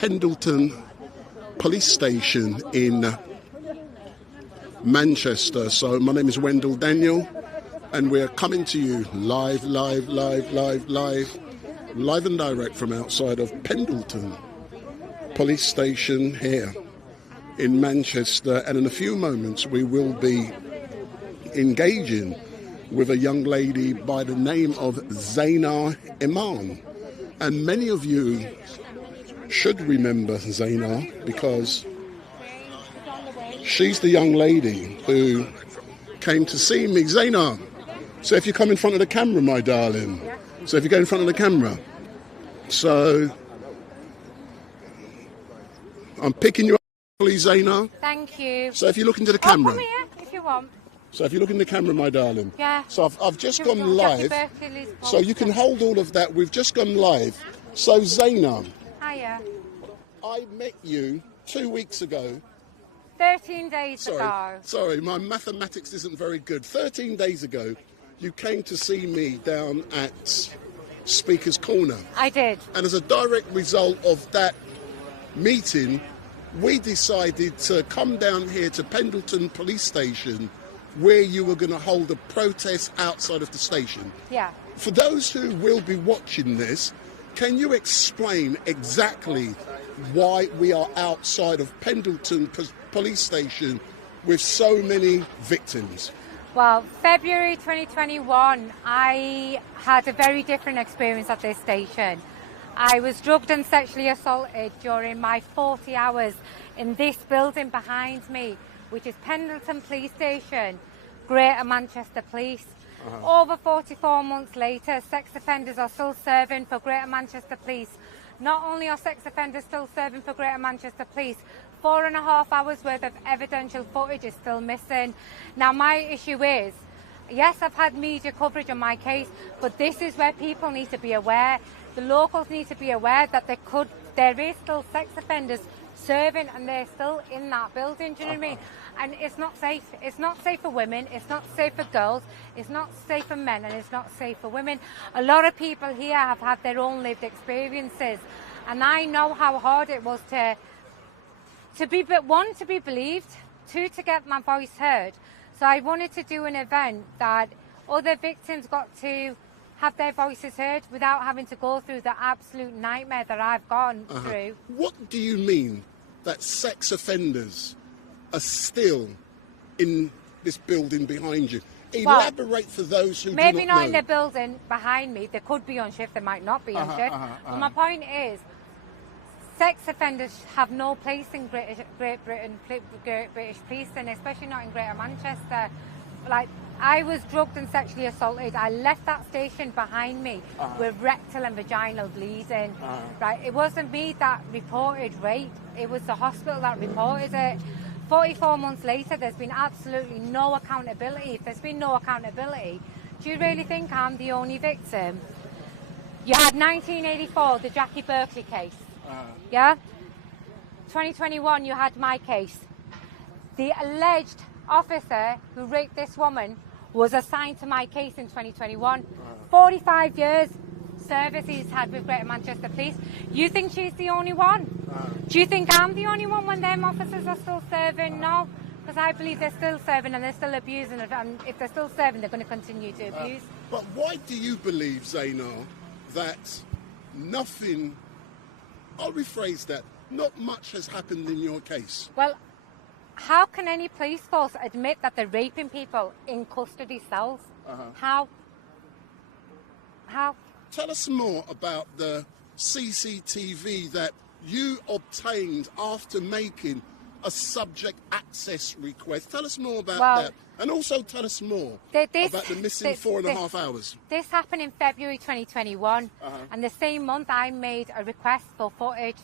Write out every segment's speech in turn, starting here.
Pendleton Police Station in Manchester. So my name is Wendell Daniel and we're coming to you live and direct from outside of Pendleton Police Station here in Manchester, and in a few moments we will be engaging with a young lady by the name of Zayna Iman. And many of you should remember Zena because she's the young lady who came to see me. Zena, so if you come in front of the camera, my darling. So if you go in front of the camera. So I'm picking you up, please, Zena. Thank you. So if you look into the camera. Come here if you want. So if you look in the camera, my darling. Yeah. So I've just gone live. So you can hold all of that. We've just gone live. So Zena. Hiya. I met you 2 weeks ago. 13 days ago. Sorry, my mathematics isn't very good. 13 days ago, you came to see me down at Speaker's Corner. I did. And as a direct result of that meeting, we decided to come down here to Pendleton Police Station where you were going to hold a protest outside of the station. Yeah. For those who will be watching this, can you explain exactly why we are outside of Pendleton Police Station with so many victims? Well, February 2021, I had a very different experience at this station. I was drugged and sexually assaulted during my 40 hours in this building behind me, which is Pendleton Police Station, Greater Manchester Police. Over 44 months later, sex offenders are still serving for Greater Manchester Police. Not only are sex offenders still serving for Greater Manchester Police, 4.5 hours worth of evidential footage is still missing. Now my issue is, yes, I've had media coverage on my case, but this is where people need to be aware. The locals need to be aware that there is still sex offenders serving and they're still in that building, do you know what I mean? And it's not safe. It's not safe for women, it's not safe for girls, it's not safe for men, and it's not safe for women. A lot of people here have had their own lived experiences, and I know how hard it was to be believed, two, to get my voice heard. So I wanted to do an event that other victims got to have their voices heard without having to go through the absolute nightmare that I've gone through. What do you mean that sex offenders are still in this building behind you? Elaborate for those who maybe do not know. In the building behind me. They could be on shift, they might not be on shift. But my point is, sex offenders have no place in Great Britain, British police, and especially not in Greater Manchester. Like, I was drugged and sexually assaulted. I left that station behind me with rectal and vaginal bleeding. Right, it wasn't me that reported rape. It was the hospital that reported it. 44 months later, there's been absolutely no accountability. If there's been no accountability, do you really think I'm the only victim? You had 1984, the Jackie Berkeley case. Yeah? 2021, you had my case. The alleged officer who raped this woman was assigned to my case in 2021. 45 years service he's had with Greater Manchester Police. You think she's the only one? Do you think I'm the only one when them officers are still serving? No, because I believe they're still serving and they're still abusing it, and if they're still serving, they're going to continue to abuse. But why do you believe, Zayna, that nothing, I'll rephrase that, not much has happened in your case? Well, how can any police force admit that they're raping people in custody cells? How? Tell us more about the CCTV that you obtained after making a subject access request. Tell us more about that. And also tell us more about the missing 4.5 hours. This happened in February 2021. And the same month I made a request for footage.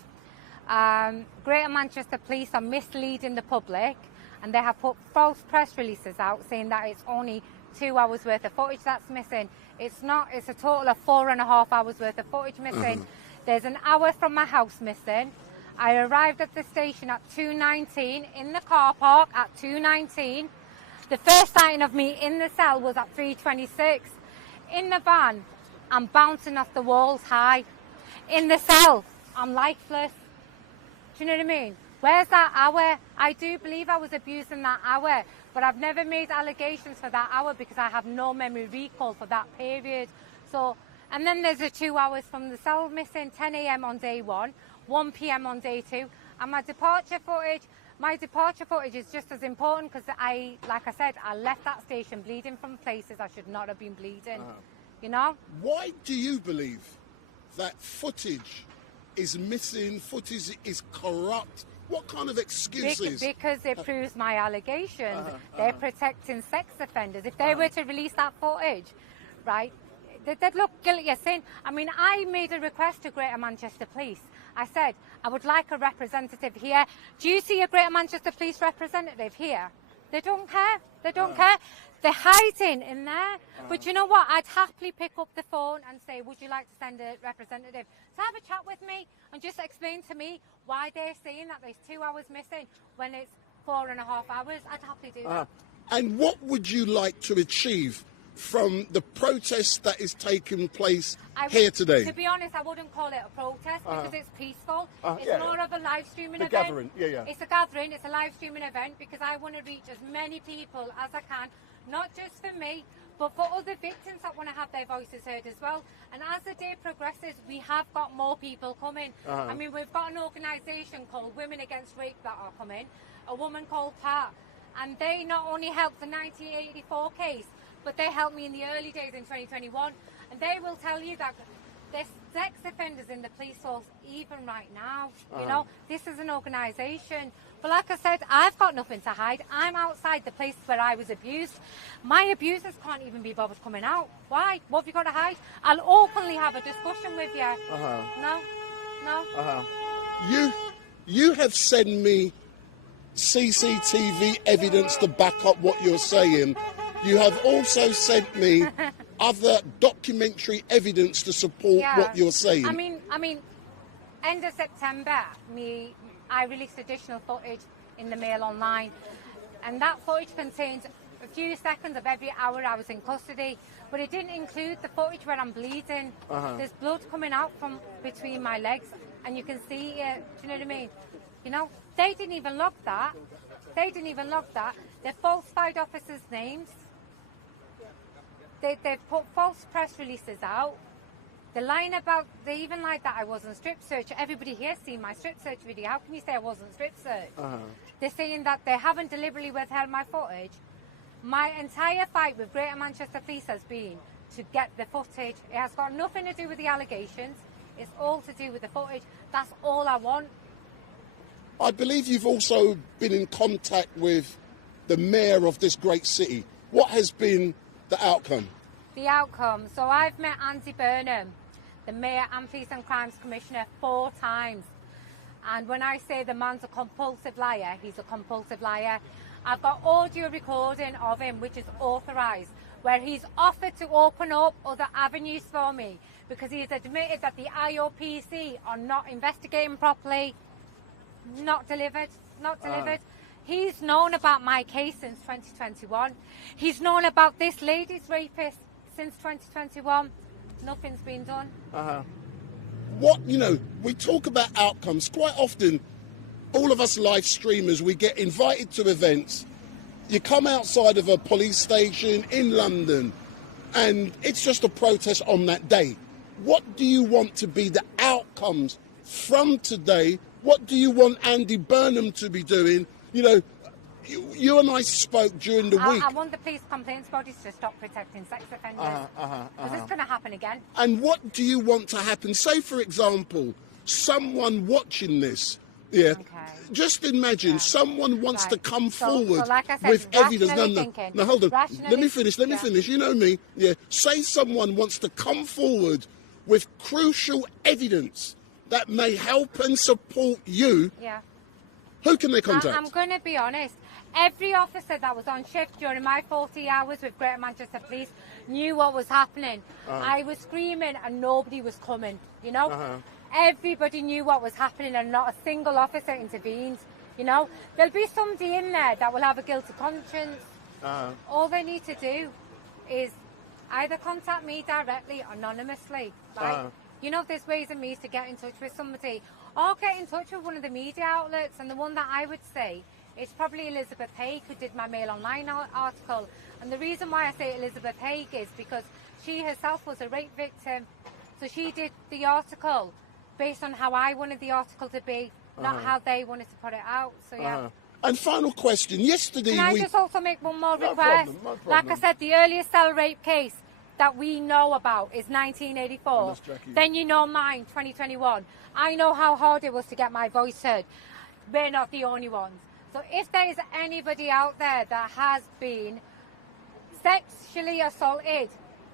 Greater Manchester Police are misleading the public, and they have put false press releases out saying that it's only 2 hours worth of footage that's missing. It's not, it's a total of 4.5 hours worth of footage missing. There's an hour from my house missing. I arrived at the station at 2:19, in the car park at 2:19. The first sighting of me in the cell was at 3:26. In the van, I'm bouncing off the walls high. In the cell, I'm lifeless. Do you know what I mean? Where's that hour? I do believe I was abused in that hour, but I've never made allegations for that hour because I have no memory recall for that period. So, and then there's the 2 hours from the cell missing, 10 a.m. on day 1, 1 p.m. on day 2, and my departure footage is just as important because like I said, I left that station bleeding from places I should not have been bleeding, you know? Why do you believe that footage is missing, footage is corrupt? What kind of excuses? Because it proves my allegations. They're protecting sex offenders. If they were to release that footage, right, they'd look guilty as sin. I mean, I made a request to Greater Manchester Police. I said, I would like a representative here. Do you see a Greater Manchester Police representative here? They don't care. They don't care. They're hiding in there. But you know what? I'd happily pick up the phone and say, would you like to send a representative to have a chat with me and just explain to me why they're saying that there's 2 hours missing when it's 4.5 hours? I'd happily do that. And what would you like to achieve from the protest that is taking place here today? To be honest, I wouldn't call it a protest because it's peaceful. It's more of a live streaming event. Gathering. It's a gathering, it's a live streaming event because I want to reach as many people as I can, not just for me, but for other victims that want to have their voices heard as well. And as the day progresses, we have got more people coming. I mean, we've got an organisation called Women Against Rape that are coming, a woman called Pat, and they not only helped the 1984 case, but they helped me in the early days in 2021, and they will tell you that there's sex offenders in the police force even right now. You know, this is an organisation. But like I said, I've got nothing to hide. I'm outside the place where I was abused. My abusers can't even be bothered coming out. Why? What have you got to hide? I'll openly have a discussion with you. No. You have sent me CCTV evidence to back up what you're saying. You have also sent me other documentary evidence to support what you're saying. I mean, end of September, I released additional footage in the Mail Online, and that footage contains a few seconds of every hour I was in custody, but it didn't include the footage where I'm bleeding. There's blood coming out from between my legs, and you can see it. Do you know what I mean? You know, they didn't even log that. They falsified officers' names. They've put false press releases out. They're lying about, they even lied that I wasn't strip searched. Everybody here's seen my strip search video. How can you say I wasn't strip searched? They're saying that they haven't deliberately withheld my footage. My entire fight with Greater Manchester Police has been to get the footage. It has got nothing to do with the allegations. It's all to do with the footage. That's all I want. I believe you've also been in contact with the mayor of this great city. What has been the outcome? The outcome. So I've met Andy Burnham, the Mayor and Police and Crimes Commissioner, 4 times. And when I say the man's a compulsive liar, he's a compulsive liar. I've got audio recording of him, which is authorised, where he's offered to open up other avenues for me because he's admitted that the IOPC are not investigating properly, not delivered. He's known about my case since 2021. He's known about this lady's rapist since 2021. Nothing's been done. We talk about outcomes. Quite often, all of us live streamers, we get invited to events. You come outside of a police station in London, and it's just a protest on that day. What do you want to be the outcomes from today? What do you want Andy Burnham to be doing? You know, you and I spoke during the week. I want the police complaints bodies to stop protecting sex offenders. Because it's going to happen again. And what do you want to happen? Say, for example, someone watching this, just imagine someone wants to come forward like I said, with evidence. No, hold on. Let me finish. You know me. Say someone wants to come forward with crucial evidence that may help and support you. Who can they contact? I'm going to be honest. Every officer that was on shift during my 40 hours with Greater Manchester Police knew what was happening. I was screaming and nobody was coming, you know. Everybody knew what was happening and not a single officer intervened, you know. There'll be somebody in there that will have a guilty conscience. All they need to do is either contact me directly, anonymously. You know, there's ways and means to get in touch with somebody. or get in touch with one of the media outlets. And the one that I would say is probably Elizabeth Haigh, who did my Mail Online article. And the reason why I say Elizabeth Haigh is because she herself was a rape victim. So she did the article based on how I wanted the article to be, not how they wanted to put it out. So yeah. And final question. Yesterday, can I just also make one more request? No problem. Like I said, the earliest cell rape case that we know about is 1984. Then you know mine, 2021. I know how hard it was to get my voice heard. We're not the only ones. So if there is anybody out there that has been sexually assaulted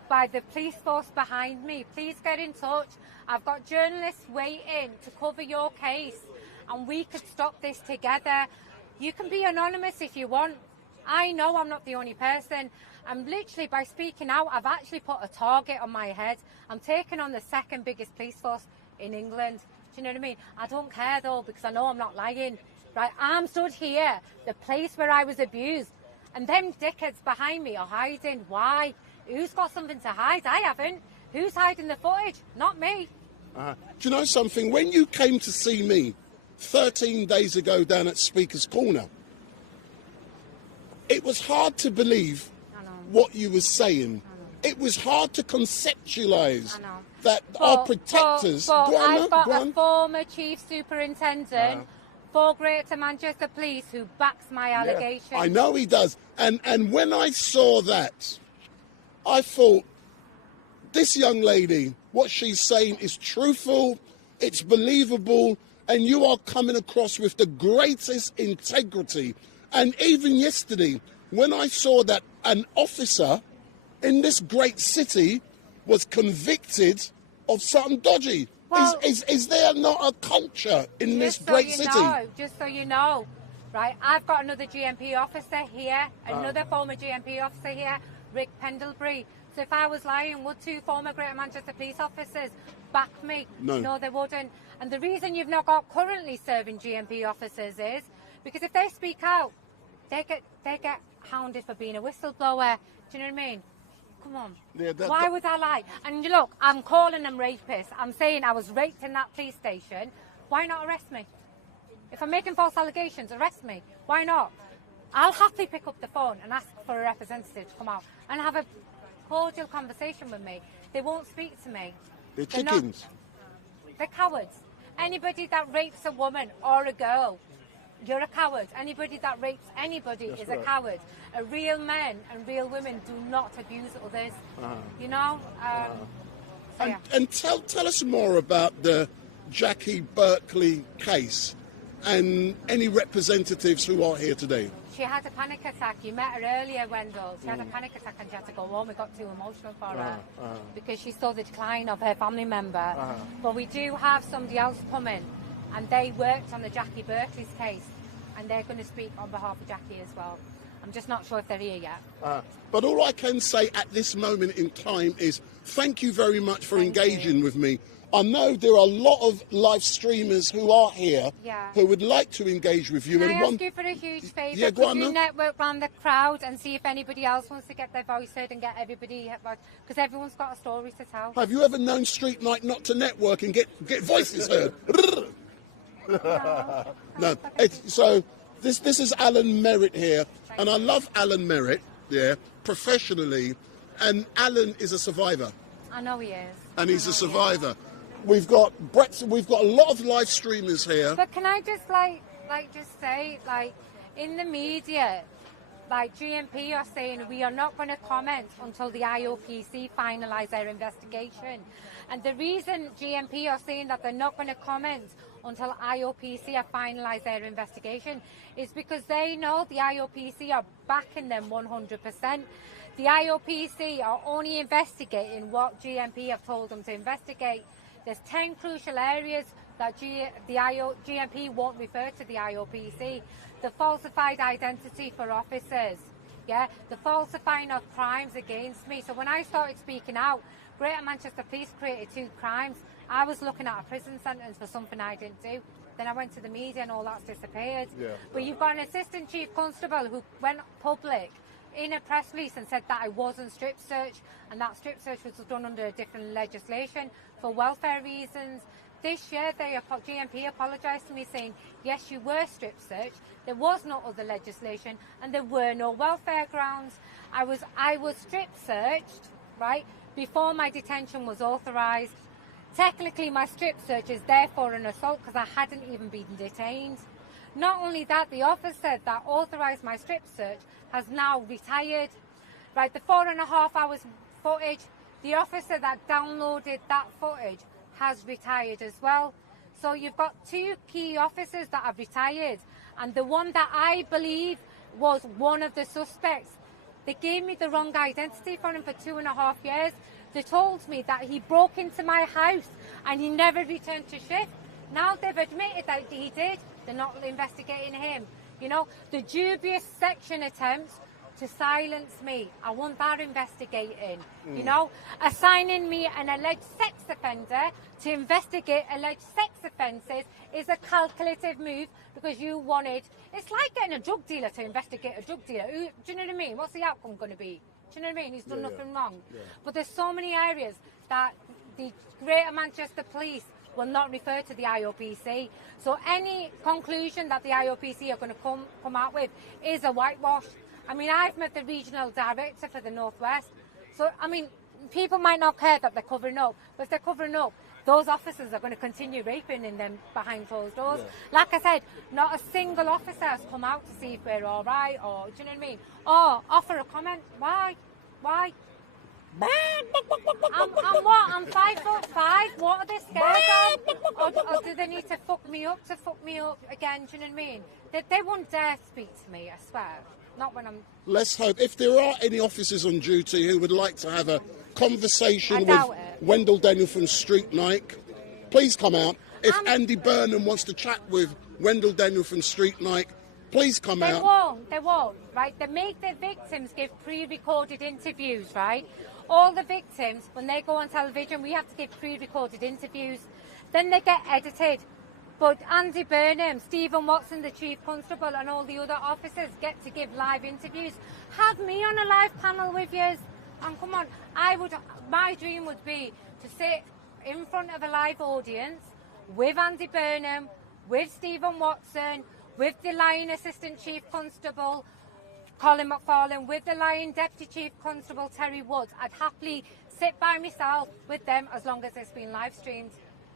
by the police force behind me, please get in touch. I've got journalists waiting to cover your case, and we could stop this together. You can be anonymous if you want. I know I'm not the only person. And literally, by speaking out, I've actually put a target on my head. I'm taking on the second biggest police force in England. Do you know what I mean? I don't care though, because I know I'm not lying. Right? I'm stood here, the place where I was abused, and them dickheads behind me are hiding. Why? Who's got something to hide? I haven't. Who's hiding the footage? Not me. Do you know something? When you came to see me 13 days ago down at Speaker's Corner, it was hard to believe what you were saying. It was hard to conceptualise that our protectors... I've got a former chief superintendent for Greater Manchester Police who backs my allegations. I know he does. And when I saw that, I thought, this young lady, what she's saying is truthful, it's believable, and you are coming across with the greatest integrity. And even yesterday, when I saw that an officer in this great city was convicted of something dodgy, well, is there not a culture in this great city? Just so you know, right, I've got another GMP officer here, another former GMP officer here, Rick Pendlebury. So if I was lying, would two former Greater Manchester police officers back me? No, they wouldn't. And the reason you've not got currently serving GMP officers is because if they speak out, they get hounded for being a whistleblower. Do you know what I mean? Come on. Why would I lie? And look, I'm calling them rapists. I'm saying I was raped in that police station. Why not arrest me? If I'm making false allegations, arrest me. Why not? I'll happily pick up the phone and ask for a representative to come out and have a cordial conversation with me. They won't speak to me. They're chickens. They're cowards. Anybody that rapes a woman or a girl, you're a coward. Anybody that rapes anybody is a coward. A real men and real women do not abuse others. You know? And tell us more about the Jackie Berkeley case and any representatives who are here today. She had a panic attack. You met her earlier, Wendell. She had a panic attack and she had to go home. It got too emotional for her because she saw the decline of her family member. But we do have somebody else coming, and they worked on the Jackie Berkeley's case, and they're going to speak on behalf of Jackie as well. I'm just not sure if they're here yet. But all I can say at this moment in time is thank you very much for engaging with me. I know there are a lot of live streamers who are here who would like to engage with you. Can I ask you for a huge favour? Yeah, go on. Could you network around the crowd and see if anybody else wants to get their voice heard and get everybody... Because everyone's got a story to tell. Have you ever known Street Night not to network and get voices heard? No. So this is Alan Merritt here. And I love Alan Merritt, professionally. And Alan is a survivor. I know he is. And he's a survivor. We've got a lot of live streamers here. But can I just just say, in the media, GMP are saying we are not going to comment until the IOPC finalise their investigation. And the reason GMP are saying that they're not going to comment until IOPC have finalised their investigation is because they know the IOPC are backing them 100%. The IOPC are only investigating what GMP have told them to investigate. There's 10 crucial areas that GMP won't refer to the IOPC. The falsified identity for officers, the falsifying of crimes against me. So when I started speaking out, Greater Manchester Police created 2 crimes. I was looking at a prison sentence for something I didn't do. Then I went to the media and all that's disappeared. But you've got an assistant chief constable who went public in a press release and said that I wasn't strip searched, and that strip search was done under a different legislation for welfare reasons. this year, GMP apologised to me saying, yes, you were strip searched, there was no other legislation, and there were no welfare grounds. I was strip searched, right, before my detention was authorised. Technically, my strip search is therefore an assault because I hadn't even been detained. Not only that, the officer that authorised my strip search has now retired. Right, the 4.5 hours footage, the officer that downloaded that footage has retired as well. So you've got 2 key officers that have retired, and the one that I believe was one of the suspects, they gave me the wrong identity for him for 2.5 years. They told me that he broke into my house and he never returned to shift. Now they've admitted that he did. They're not investigating him. You know, the dubious section attempts to silence me, I want that investigating. You know, assigning me an alleged sex offender to investigate alleged sex offences is a calculative move because you wanted, it's like getting a drug dealer to investigate a drug dealer. Do you know what I mean? What's the outcome going to be? Do you know what I mean? He's done nothing wrong. But there's so many areas that the Greater Manchester Police will not refer to the IOPC. So any conclusion that the IOPC are going to come out with is a whitewash. I mean, I've met the regional director for the Northwest. So, I mean, people might not care that they're covering up, but if they're covering up, those officers are going to continue raping in them behind closed doors. Like I said, not a single officer has come out to see if we're all right, or, do you know what I mean? Or offer a comment. Why? I'm what? I'm 5'5". What are they scared of? Or do they need to fuck me up again? Do you know what I mean? They won't dare speak to me, I swear. Not when I'm... Let's hope. If there are any officers on duty who would like to have a conversation with Wendell Daniel from Street Nike, please come out. If Andy Burnham wants to chat with Wendell Daniel from Street Nike, please come out. They won't, right? They make the victims give pre-recorded interviews, right? All the victims, when they go on television, we have to give pre-recorded interviews. Then they get edited. But Andy Burnham, Stephen Watson, the Chief Constable, and all the other officers get to give live interviews. Have me on a live panel with you. And come on, my dream would be to sit in front of a live audience with Andy Burnham, with Stephen Watson, with the Lion Assistant Chief Constable, Colin McFarlane, with the Lion Deputy Chief Constable, Terry Woods. I'd happily sit by myself with them as long as it's been live streamed.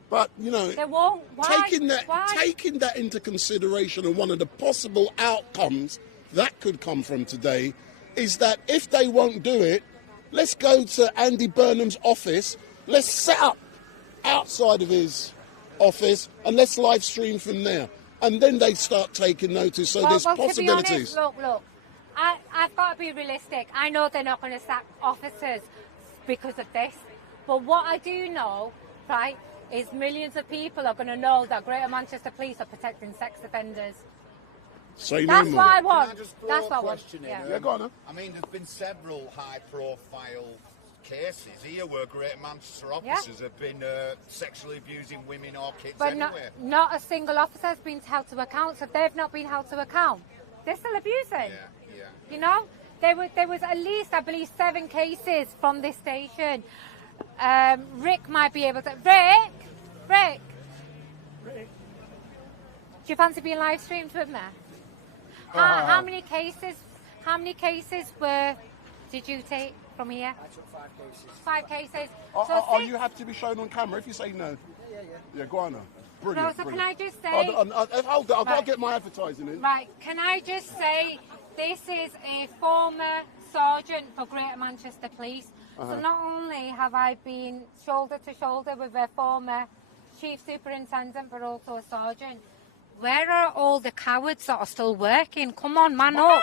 But, you know, they won't. Taking that into consideration, and one of the possible outcomes that could come from today is that if they won't do it, let's go to Andy Burnham's office, let's set up outside of his office, and let's live stream from there. And then they start taking notice, so there's possibilities. To be honest, look, I've got to be realistic. I know they're not going to sack officers because of this. But what I do know, right, is millions of people are going to know that Greater Manchester Police are protecting sex offenders. That's what I want. That's what I want. Yeah, go on. I mean, there's been several high-profile cases here where Greater Manchester officers have been sexually abusing women or kids anywhere. Not a single officer has been held to account. So if they've not been held to account, they're still abusing. Yeah. You know, there was at least, I believe, 7 cases from this station. Rick might be able to. Rick. Do you fancy being live streamed with me? How many cases did you take from here? I took 5 cases. 5 cases. Are you happy to be shown on camera? If you say no. Yeah, go on now. Brilliant. No, so can I just say... Hold on, I've got to get my advertising in. Right, can I just say, this is a former sergeant for Greater Manchester Police. So not only have I been shoulder to shoulder with a former chief superintendent, but also a sergeant. Where are all the cowards that are still working? Come on, man up.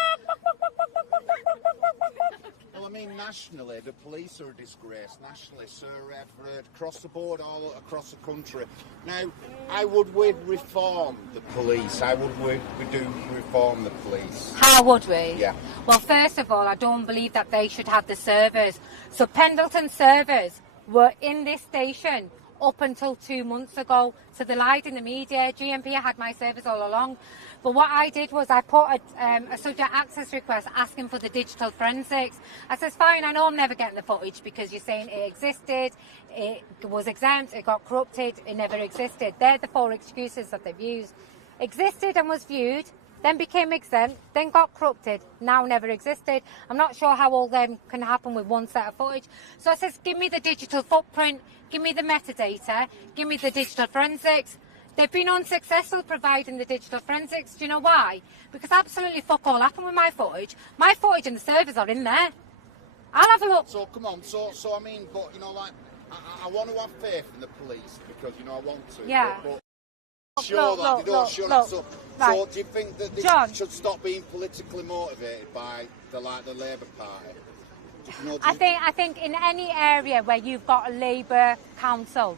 Well, I mean, nationally, the police are a disgrace. Nationally, Sir Everett, across the board, all across the country. Now, I would reform the police. I would reform the police. How would we? Yeah. Well, first of all, I don't believe that they should have the servers. So Pendleton servers were in this station up until 2 months ago. So they lied in the media. GMP had my service all along. But what I did was I put a subject access request asking for the digital forensics. I says, fine, I know I'm never getting the footage because you're saying it existed, it was exempt, it got corrupted, it never existed. They're the 4 excuses that they've used. Existed and was viewed, then became exempt, then got corrupted, now never existed. I'm not sure how all them can happen with one set of footage. So I says, give me the digital footprint, give me the metadata, give me the digital forensics. They've been unsuccessful providing the digital forensics. Do you know why? Because absolutely fuck all happened with my footage. My footage and the servers are in there. I'll have a look. So come on, so I mean, but you know, like, I want to have faith in the police because, you know, I want to. Yeah. But sure that they don't show that. So do you think that they should stop being politically motivated by the Labour Party? You know, I think in any area where you've got a Labour council,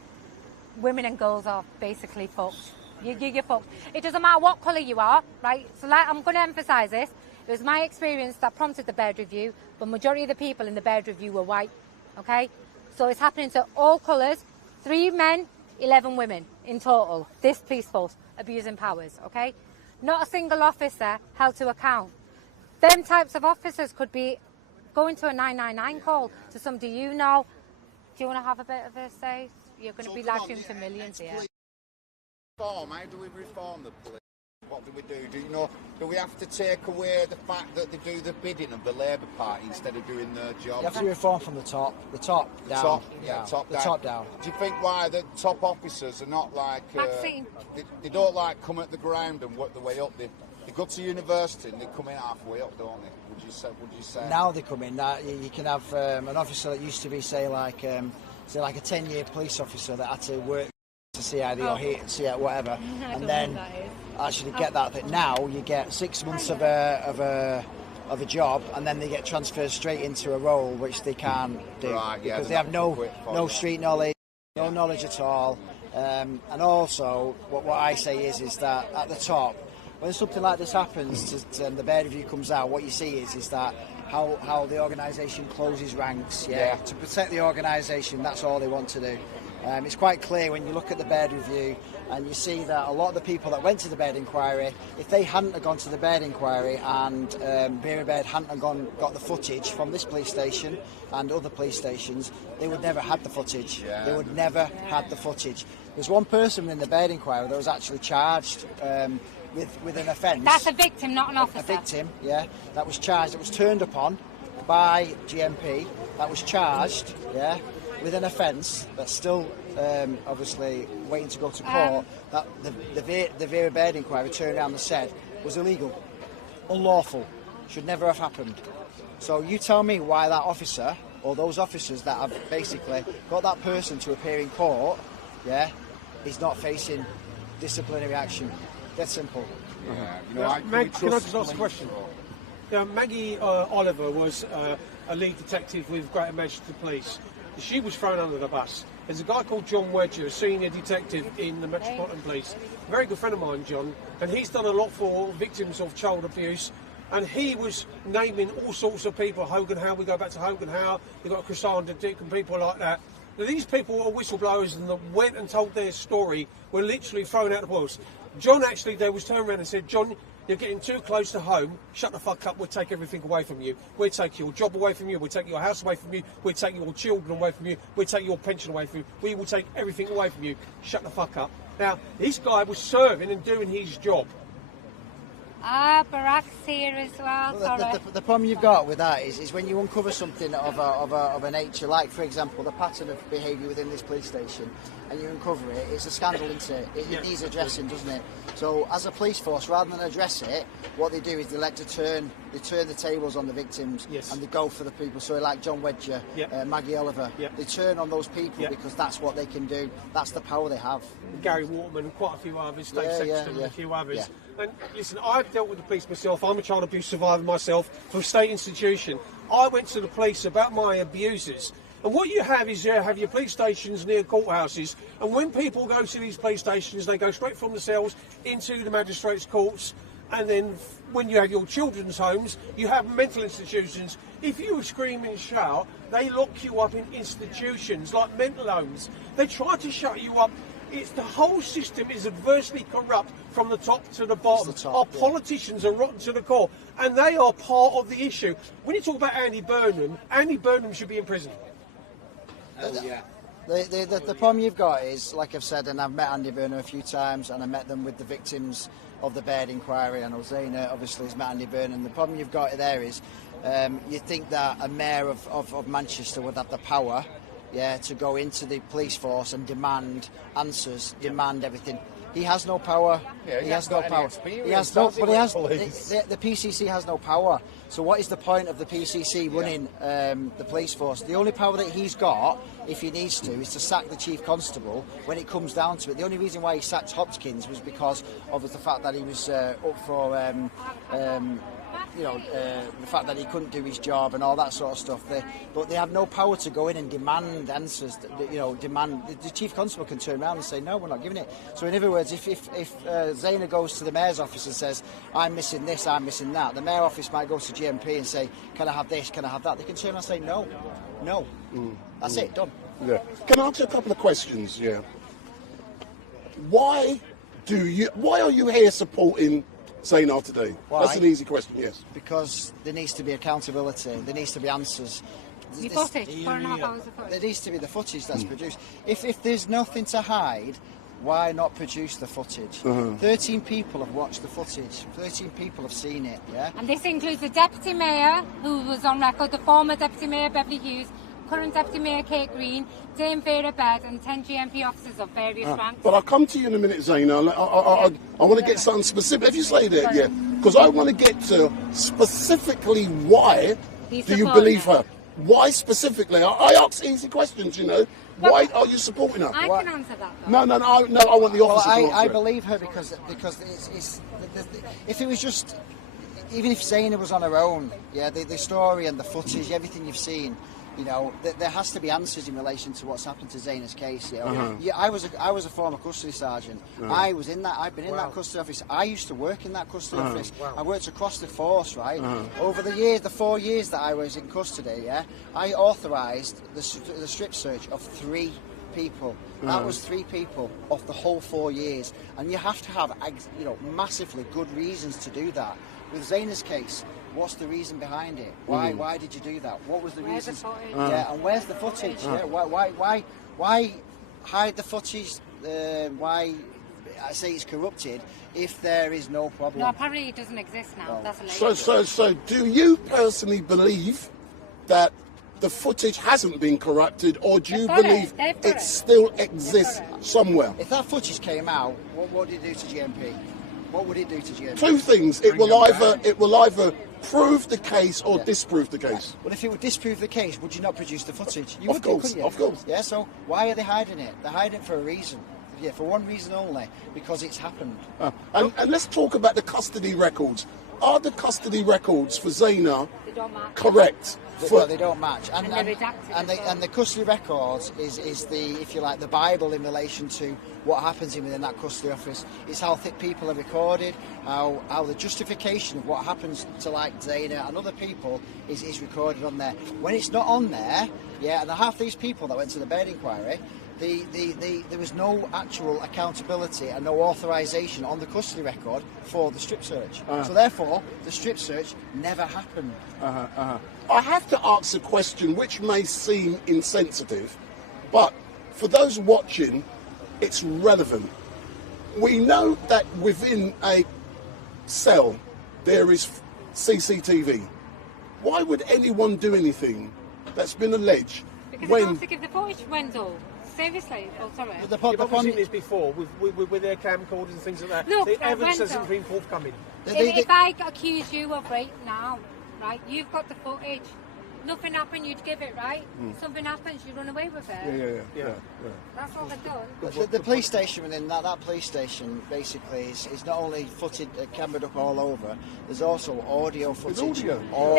women and girls are basically fucked. You're fucked. It doesn't matter what colour you are, right? So like, I'm going to emphasise this. It was my experience that prompted the Baird Review, but majority of the people in the Baird Review were white, okay? So it's happening to all colours, 3 men, 11 women in total, this police force, abusing powers, okay? Not a single officer held to account. Them types of officers could be going to a 999 call to somebody you know. Do you want to have a bit of a say? You're going to be live streamed to millions here. How do we reform the police? What do we do? Do we have to take away the fact that they do the bidding of the Labour Party instead of doing their job? You have to reform from the top down. Top the top down. Do you think why the top officers are not like... they don't like come at the ground and work their way up? They go to university and they come in halfway up, don't they? Would you say? Now they come in. Now you can have an officer that used to be, say like a 10-year police officer that had to work to CID or CID, whatever, and then actually get that. But now you get 6 months of a job, and then they get transferred straight into a role which they can't do because they have no street knowledge, no knowledge at all. And also, what I say is that at the top, when something like this happens and the Baird Review comes out, what you see is that how the organisation closes ranks, to protect the organisation. That's all they want to do. It's quite clear when you look at the Baird Review and you see that a lot of the people that went to the Baird inquiry, if they hadn't have gone to the Baird inquiry and Baird hadn't have got the footage from this police station and other police stations, they would never have the footage. They would never have the footage. There's one person in the Baird inquiry that was actually charged with an offence. That's a victim, not an officer. A victim, that was charged. It was turned upon by GMP. That was charged, with an offence that's still obviously waiting to go to court. That the Vera Baird inquiry turned around and said was illegal, unlawful, should never have happened. So you tell me why that officer or those officers that have basically got that person to appear in court, is not facing disciplinary action. That's simple. Meg, can I just ask a question? Maggie Oliver was a lead detective with Greater Manchester Police. She was thrown under the bus. There's a guy called John Wedger, a senior detective in the Metropolitan Police. A very good friend of mine, John, and he's done a lot for victims of child abuse. And he was naming all sorts of people, Hogan Howe, we go back to Hogan Howe, you've got Cassandra Dick and people like that. Now, these people are whistleblowers and that went and told their story, were literally thrown out of the walls. John actually, they was turned around and said, John, you're getting too close to home, shut the fuck up, we'll take everything away from you. We'll take your job away from you, we'll take your house away from you, we'll take your children away from you, we'll take your pension away from you, we will take everything away from you, shut the fuck up. Now, this guy was serving and doing his job. Barack's here as well. The problem you've got with that is when you uncover something of a nature, like for example the pattern of behaviour within this police station, and you uncover it, it's a scandal, isn't it? It needs addressing, doesn't it? So as a police force, rather than address it, what they do is they turn the tables on the victims, and they go for the people. So like John Wedger, Maggie Oliver, they turn on those people because that's what they can do. That's the power they have. Gary Waterman, quite a few others, State Sexton and a few others. Yeah. And listen, I've dealt with the police myself. I'm a child abuse survivor myself from a state institution. I went to the police about my abusers. And what you have is you have your police stations near courthouses, and when people go to these police stations, they go straight from the cells into the magistrates' courts, And then when you have your children's homes, you have mental institutions. If you scream and shout, they lock you up in institutions like mental homes. They try to shut you up. It's the whole system is adversely corrupt from the top to the bottom. Our politicians are rotten to the core, and they are part of the issue. When you talk about Andy Burnham should be in prison. Yeah. The problem you've got is, like I've said, and I've met Andy Burnham a few times, and I met them with the victims of the Baird inquiry. I know Zena obviously has met Andy Burnham. The problem you've got there is you think that a mayor of Manchester would have the power, to go into the police force and demand answers, demand everything. He has no power. Yeah, he has no power. He has no. But the PCC has no power. So what is the point of the PCC running the police force? The only power that he's got, if he needs to, is to sack the chief constable when it comes down to it. The only reason why he sacked Hopkins was because of the fact that he was up for the fact that he couldn't do his job and all that sort of stuff. But they have no power to go in and demand answers. Demand. The chief constable can turn around and say, no, we're not giving it. So in other words, if Zayna goes to the mayor's office and says, I'm missing this, I'm missing that, the mayor office might go to GMP and say, can I have this, can I have that? They can turn around and say, no. That's it, done. Yeah. Can I ask you a couple of questions? Yeah. Why are you here supporting Zayna today? Why? That's an easy question, yes. Because there needs to be accountability, there needs to be answers. The footage, 4.5 hours of footage. There needs to be the footage that's produced. If there's nothing to hide, why not produce the footage? 13 people have watched the footage, 13 people have seen it, yeah? And this includes the Deputy Mayor, who was on record, the former Deputy Mayor Beverly Hughes, current Deputy Mayor Kate Green, Dame Vera Baird, and 10 GMP officers of various ranks. But I'll come to you in a minute, Zayna. I want to get something specific. If you say that, yeah. Because I want to get to specifically why do you believe her? Why specifically? I ask easy questions, you know. Why are you supporting her? I can answer that. No, I want the officer to answer I it. believe her because if it was just, even if Zayna was on her own, the story and the footage, everything you've seen, you know, there has to be answers in relation to what's happened to Zayna's case. You know? I was a former custody sergeant. I've been in that custody office. I used to work in that custody office. I worked across the force, right? Over the 4 years that I was in custody, I authorised the strip search of 3 people. That was 3 people of the whole 4 years, and you have to have, massively good reasons to do that. With Zayna's case, what's the reason behind it? Why did you do that? What was the reason? And where's the footage? Why hide the footage? Why I say it's corrupted if there is no problem? No, apparently it doesn't exist now. No. That's So do you personally believe that the footage hasn't been corrupted, or do you believe it still exists somewhere? If that footage came out, what would it do to GMP? What would it do to GMP? 2 things. It will either prove the case or disprove the case. Well, if it would disprove the case, would you not produce the footage? Of course. Yeah, so why are they hiding it? They're hiding it for a reason. Yeah, for one reason only, because it's happened. And let's talk about the custody records. Are the custody records for Zayna correct? They don't match. And the custody records is the, if you like, the Bible in relation to what happens within that custody office. It's how thick people are recorded, how the justification of what happens to like Zayna and other people is recorded on there. When it's not on there, and half these people that went to the Baird inquiry, there was no actual accountability and no authorisation on the custody record for the strip search. So therefore, the strip search never happened. I have to ask a question which may seem insensitive, but for those watching, it's relevant. We know that within a cell there is CCTV. Why would anyone do anything that's been alleged? Because they have to give the footage, Wendell. Seriously? Oh, sorry. But we've seen this before with their camcorders and things like that. Look, the evidence hasn't been forthcoming. If I accuse you of rape now, right, you've got the footage. Nothing happened, you'd give it, right? Something happens, you run away with it. Yeah. That's all they've done. The police station within that police station basically is not only footed, camered up all over. There's also audio footage all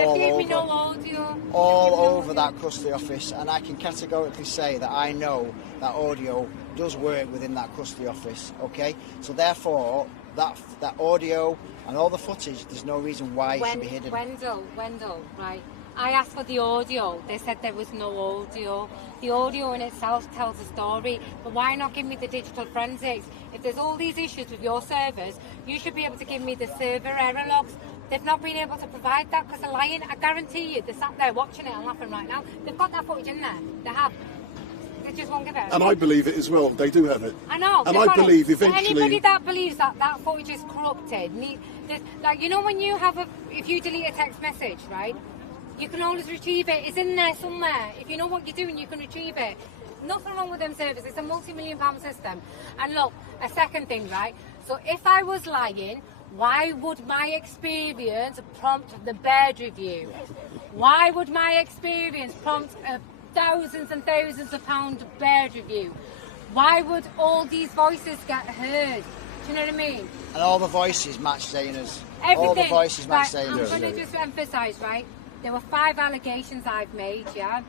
over that custody office, and I can categorically say that I know that audio does work within that custody office. Okay, so therefore that audio And all the footage, there's no reason why it should be hidden. Wendell, right. I asked for the audio. They said there was no audio. The audio in itself tells a story, but why not give me the digital forensics? If there's all these issues with your servers, you should be able to give me the server error logs. They've not been able to provide that because they're lying. I guarantee you, they're sat there watching it and laughing right now. They've got that footage in there. They have. They just won't give it. And I believe it as well. They do have it. I know. And I believe eventually... Anybody that believes that that footage is corrupted, like, you know when you have if you delete a text message, right? You can always retrieve it. It's in there somewhere. If you know what you're doing, you can retrieve it. Nothing wrong with them servers. It's a multi-million-pound system. And look, a second thing, right? So if I was lying, why would my experience prompt the bird review? Why would my experience prompt thousands and thousands of pound bird review? Why would all these voices get heard? Do you know what I mean? And all the voices match Zena's. Everything. All the voices match Right, Zena's. I'm going to just emphasise, right? There were 5 allegations I've made, yeah?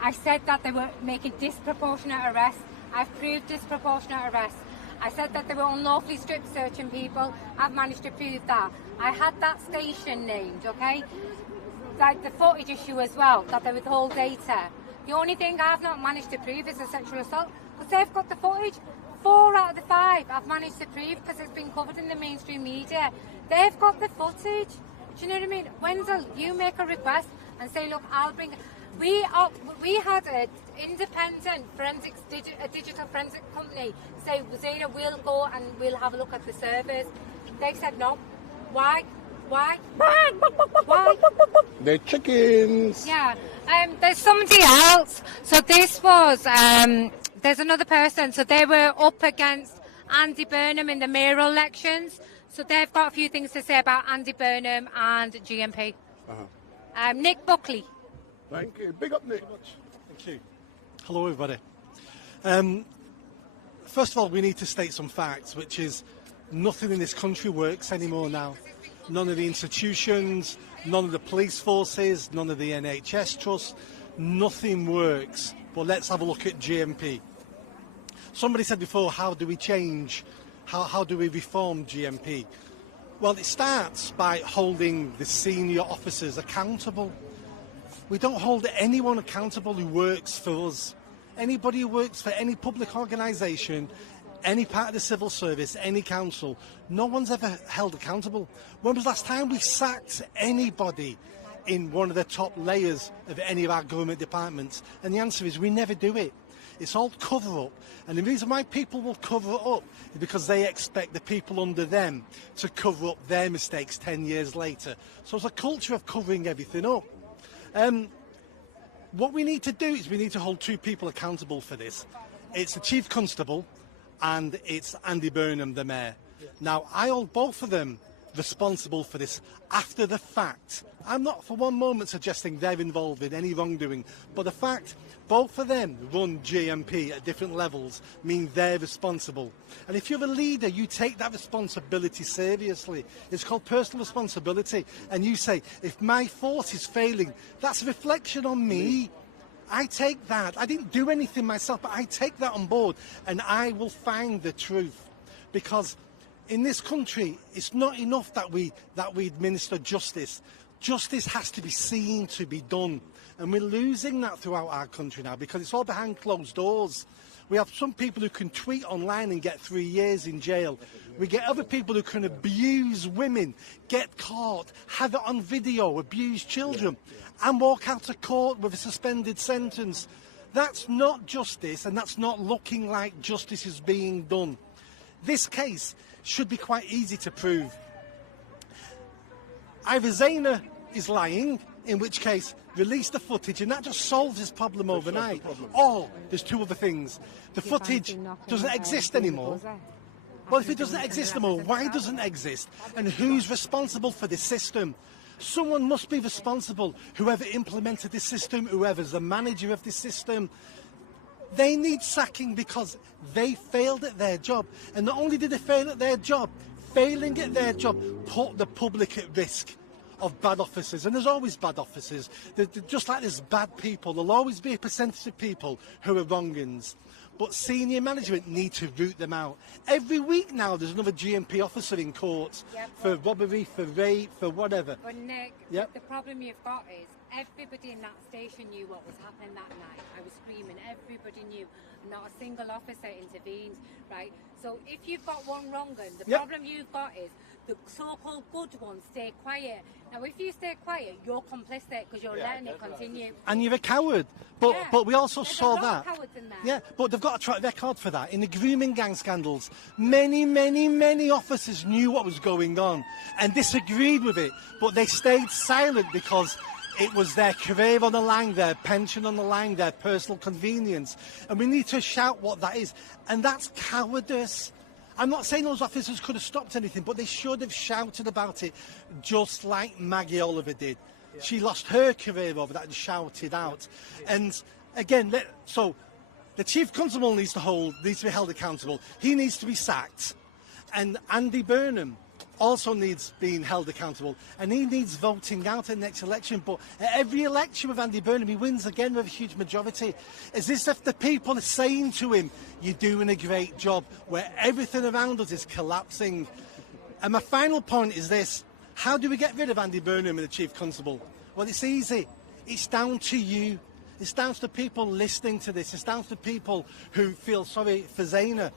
I said that they were making disproportionate arrests. I've proved disproportionate arrests. I said that they were unlawfully strip searching people. I've managed to prove that. I had that station named, okay? Like the footage issue as well, that they withhold data. The only thing I've not managed to prove is a sexual assault, because they've got the footage. 4 out of the 5 I've managed to prove because it's been covered in the mainstream media. They've got the footage. Do you know what I mean? Wendell, you make a request and say, look, I'll bring... We had an independent forensics, a digital forensic company say, Zena, we'll go and we'll have a look at the servers. They said no. Why? Why? They're chickens. Yeah. There's somebody else. So this was... there's another person. So they were up against Andy Burnham in the mayoral elections. So they've got a few things to say about Andy Burnham and GMP. Nick Buckley. Thank you. Big up, Nick. Thank you. Hello, everybody. First of all, we need to state some facts, which is nothing in this country works anymore now. None of the institutions, none of the police forces, none of the NHS trusts, nothing works. But let's have a look at GMP. Somebody said before, how do we change? How do we reform GMP? Well, it starts by holding the senior officers accountable. We don't hold anyone accountable who works for us. Anybody who works for any public organisation, any part of the civil service, any council, no one's ever held accountable. When was the last time we sacked anybody in one of the top layers of any of our government departments? And the answer is we never do it. It's all cover-up. And the reason why people will cover it up is because they expect the people under them to cover up their mistakes 10 years later. So it's a culture of covering everything up. What we need to do is we need to hold 2 people accountable for this. It's the Chief Constable and it's Andy Burnham, the Mayor. Now, I hold both of them responsible for this after the fact. I'm not for one moment suggesting they're involved in any wrongdoing, but the fact both of them run GMP at different levels mean they're responsible. And if you're a leader, you take that responsibility seriously. It's called personal responsibility. And you say, if my force is failing, that's a reflection on me. I take that. I didn't do anything myself, but I take that on board and I will find the truth. Because in this country, it's not enough that we administer justice. Justice has to be seen to be done. And we're losing that throughout our country now because it's all behind closed doors. We have some people who can tweet online and get 3 years in jail. We get other people who can abuse women, get caught, have it on video, abuse children, and walk out of court with a suspended sentence. That's not justice, and that's not looking like justice is being done. This case should be quite easy to prove. Either Zena is lying, in which case release the footage and that just solves this problem overnight. Or there's 2 other things. The footage doesn't exist anymore. Well, if it doesn't exist anymore, why doesn't it exist? And who's responsible for this system? Someone must be responsible. Whoever implemented this system, whoever's the manager of this system, they need sacking because they failed at their job. And not only did they fail at their job, failing at their job put the public at risk of bad officers. And there's always bad officers. Just like there's bad people, there'll always be a percentage of people who are wrong-uns. but senior management need to root them out. Every week now there's another GMP officer in court for robbery, for rape, for whatever. But Nick, the problem you've got is everybody in that station knew what was happening that night. I was screaming, everybody knew. Not a single officer intervened, right? So if you've got one wrong, the problem you've got is the so-called good ones stay quiet. Now, if you stay quiet, you're complicit because you're letting it continue. And you're a coward. But we also saw that. Cowards in there. Yeah, but they've got a track record for that. In the grooming gang scandals, many officers knew what was going on and disagreed with it, but they stayed silent because it was their career on the line, their pension on the line, their personal convenience. And we need to shout what that is. And that's cowardice. I'm not saying those officers could have stopped anything, but they should have shouted about it, just like Maggie Oliver did. Yeah. She lost her career over that and shouted out. Yeah. And again, so the chief constable needs to be held accountable. He needs to be sacked. And Andy Burnham also needs being held accountable, and he needs voting out at the next election. But at every election with Andy Burnham, he wins again with a huge majority. Is this if the people are saying to him, you're doing a great job, where everything around us is collapsing? And my final point is this: how do we get rid of Andy Burnham and the chief constable? Well, it's easy. It's down to you. It's down to the people listening to this. It's down to the people who feel sorry for Zayna.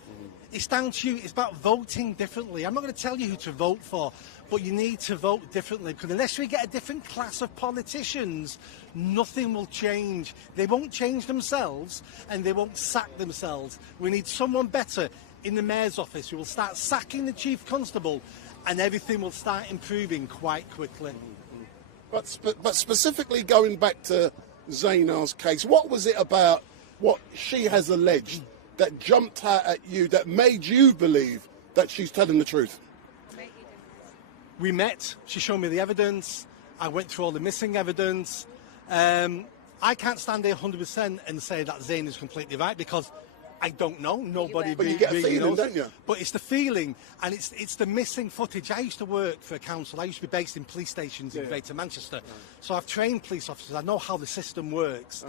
It's down to you. It's about voting differently. I'm not going to tell you who to vote for, but you need to vote differently, because unless we get a different class of politicians, nothing will change. They won't change themselves, and they won't sack themselves. We need someone better in the mayor's office who will start sacking the chief constable, and everything will start improving quite quickly. But specifically going back to Zayna's case, what was it about what she has alleged that jumped out at you, that made you believe that she's telling the truth? We met, she showed me the evidence, I went through all the missing evidence. I can't stand there 100% and say that Zayna is completely right, because I don't know. Nobody but you get a really feeling, knows. don't you? But it's the feeling, and it's the missing footage. I used to work for a council. I used to be based in police stations in Greater Manchester. So I've trained police officers. I know how the system works.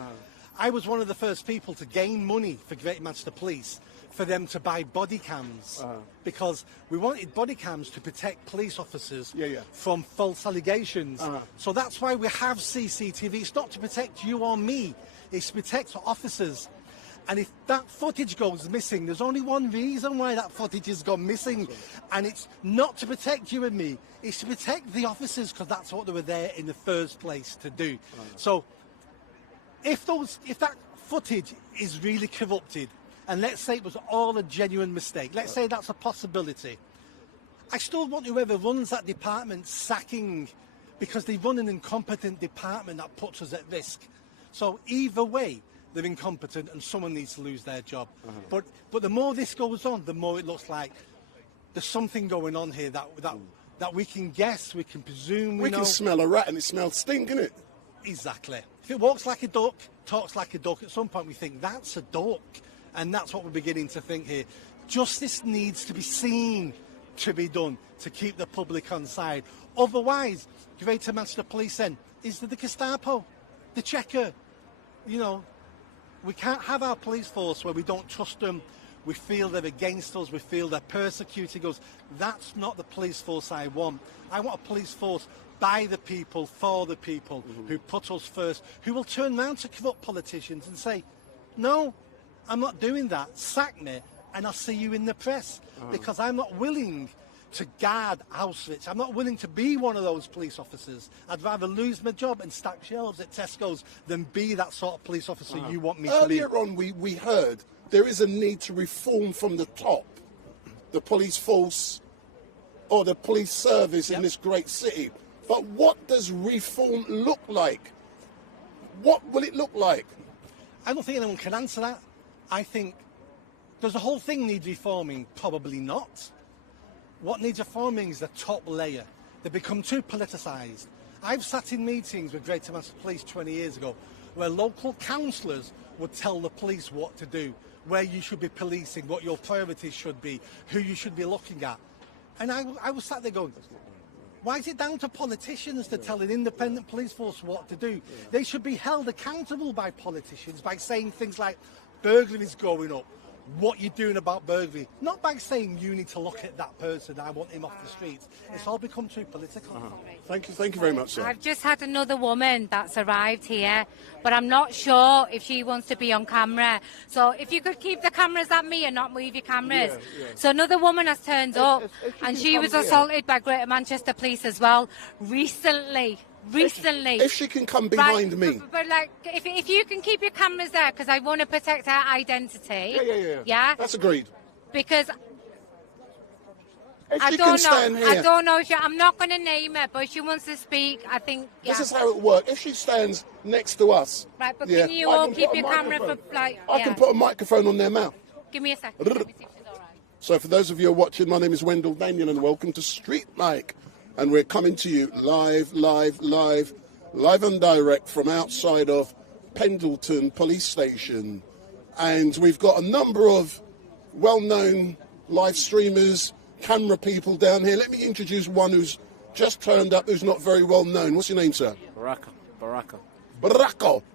I was one of the first people to gain money for Greater Manchester Police for them to buy body cams, because we wanted body cams to protect police officers from false allegations. So that's why we have CCTV. It's not to protect you or me. It's to protect officers. And if that footage goes missing, there's only one reason why that footage has gone missing, and it's not to protect you and me. It's to protect the officers, because that's what they were there in the first place to do. So if that footage is really corrupted, and let's say it was all a genuine mistake, let's say that's a possibility, I still want whoever runs that department sacking, because they run an incompetent department that puts us at risk. So either way, they're incompetent and someone needs to lose their job. But the more this goes on, the more it looks like there's something going on here that we can guess, we can presume, we know. Can smell a rat and it smells stink, innit? Exactly. If it walks like a duck, talks like a duck, at some point we think that's a duck. And that's what we're beginning to think here. Justice needs to be seen to be done to keep the public on side. Otherwise, Greater Manchester Police then is the Gestapo, the checker. You know, we can't have our police force where we don't trust them, we feel they're against us, we feel they're persecuting us. That's not the police force I want. I want a police force by the people, for the people, who put us first, who will turn round to corrupt politicians and say, no, I'm not doing that, sack me, and I'll see you in the press, because I'm not willing to guard Auschwitz. I'm not willing to be one of those police officers. I'd rather lose my job and stack shelves at Tesco's than be that sort of police officer you want me to be. Earlier on, we heard there is a need to reform from the top the police force or the police service in this great city. But what does reform look like? What will it look like? I don't think anyone can answer that. I think, does the whole thing need reforming? Probably not. What needs reforming is the top layer. They become too politicised. I've sat in meetings with Greater Manchester Police 20 years ago where local councillors would tell the police what to do, where you should be policing, what your priorities should be, who you should be looking at. And I was sat there going, why is it down to politicians to tell an independent police force what to do? They should be held accountable by politicians by saying things like burglaries going up, what you're doing about burglary. Not by saying you need to look at that person, I want him off the streets. It's all become too political. Thank you very much, sir. I've just had another woman that's arrived here, but I'm not sure if she wants to be on camera. So if you could keep the cameras at me and not move your cameras. Yeah. So another woman has turned up, and she was assaulted by Greater Manchester Police as well recently. If she can come behind me. But like, if you can keep your cameras there, because I want to protect her identity. Yeah. That's agreed. Because if she can stand here. I don't know if I'm not going to name her, but if she wants to speak, I think. Yeah. This is how it works. If she stands next to us. Right, but can you all keep your camera for like? I can put a microphone on their mouth. Give me a second. Let me see if she's all right. So for those of you who are watching, my name is Wendell Daniel, and welcome to Street Mike. And we're coming to you live and direct from outside of Pendleton Police Station. And we've got a number of well-known live streamers, camera people down here. Let me introduce one who's just turned up, who's not very well known. What's your name, sir? Baraka.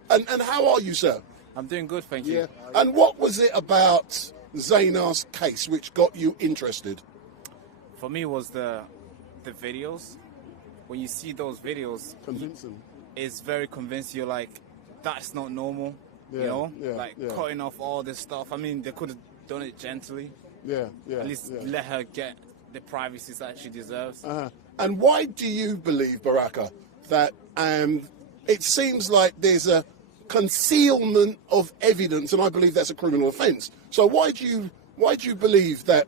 And how are you, sir? I'm doing good, thank you. Yeah. And what was it about Zayna's case which got you interested? For me, it was the videos. When you see those videos, Convincing. It's very convincing. You're like, that's not normal. Cutting off all this stuff. I mean, they could have done it gently. At least let her get the privacy that she deserves. And why do you believe, Baraka, that it seems like there's a concealment of evidence, and I believe that's a criminal offence. So why do you believe that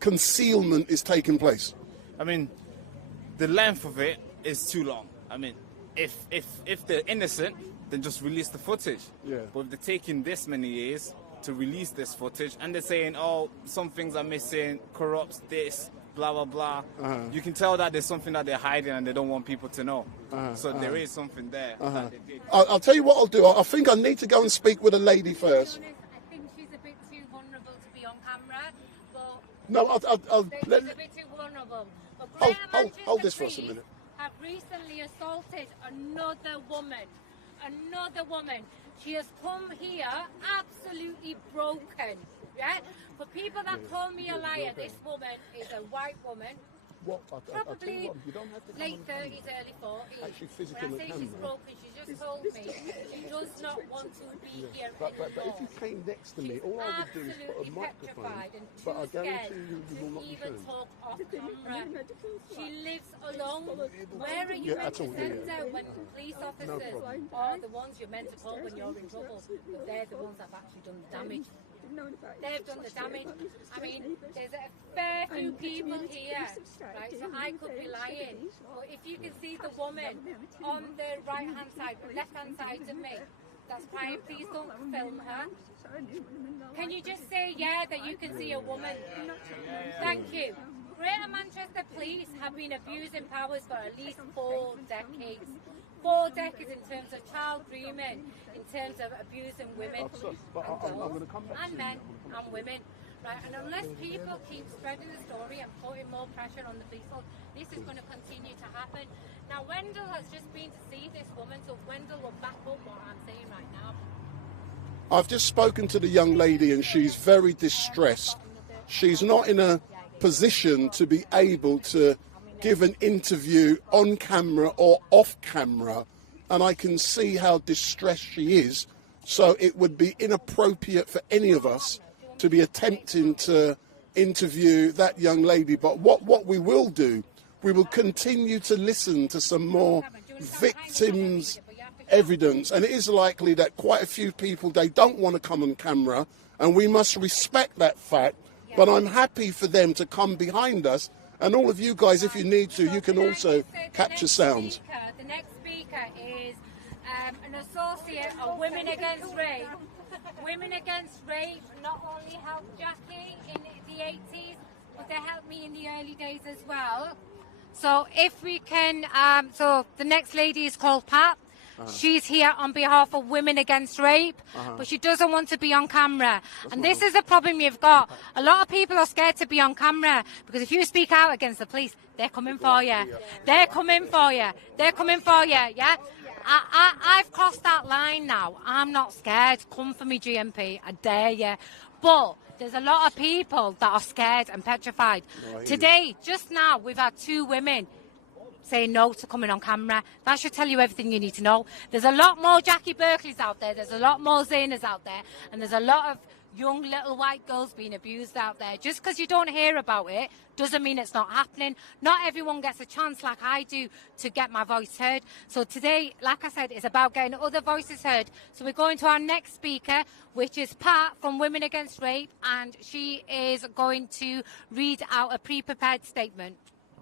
concealment is taking place? I mean, the length of it is too long. I mean, if they're innocent, then just release the footage. But if they're taking this many years to release this footage, and they're saying, oh, some things are missing, corrupts this, blah, blah, blah, you can tell that there's something that they're hiding and they don't want people to know. So there is something there that they did. I'll tell you what I'll do. I think I need to go and speak with a lady first. I think she's a bit too vulnerable to be on camera. But No, she's a bit too vulnerable. But hold this for us a minute. Have recently assaulted another woman. She has come here absolutely broken. Yeah? For people that call me a liar, this woman is a white woman. Probably late 30s, early 40s. Actually, physically when I say she's broken, she just told me she does not want to be here But anymore. if you came next to me, all I would do is put a microphone. And But I too scared guarantee you will not to be even shown. talk off camera. She lives alone. Where are you meant to send her when police officers are the ones you're meant to call when you're in trouble? But they're the ones that have actually done the damage. They've done the damage. I mean, there's a fair few people here, right? So I could be lying. But if you can see the woman on the right-hand side, left-hand side of me, that's fine. Please don't film her. Can you just say, yeah, that you can see a woman? Thank you. Greater Manchester Police have been abusing powers for at least 4 decades. 4 decades in terms of child grooming, in terms of abusing women and girls and men and women. Right? And unless people keep spreading the story and putting more pressure on the police, this is going to continue to happen. Now, Wendell has just been to see this woman, so Wendell will back up what I'm saying right now. I've just spoken to the young lady and she's very distressed. She's not in a position to be able to give an interview on camera or off camera, and I can see how distressed she is. So it would be inappropriate for any of us to be attempting to interview that young lady. But what we will do, we will continue to listen to some more victims' evidence, and it is likely that quite a few people, they don't want to come on camera, and we must respect that fact. But I'm happy for them to come behind us. And all of you guys, if you need to, you can also capture sounds. The next speaker is an associate of Women Against Rape. Women Against Rape not only helped Jackie in the 80s, but they helped me in the early days as well. So if we can, so the next lady is called Pat. She's here on behalf of Women Against Rape, but she doesn't want to be on camera. And this is the problem you've got. A lot of people are scared to be on camera because if you speak out against the police, they're coming for you. They're coming for you. They're coming for you, yeah? I've crossed that line now. I'm not scared. Come for me, GMP. I dare you. But there's a lot of people that are scared and petrified. Today, just now, we've had 2 women saying no to coming on camera. That should tell you everything you need to know. There's a lot more Jackie Berkeleys out there, there's a lot more Zenas out there, and there's a lot of young little white girls being abused out there. Just because you don't hear about it doesn't mean it's not happening. Not everyone gets a chance like I do to get my voice heard. So today, like I said, it's about getting other voices heard. So we're going to our next speaker, which is Pat from Women Against Rape, and she is going to read out a pre-prepared statement.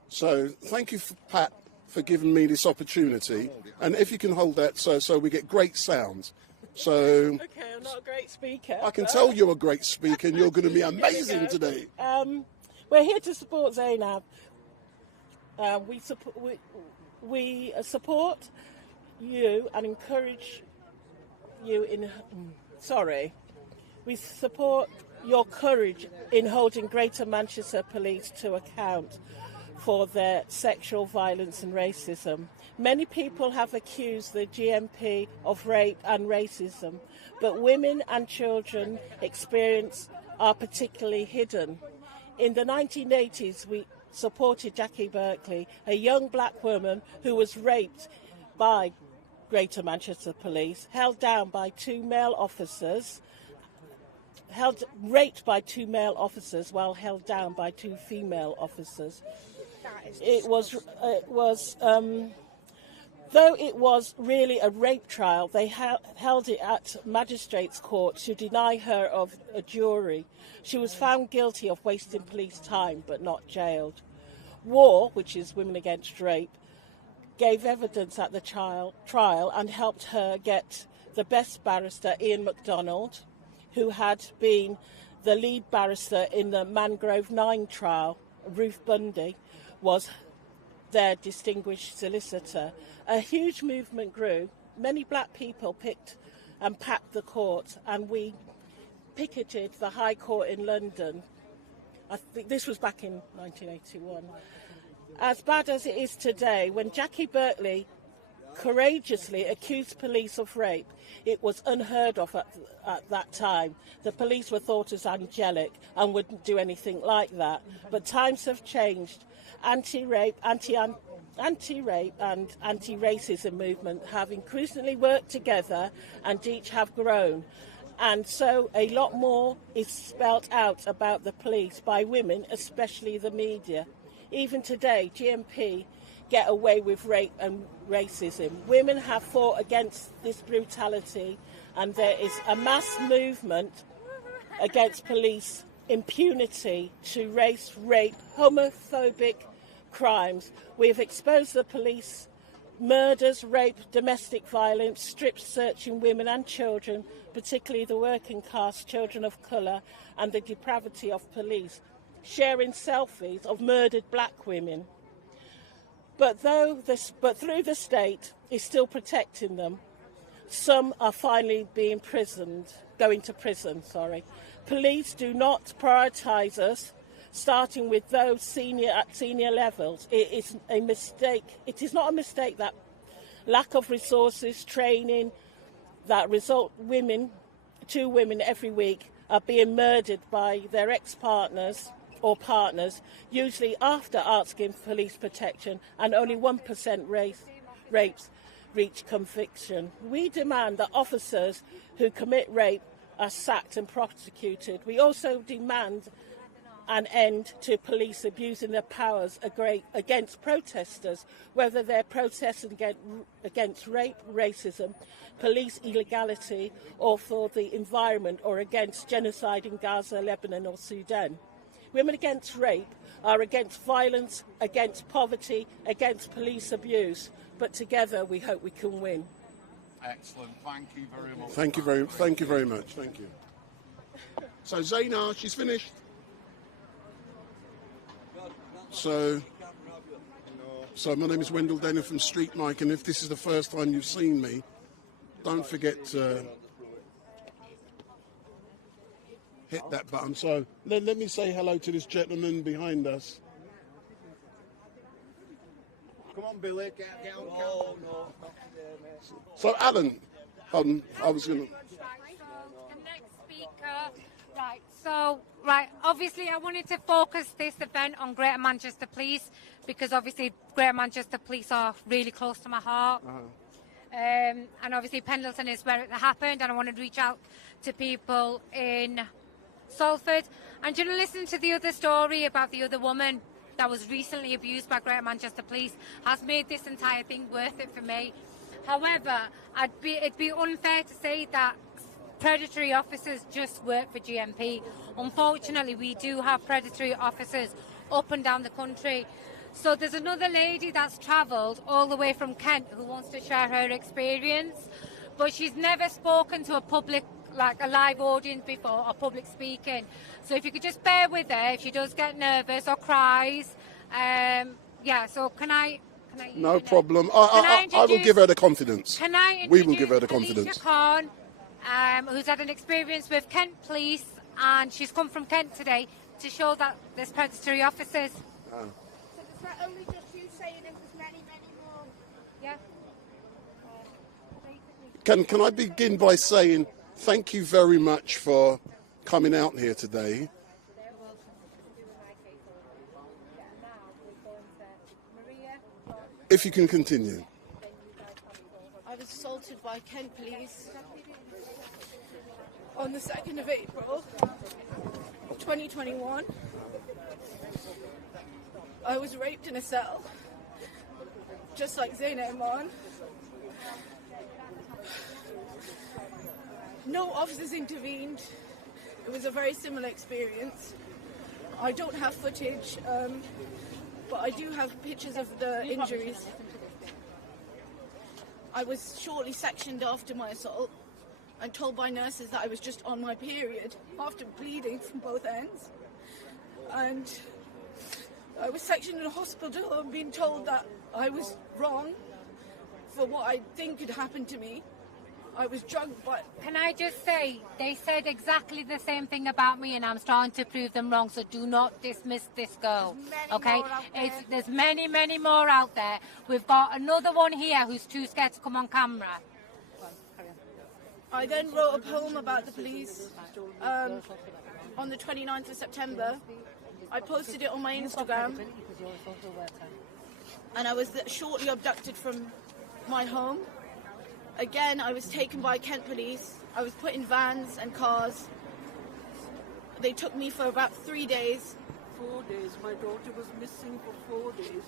So thank you, Pat, for giving me this opportunity. And if you can hold that so we get great sound. So, okay, I'm not a great speaker. I can tell you're a great speaker and you're going to be amazing today. We're here to support Zayna. We support you and encourage you in... We support your courage in holding Greater Manchester Police to account for their sexual violence and racism. Many people have accused the GMP of rape and racism, but women and children experience are particularly hidden. In the 1980s, we supported Jackie Berkeley, a young black woman who was raped by Greater Manchester Police, raped by 2 male officers while held down by 2 female officers. Though it was really a rape trial, they held it at magistrates' court to deny her of a jury. She was found guilty of wasting police time, but not jailed. WAR, which is Women Against Rape, gave evidence at the trial and helped her get the best barrister, Ian MacDonald, who had been the lead barrister in the Mangrove 9 trial. Ruth Bundy was their distinguished solicitor. A huge movement grew. Many black people picked and packed the court, and we picketed the High Court in London. I think this was back in 1981. As bad as it is today, when Jackie Berkeley courageously accused police of rape, it was unheard of at that time. The police were thought as angelic and wouldn't do anything like that. But times have changed. Anti-rape and anti-racism movement have increasingly worked together and each have grown. And so a lot more is spelt out about the police by women, especially the media. Even today, GMP get away with rape and racism. Women have fought against this brutality, and there is a mass movement against police impunity to race, rape, homophobic crimes. We have exposed the police murders, rape, domestic violence, strip searching women and children, particularly the working class, children of colour, and the depravity of police, sharing selfies of murdered black women. But through the state is still protecting them, some are finally being going to prison. Police do not prioritise us, starting with those at senior levels. It is a mistake. It is not a mistake that lack of resources, training, that result 2 women every week are being murdered by their ex-partners or partners, usually after asking for police protection, and only 1% rapes reach conviction. We demand that officers who commit rape are sacked and prosecuted. We also demand an end to police abusing their powers against protesters, whether they're protesting against rape, racism, police illegality, or for the environment, or against genocide in Gaza, Lebanon, or Sudan. Women Against Rape are against violence, against poverty, against police abuse. But together we hope we can win. Excellent. Thank you very much. Thank you very much. Thank you. So Zayna, she's finished. So my name is Wendell Denner from Street Mike, and if this is the first time you've seen me, don't forget to hit that button. So let me say hello to this gentleman behind us. Come on, Billy, get on. No. So Alan, I was going to... The next speaker Obviously I wanted to focus this event on Greater Manchester Police because obviously Greater Manchester Police are really close to my heart. And obviously Pendleton is where it happened, and I wanted to reach out to people in Salford. And you know, listen to the other story about the other woman that was recently abused by Greater Manchester Police has made this entire thing worth it for me. However, it'd be unfair to say that predatory officers just work for GMP. Unfortunately, we do have predatory officers up and down the country. So there's another lady that's travelled all the way from Kent who wants to share her experience, but she's never spoken to a public, like a live audience before, or public speaking. So if you could just bear with her if she does get nervous or cries. So can I no problem. I will give her the confidence. Can I we will give her the confidence. Khan, who's had an experience with Kent Police, and she's come from Kent today to show that there's predatory officers. So is that only just you saying it was many, many more? Yeah. Can I begin by saying thank you very much for coming out here today. If you can continue. I was assaulted by Kent Police on the 2nd of April 2021. I was raped in a cell, just like Zayna Iman. No officers intervened. It was a very similar experience. I don't have footage, but I do have pictures of the injuries. I was shortly sectioned after my assault and told by nurses that I was just on my period after bleeding from both ends. And I was sectioned in a hospital and being told that I was wrong for what I think had happened to me. I was drugged, but... Can I just say, they said exactly the same thing about me, and I'm starting to prove them wrong, so do not dismiss this girl, okay? There's many, many more out there. We've got another one here who's too scared to come on camera. I then wrote a poem about the police on the 29th of September. I posted it on my Instagram, and I was shortly abducted from my home. Again, I was taken by Kent Police. I was put in vans and cars. They took me for about 3 days. 4 days. My daughter was missing for 4 days.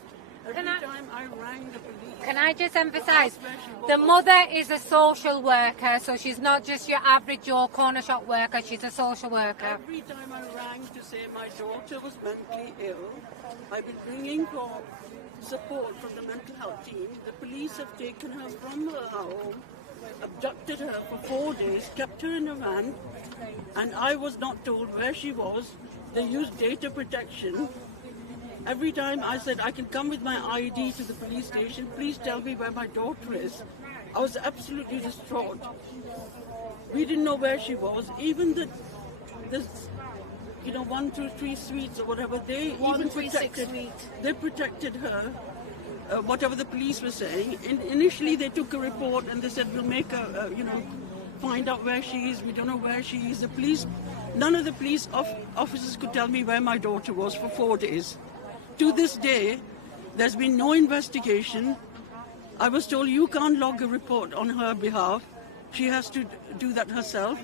Every time I rang the police... Can I just emphasise, the mother is a social worker, so she's not just your average or corner shop worker, she's a social worker. Every time I rang to say my daughter was mentally ill, I've been ringing for support from the mental health team. The police have taken her from her home, abducted her for 4 days, kept her in a van, and I was not told where she was. They used data protection. Every time I said, I can come with my ID to the police station, please tell me where my daughter is. I was absolutely distraught. We didn't know where she was. Even the 123 suites or whatever, they even protected her, whatever the police were saying. Initially they took a report and they said, we'll make a, find out where she is. We don't know where she is. The police, none of the police officers could tell me where my daughter was for 4 days. To this day, there's been no investigation. I was told you can't log a report on her behalf. She has to do that herself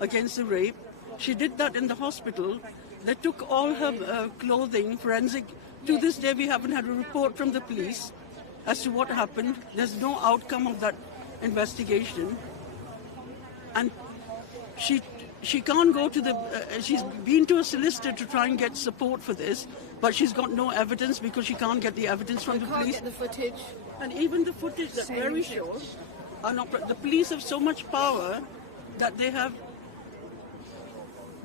against the rape. She did that in the hospital. They took all her clothing, forensic. To this day, we haven't had a report from the police as to what happened. There's no outcome of that investigation. And she can't go to the... she's been to a solicitor to try and get support for this, but she's got no evidence because she can't get the evidence from the police. Get the footage. And even the footage that Mary shows are not... The police have so much power that they have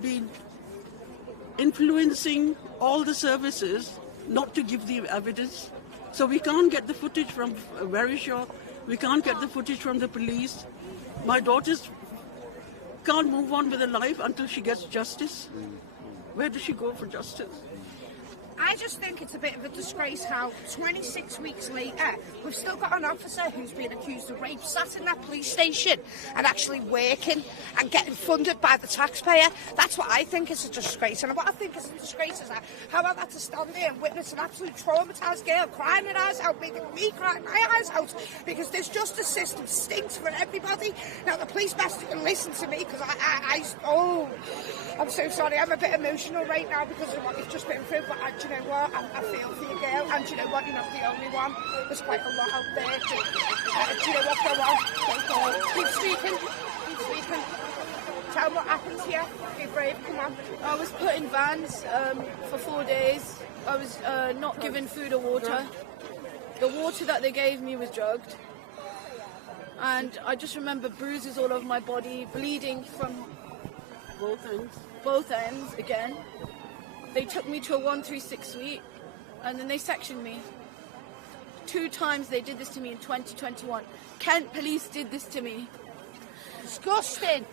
been influencing all the services not to give the evidence. So we can't get the footage from Verishaw, we can't get the footage from the police. My daughter's can't move on with her life until she gets justice. Where does she go for justice? I just think it's a bit of a disgrace how 26 weeks later we've still got an officer who's been accused of rape sat in that police station and actually working and getting funded by the taxpayer. That's what I think is a disgrace. And what I think is a disgrace is how I've had to stand there and witness an absolute traumatised girl crying her eyes out, making me cry my eyes out, because this justice system stinks for everybody. Now the police best can listen to me, because I'm so sorry, I'm a bit emotional right now because of what you've just been through, but do you know what, I feel for you, girl, and do you know what, you're not the only one. There's quite a lot out there. Do you know what, go on, keep speaking. Tell them what happened to you. Be brave, come on. I was put in vans for 4 days. I was not given food or water. The water that they gave me was drugged. And I just remember bruises all over my body, bleeding from both ends again. They took me to a 136 suite and then they sectioned me. 2 times they did this to me in 2021. Kent police did this to me. Disgusting.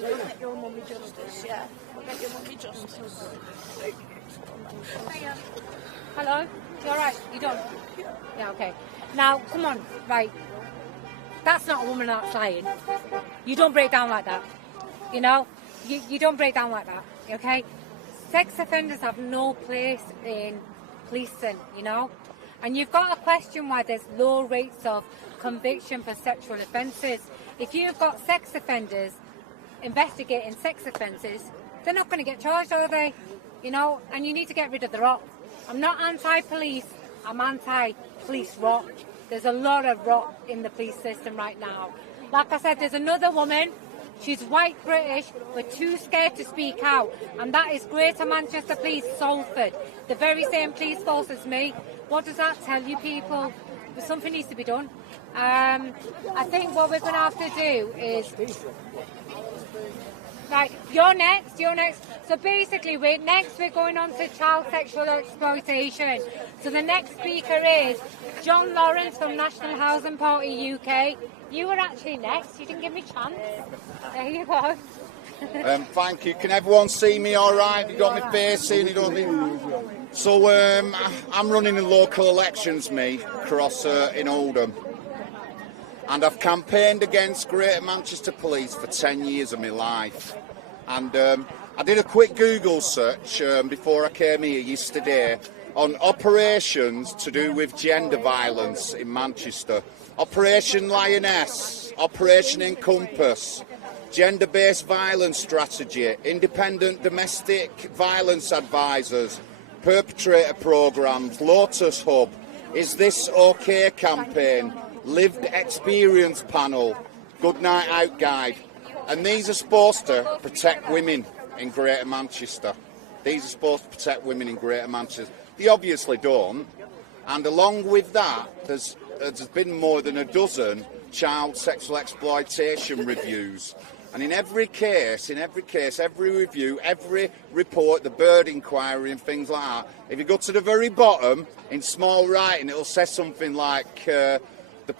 We'll get your mummy justice, yeah. We'll get your mummy justice. Hello? You alright? You done? Yeah, okay. Now, come on, right. That's not a woman that's lying. You don't break down like that. You know? You don't break down like that, okay? Sex offenders have no place in policing, you know? And you've got to question why there's low rates of conviction for sexual offences. If you've got sex offenders investigating sex offences, they're not going to get charged, are they? You know? And you need to get rid of the rot. I'm not anti-police, I'm anti-police rot. There's a lot of rot in the police system right now. Like I said, there's another woman, she's white British, but too scared to speak out, and that is Greater Manchester Police, Salford, the very same police force as me. What does that tell you, people? Something needs to be done. I think what we're going to have to do is... Right, you're next. So basically, we're going on to child sexual exploitation. So the next speaker is John Lawrence from National Housing Party UK. You were actually next, you didn't give me a chance. There you go. Thank you. Can everyone see me all right? You got my face in, you don't think... So I'm running in local elections, me, across in Oldham. And I've campaigned against Greater Manchester Police for 10 years of my life. And I did a quick Google search before I came here yesterday on operations to do with gender violence in Manchester. Operation Lioness, Operation Encompass, Gender-Based Violence Strategy, Independent Domestic Violence Advisors, Perpetrator Programmes, Lotus Hub, Is This OK campaign, Lived Experience Panel, Good Night Out Guide. And these are supposed to protect women in Greater Manchester. These are supposed to protect women in Greater Manchester. They obviously don't. And along with that, there's been more than a dozen child sexual exploitation reviews. And in every case, every review, every report, the Bird inquiry and things like that, if you go to the very bottom, in small writing, it'll say something like, the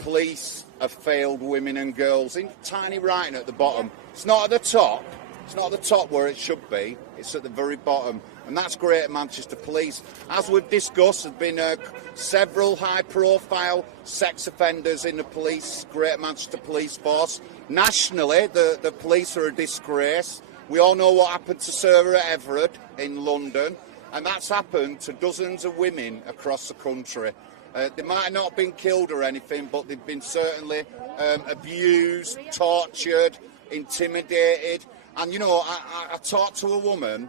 police have failed women and girls, in tiny writing at the bottom. It's not at the top. It's not at the top where it should be. It's at the very bottom. And that's Greater Manchester Police. As we've discussed, there's been several high-profile sex offenders in the police, Greater Manchester Police Force. Nationally, the police are a disgrace. We all know what happened to Sarah Everard in London, and that's happened to dozens of women across the country. They might have not been killed or anything, but they've been certainly abused, tortured, intimidated. And, you know, I talked to a woman,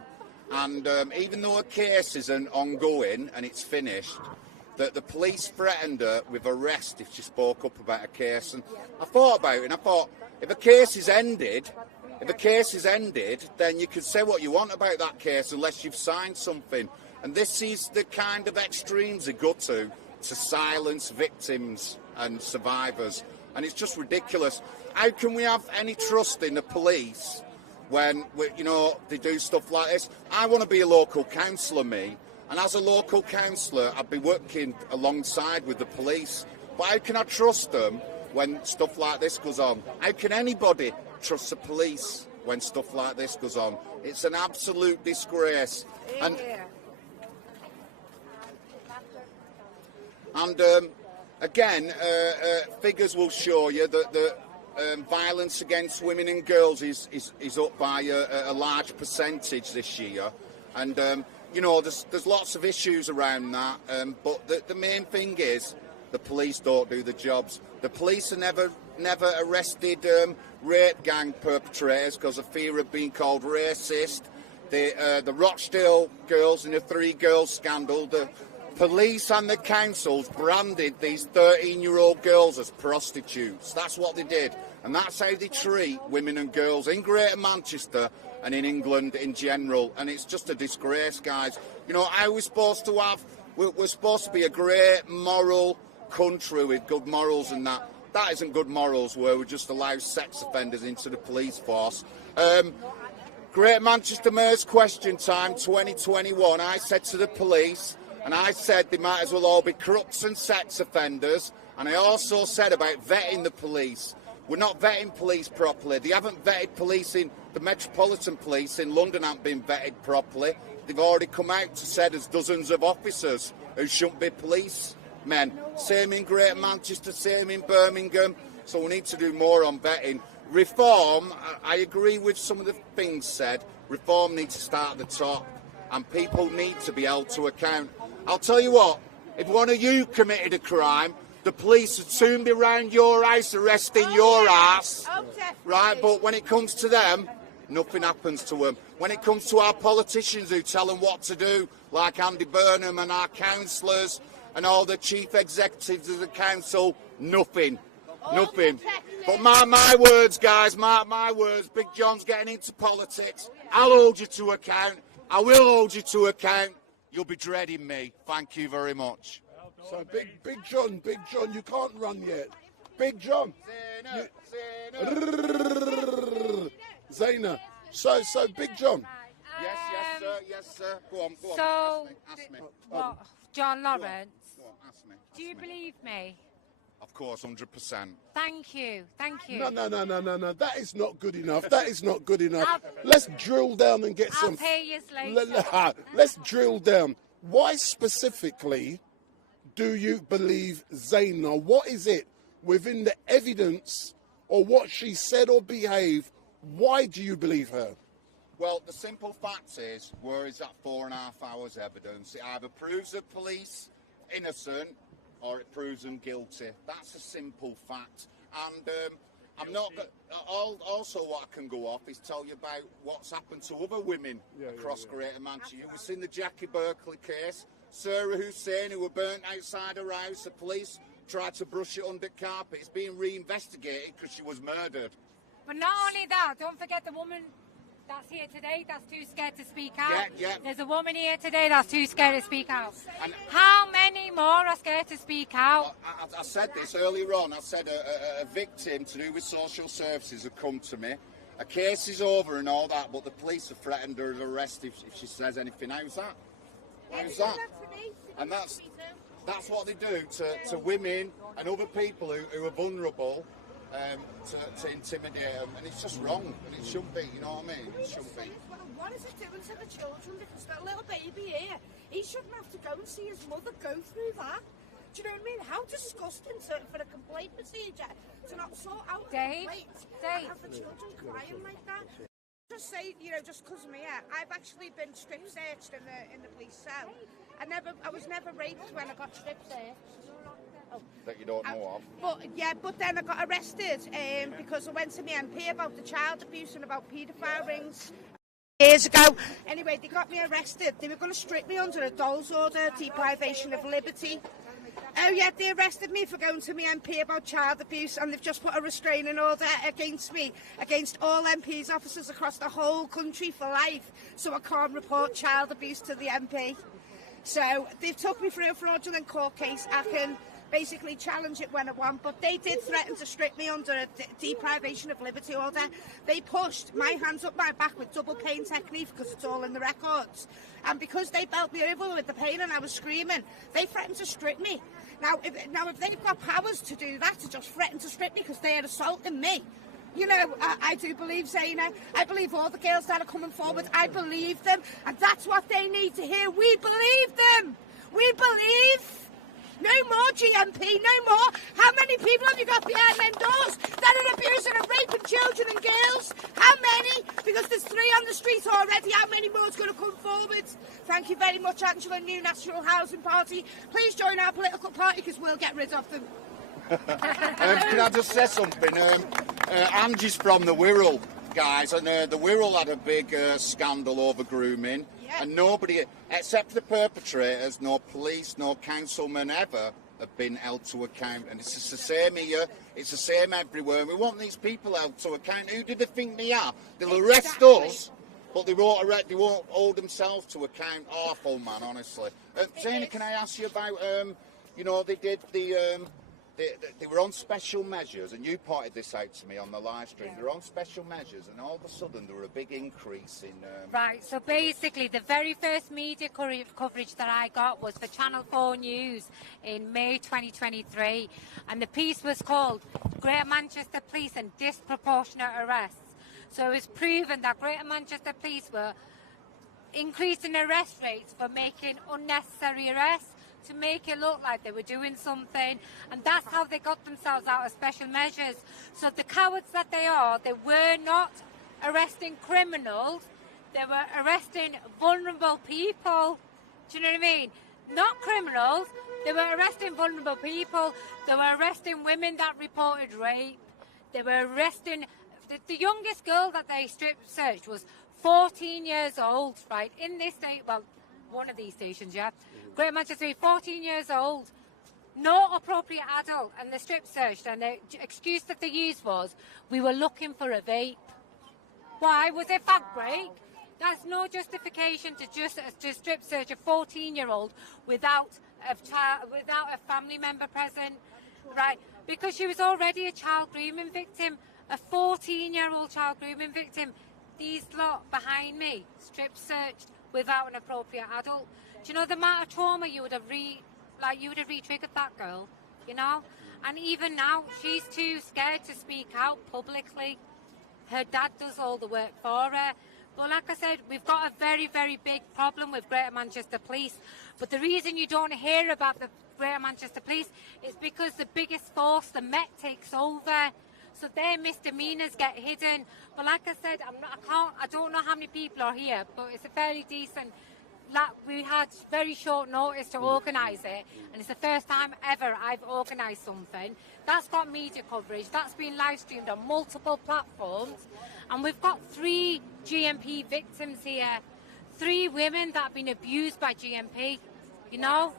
and even though a case isn't ongoing and it's finished, that the police threatened her with arrest if she spoke up about a case. And I thought about it, and I thought, if a case is ended, then you can say what you want about that case unless you've signed something. And this is the kind of extremes they go to silence victims and survivors. And it's just ridiculous. How can we have any trust in the police when, they do stuff like this? I want to be a local councillor, me. And as a local councillor, I'd be working alongside with the police. But how can I trust them when stuff like this goes on? How can anybody trust the police when stuff like this goes on. It's an absolute disgrace. And again, figures will show you that the violence against women and girls is up by a large percentage this year. And, you know, there's lots of issues around that. But the main thing is the police don't do the jobs. The police are never arrested rape gang perpetrators because of fear of being called racist. The Rochdale girls in the 3 girls scandal, the police and the councils branded these 13-year-old girls as prostitutes. That's what they did. And that's how they treat women and girls in Greater Manchester and in England in general. And it's just a disgrace, guys. You know, how we're supposed to have... We're supposed to be a great moral country with good morals and that. That isn't good morals where we just allow sex offenders into the police force. Greater Manchester Mayor's Question Time 2021, I said to the police... And I said they might as well all be crooks and sex offenders. And I also said about vetting the police. We're not vetting police properly. They haven't vetted police in the Metropolitan Police in London haven't been vetted properly. They've already come out to say there's dozens of officers who shouldn't be policemen. Same in Greater Manchester, same in Birmingham. So we need to do more on vetting. Reform, I agree with some of the things said. Reform needs to start at the top. And people need to be held to account. I'll tell you what, if one of you committed a crime, the police would soon be round your house arresting your ass. Right, but when it comes to them, nothing happens to them. When it comes to our politicians who tell them what to do, like Andy Burnham and our councillors and all the chief executives of the council, nothing. Nothing. But mark my words, guys, mark my words, Big John's getting into politics. I'll hold you to account. I will hold you to account. You'll be dreading me. Thank you very much. So, Big John, you can't run yet. Big John. Zayna. So, Big John. Yes, sir. Go on. So, ask me. What, John Lawrence, Go on, ask me. do you believe me? Of course, 100%. Thank you. No. That is not good enough. Let's drill down and get I'll pay you later. Let's drill down. Why specifically do you believe Zayna? What is it within the evidence or what she said or behaved? Why do you believe her? Well, the simple fact is, where is that 4.5 hours evidence? It either proves the police innocent or it proves them guilty. That's a simple fact. And I'm not. Also, what I can go off is tell you about what's happened to other women across Greater Manchester. You've seen the Jackie Berkeley case, Sarah Hussein, who were burnt outside her house. The police tried to brush it under carpet. It's being reinvestigated because she was murdered. But not only that, don't forget the woman that's here today that's too scared to speak out. Yeah. There's a woman here today that's too scared to speak out. And how many more are scared to speak out? I said this earlier on. I said a victim to do with social services had come to me. A case is over and all that, but the police have threatened her with arrest if she says anything. How's that? And that's what they do to women and other people who are vulnerable. To intimidate them, and it's just wrong, and it shouldn't be, you know what I mean? It shouldn't be. What is it doing to the children? Because that little baby here, he shouldn't have to go and see his mother go through that. Do you know what I mean? How disgusting for a complaint procedure to not sort out Dave, and have the children crying like that. Just say, just because of me, I've actually been strip searched in the police cell. I was never raped when I got strip searched. That you don't know of. But then I got arrested because I went to my MP about the child abuse and about paedophile rings years ago. Anyway, they got me arrested. They were going to strip me under a doll's order, deprivation of liberty. Oh yeah, they arrested me for going to my MP about child abuse, and they've just put a restraining order against me, against all MP's officers across the whole country for life, so I can't report child abuse to the MP. So they've took me through a fraudulent court case. I can basically challenge it when I want, but they did threaten to strip me under a deprivation of liberty order. They pushed my hands up my back with double pain technique, because it's all in the records, and because they belt me over with the pain and I was screaming, they threatened to strip me. Now if they've got powers to do that, to just threaten to strip me because they are assaulting me, You know, I do believe Zayna. I believe all the girls that are coming forward. I believe them, and that's what they need to hear. We believe them. We believe. No more GMP, no more. How many people have you got behind them doors that are abusing and raping children and girls? How many? Because there's 3 on the street already. How many more is going to come forward? Thank you very much, Angela, New National Housing Party. Please join our political party because we'll get rid of them. Can I just say something? Angie's from the Wirral, guys, and the Wirral had a big scandal over grooming. And nobody, except the perpetrators, no police, no councilman ever have been held to account. And it's just the same here, it's the same everywhere. And we want these people held to account. Who do they think they are? They'll arrest us, but they won't hold themselves to account. Awful, man, honestly. Zena, can I ask you about, you know, they did the... They were on special measures, and you pointed this out to me on the live stream. They were on special measures, and all of a sudden there were a big increase in... Right, so basically the very first media coverage that I got was for Channel 4 News in May 2023, and the piece was called Greater Manchester Police and Disproportionate Arrests. So it was proven that Greater Manchester Police were increasing arrest rates for making unnecessary arrests, to make it look like they were doing something, and that's how they got themselves out of special measures. So the cowards that they are, they were not arresting criminals, they were arresting vulnerable people. Do you know what I mean? Not criminals, they were arresting vulnerable people, they were arresting women that reported rape, they were arresting... The youngest girl that they strip searched was 14 years old, right, in this state, well, one of these stations, yeah. Greater Manchester, 14 years old, no appropriate adult, and the strip searched, and the excuse that they used was, we were looking for a vape. Why? Was it fag break? That's no justification to strip search a 14-year-old without a family member present, right? Because she was already a child grooming victim, a 14-year-old child grooming victim. These lot behind me strip searched without an appropriate adult. Do you know the amount of trauma you would have re-triggered that girl, you know? And even now, she's too scared to speak out publicly. Her dad does all the work for her. But like I said, we've got a very, very big problem with Greater Manchester Police. But the reason you don't hear about the Greater Manchester Police is because the biggest force, the Met, takes over. So their misdemeanors get hidden. But like I said, I don't know how many people are here, but it's a fairly decent... we had very short notice to organise it, and it's the first time ever I've organised something. That's got media coverage, that's been live streamed on multiple platforms, and we've got 3 GMP victims here, 3 women that have been abused by GMP, you know?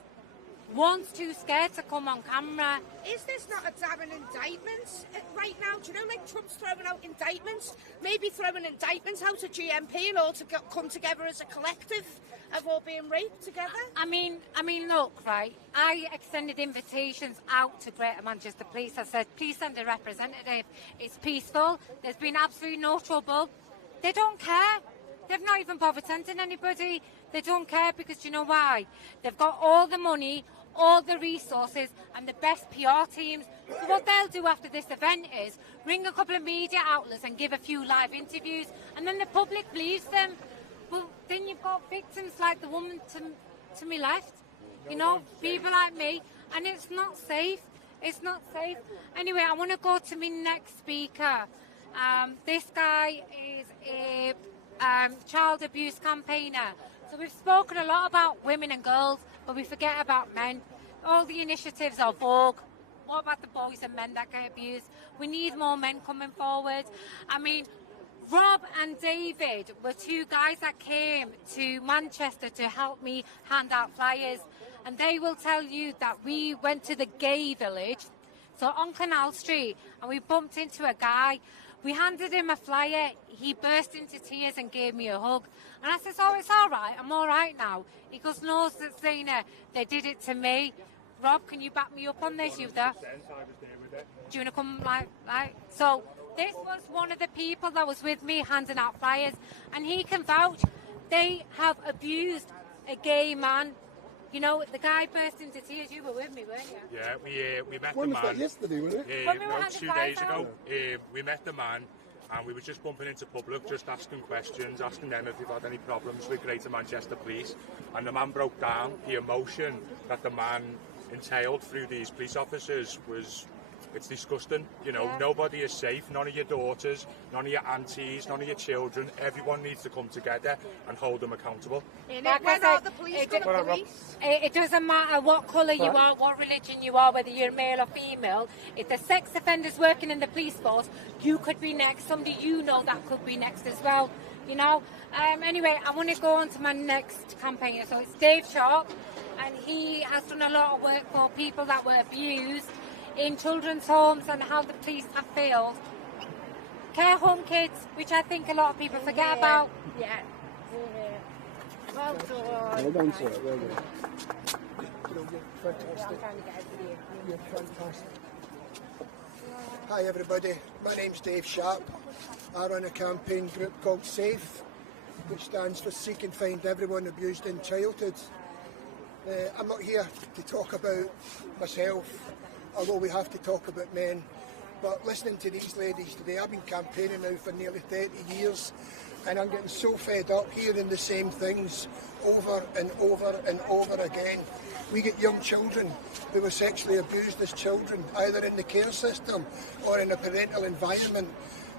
One's too scared to come on camera. Is this not a damning indictment right now? Do you know, like Trump's throwing out indictments? Maybe throwing indictments out of GMP and all to come together as a collective of all being raped together? I mean, look, right, I extended invitations out to Greater Manchester Police. I said, please send a representative. It's peaceful. There's been absolutely no trouble. They don't care. They've not even bothered sending anybody. They don't care because, do you know why? They've got all the money, all the resources and the best PR teams. So what they'll do after this event is ring a couple of media outlets and give a few live interviews, and then the public believes them. Well, then you've got victims like the woman to me left, you know, people like me, and it's not safe. It's not safe. Anyway, I want to go to my next speaker. This guy is a child abuse campaigner. So we've spoken a lot about women and girls, but we forget about men. All the initiatives are vogue. What about the boys and men that get abused? We need more men coming forward. I mean, Rob and David were 2 guys that came to Manchester to help me hand out flyers, and they will tell you that we went to the gay village, so on Canal Street, and we bumped into a guy. We handed him a flyer, he burst into tears and gave me a hug. And I said, oh, it's all right, I'm all right now. He goes, no, Zena, they did it to me. Rob, can you back me up on this? You there? Do you want to come, like? So this was one of the people that was with me handing out flyers, and he can vouch. They have abused a gay man You know, the guy burst into tears. You were with me, weren't you? Yeah, we met When the was man. that, yesterday, wasn't it? When we were No, handing 2 flyers days ago. out. We met the man, and we were just bumping into public, just asking questions, asking them if they've had any problems with Greater Manchester Police. And the man broke down. The emotion that the man entailed through these police officers it's disgusting. You know, nobody is safe. None of your daughters, none of your aunties, none of your children. Everyone needs to come together and hold them accountable. Like I said, it doesn't matter what colour you are, what religion you are, whether you're male or female. If the sex offender's working in the police force, you could be next. Somebody you know that could be next as well. You know. Anyway, I want to go on to my next campaigner. So it's Dave Sharp, and he has done a lot of work for people that were abused in children's homes and how the police have failed. Care home kids, which I think a lot of people forget about. Yeah. Well done, sir. Well done. You're fantastic. Hi everybody, my name's Dave Sharp. I run a campaign group called SAFE, which stands for Seek and Find Everyone Abused in Childhood. I'm not here to talk about myself, although we have to talk about men, but listening to these ladies today, I've been campaigning now for nearly 30 years, and I'm getting so fed up hearing the same things over and over and over again. We get young children who were sexually abused as children, either in the care system or in a parental environment,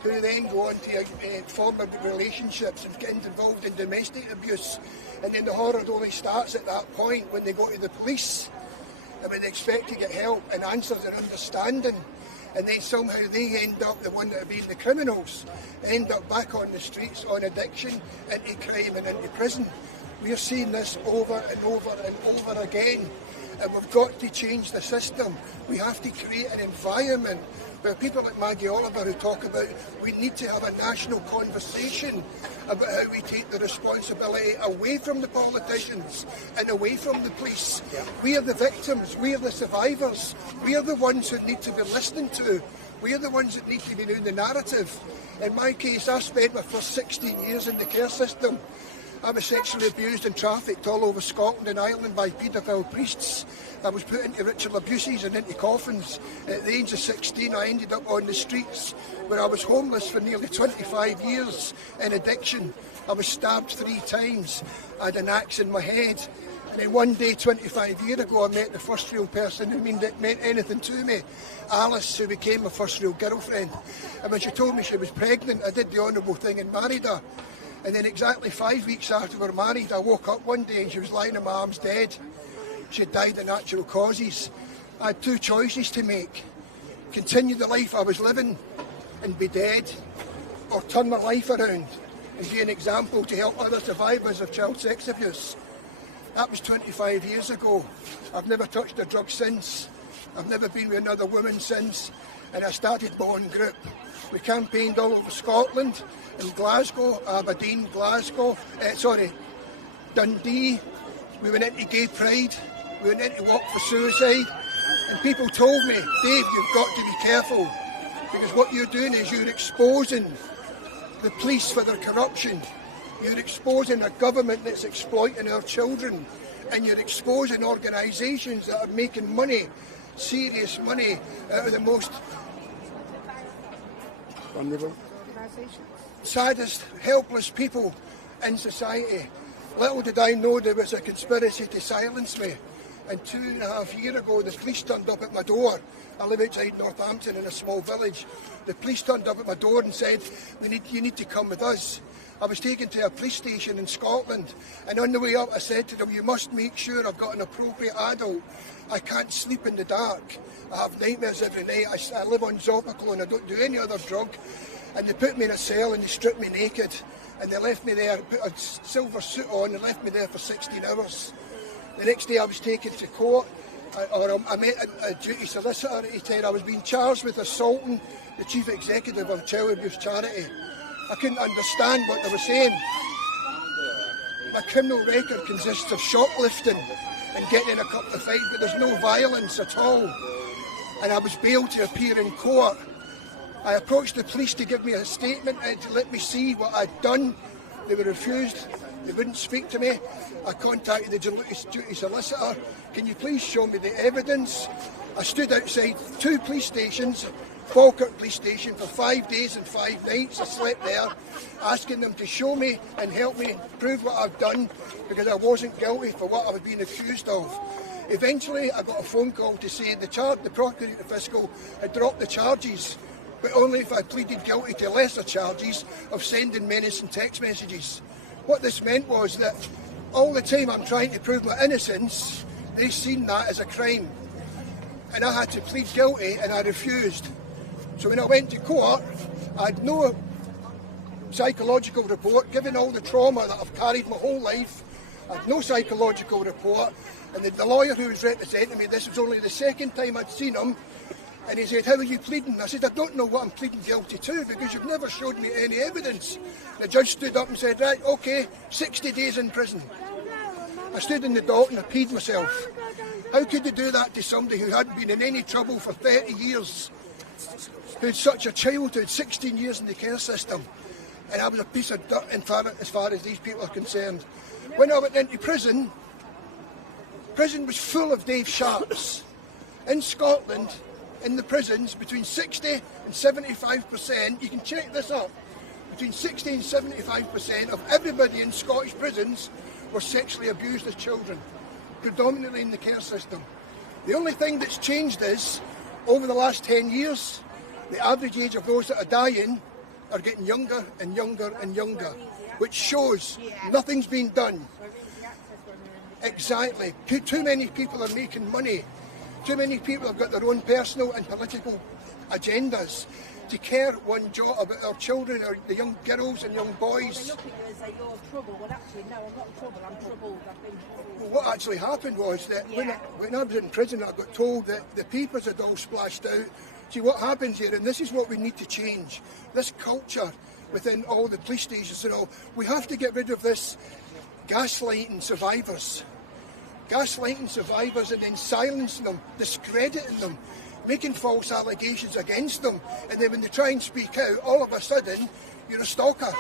who then go on to form relationships and get involved in domestic abuse. And then the horror only starts at that point when they go to the police and when they expect to get help and answers and understanding. And then somehow they end up, the one that have been the criminals, end up back on the streets on addiction, into crime and into prison. We're seeing this over and over and over again. And we've got to change the system. We have to create an environment where people like Maggie Oliver, who talk about we need to have a national conversation about how we take the responsibility away from the politicians and away from the police. We are the victims, we are the survivors, we are the ones who need to be listened to, we are the ones that need to be doing the narrative. In my case, I spent my first 16 years in the care system. I was sexually abused and trafficked all over Scotland and Ireland by paedophile priests. I was put into ritual abuses and into coffins. At the age of 16, I ended up on the streets where I was homeless for nearly 25 years in addiction. I was stabbed 3 times. I had an axe in my head. And then one day, 25 years ago, I met the first real person who meant anything to me, Alice, who became my first real girlfriend. And when she told me she was pregnant, I did the honourable thing and married her. And then exactly 5 weeks after we were married, I woke up one day and she was lying in my arms dead. She had died of natural causes. I had 2 choices to make. Continue the life I was living and be dead, or turn my life around and be an example to help other survivors of child sex abuse. That was 25 years ago. I've never touched a drug since. I've never been with another woman since. And I started my own group. We campaigned all over Scotland, in Glasgow, Aberdeen, Dundee. We went into gay pride, we went into walk for suicide, and people told me, Dave, you've got to be careful, because what you're doing is you're exposing the police for their corruption, you're exposing a government that's exploiting our children, and you're exposing organisations that are making money, serious money, out of the most vulnerable, saddest, helpless people in society. Little did I know there was a conspiracy to silence me. And 2.5 years ago, the police turned up at my door. I live outside Northampton in a small village. The police turned up at my door and said, you need to come with us. I was taken to a police station in Scotland, and on the way up I said to them, you must make sure I've got an appropriate adult. I can't sleep in the dark. I have nightmares every night. I live on Zopical and I don't do any other drug. And they put me in a cell and they stripped me naked. And they left me there, put a silver suit on and left me there for 16 hours. The next day I was taken to court, I met a duty solicitor. He said I was being charged with assaulting the chief executive of a child abuse charity. I couldn't understand what they were saying. My criminal record consists of shoplifting and getting in a couple of fights, but there's no violence at all. And I was bailed to appear in court. I approached the police to give me a statement and to let me see what I'd done. They were refused. They wouldn't speak to me. I contacted the duty solicitor. Can you please show me the evidence? I stood outside 2 police stations, Falkirk Police Station, for 5 days and 5 nights. I slept there, asking them to show me and help me prove what I've done, because I wasn't guilty for what I was being accused of. Eventually, I got a phone call to say the prosecutor fiscal had dropped the charges, but only if I pleaded guilty to lesser charges of sending menacing text messages. What this meant was that all the time I'm trying to prove my innocence, they seen that as a crime. And I had to plead guilty, and I refused. So when I went to court, I had no psychological report, given all the trauma that I've carried my whole life. I had no psychological report. And the lawyer who was representing me, this was only the second time I'd seen him, and he said, how are you pleading? I said, I don't know what I'm pleading guilty to, because you've never showed me any evidence. The judge stood up and said, right, okay, 60 days in prison. I stood in the dock and I peed myself. How could you do that to somebody who hadn't been in any trouble for 30 years, who had such a childhood, 16 years in the care system? And I was a piece of dirt as far as these people are concerned. When I went into prison, prison was full of Dave Sharps. In Scotland, in the prisons, between 60 and 75%, you can check this up, between 60 and 75% of everybody in Scottish prisons were sexually abused as children, predominantly in the care system. The only thing that's changed is, over the last 10 years, the average age of those that are dying are getting younger and younger and younger, which shows nothing's been done. Exactly. Too many people are making money. Too many people have got their own personal and political agendas to care one jot about our children, or the young girls and young boys. They look at you and say, you're in trouble. Well, actually, no, I'm not in trouble. I'm troubled. I've been troubled. Well, what actually happened was that when I was in prison, I got told that the papers had all splashed out. See, what happens here, and this is what we need to change, this culture within all the police stations and all, we have to get rid of this gaslighting survivors. Gaslighting survivors and then silencing them, discrediting them, making false allegations against them, and then when they try and speak out, all of a sudden, you're a stalker.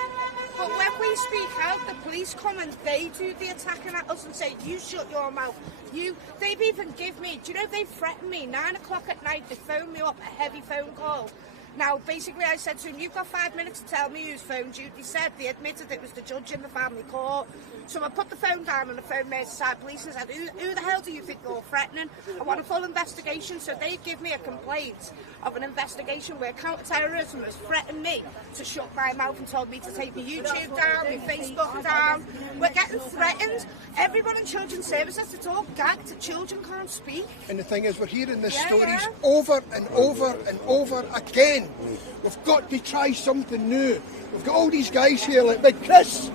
But when we speak out, the police come and they do the attacking at us and say, you shut your mouth. They've even given me, do you know, they threatened me, 9 o'clock at night, they phoned me up, a heavy phone call. Now, basically, I said to him, you've got 5 minutes to tell me who's phoned you. They said, they admitted it was the judge in the family court. So I put the phone down on the phone Merseyside Police and said, who the hell do you think you're threatening? I want a full investigation. So they give me a complaint of an investigation where counter-terrorism has threatened me to shut my mouth and told me to take my YouTube down, my Facebook down. We're getting threatened. Everyone in children's services, it's all gagged. The children can't speak. And the thing is, we're hearing these stories over and over and over again. We've got to try something new. We've got all these guys here like big Chris.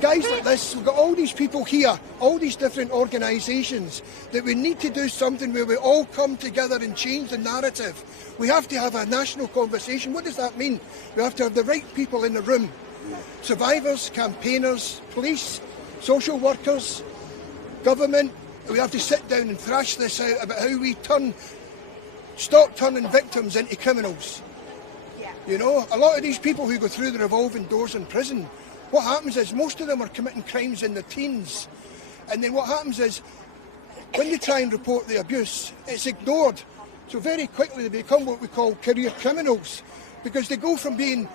Guys like this, we've got all these people here, all these different organisations, that we need to do something where we all come together and change the narrative. We have to have a national conversation. What does that mean? We have to have the right people in the room. Survivors, campaigners, police, social workers, government. We have to sit down and thrash this out about how we stop turning victims into criminals. You know, a lot of these people who go through the revolving doors in prison, what happens is most of them are committing crimes in their teens. And then what happens is, when they try and report the abuse, it's ignored. So very quickly they become what we call career criminals, because they go from being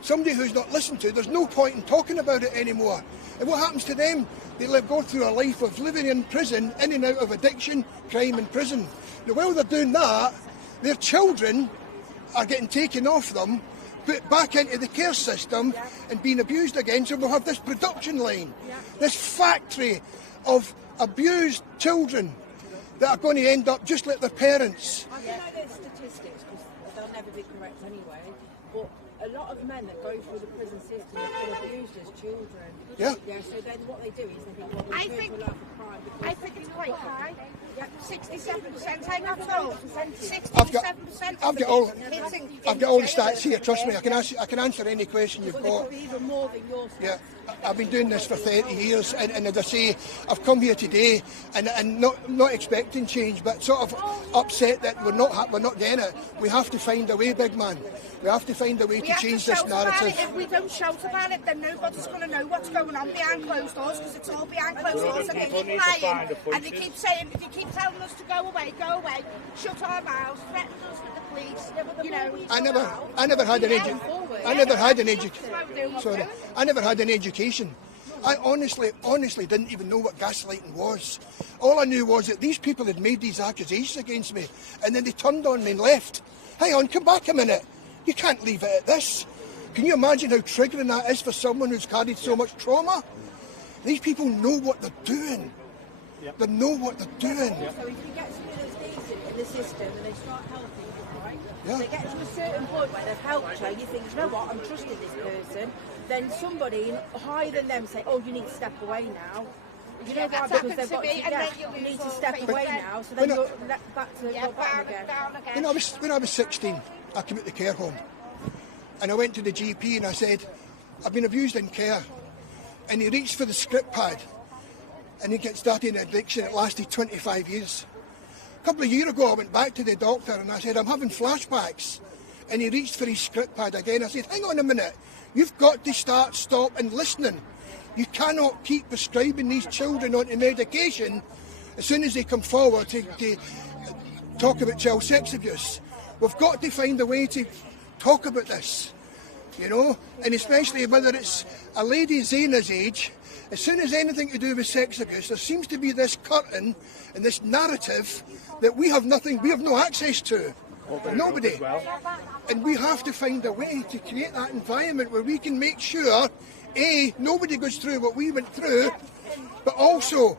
somebody who's not listened to, there's no point in talking about it anymore. And what happens to them? They go through a life of living in prison, in and out of addiction, crime and prison. Now while they're doing that, their children are getting taken off them, put back into the care system and being abused again. So we'll have this production line, this factory of abused children that are going to end up just like their parents. I know there's statistics, because they'll never be correct anyway, but a lot of men that go through the prison system have been abused as children. Yeah. So then what they do is they think, well, we're going to life of crime. I think it's quite high. 67%, I got told. 67%. I've got all the stats here. Trust me, I can answer any question you've got. Even more than your stats. Yeah. I've been doing this for 30 years, and as I say, I've come here today and not expecting change, but sort of upset that we're not getting it. We have to find a way, big man. We have to find a way to change this narrative. If we don't shout about it, then nobody's going to know what's going on behind closed doors, because it's all behind closed doors, and they keep lying, and they keep saying, they keep telling us to go away, shut our mouths, threaten us with the police. You know, I never had an education. I honestly didn't even know what gaslighting was. All I knew was that these people had made these accusations against me, and then they turned on me and left. Hang on, come back a minute. You can't leave it at this. Can you imagine how triggering that is for someone who's carried so much trauma? These people know what they're doing. Yep. They know what they're doing. So if you get someone that's decent in the system and they start helping you, right? Yeah. They get to a certain point where they've helped you, you think, you know what, I'm trusting this person. Then somebody higher than them say, oh, you need to step away now. You know why? Because they've got you need to step away now, so then you're back to your bottom again. When I was 16, I came out the care home, and I went to the GP and I said, I've been abused in care. And he reached for the script pad, and he got started in addiction. It lasted 25 years. A couple of years ago, I went back to the doctor and I said, I'm having flashbacks. And he reached for his script pad again. I said, hang on a minute, you've got to stop and listening. You cannot keep prescribing these children onto medication as soon as they come forward to talk about child sex abuse. We've got to find a way to talk about this, you know, and especially whether it's a lady Zena's age. As soon as anything to do with sex abuse, there seems to be this curtain and this narrative that we have no access to. Nobody. And we have to find a way to create that environment where we can make sure, A, nobody goes through what we went through, but also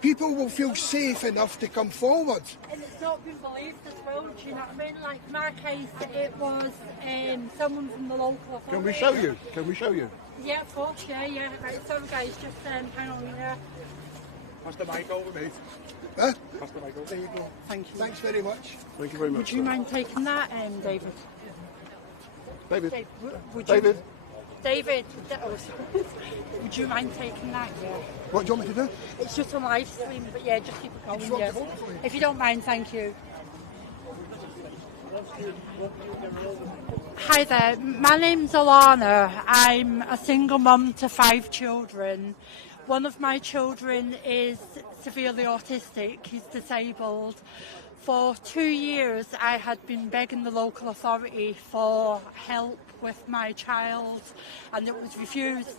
people will feel safe enough to come forward. And it's not been believed as well, do you know what I mean? Like my case, it was someone from the local authority. Can we show you? Can we show you? Yeah, of course, yeah. Right, so guys, just hang on, yeah. Pass the mic over, mate. Huh? Pass the mic over. There you go. Thank you. Thanks very much. Thank you very much. Would you mind taking that, David? David. David, would you mind taking that? Yeah. What do you want me to do? It's just on live stream, but yeah, just keep it going. Yeah. If you don't mind, thank you. Hi there, my name's Alana. I'm a single mum to 5 children. One of my children is severely autistic, he's disabled. For 2 years I had been begging the local authority for help with my child and it was refused.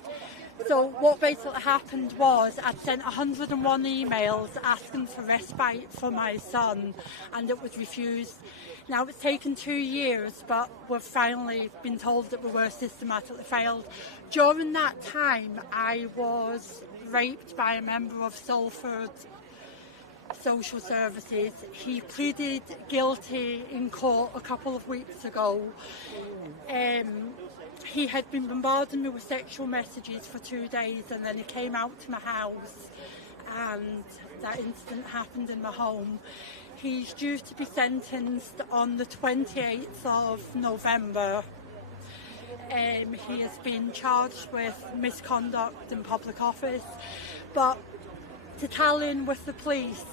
So what basically happened was I'd sent 101 emails asking for respite for my son and it was refused. Now it's taken 2 years, but we've finally been told that we were systematically failed. During that time I was raped by a member of Salford Social Services. He pleaded guilty in court a couple of weeks ago. He had been bombarding me with sexual messages for 2 days and then he came out to my house and that incident happened in my home. He's due to be sentenced on the 28th of November. He has been charged with misconduct in public office, but to tally in with the police,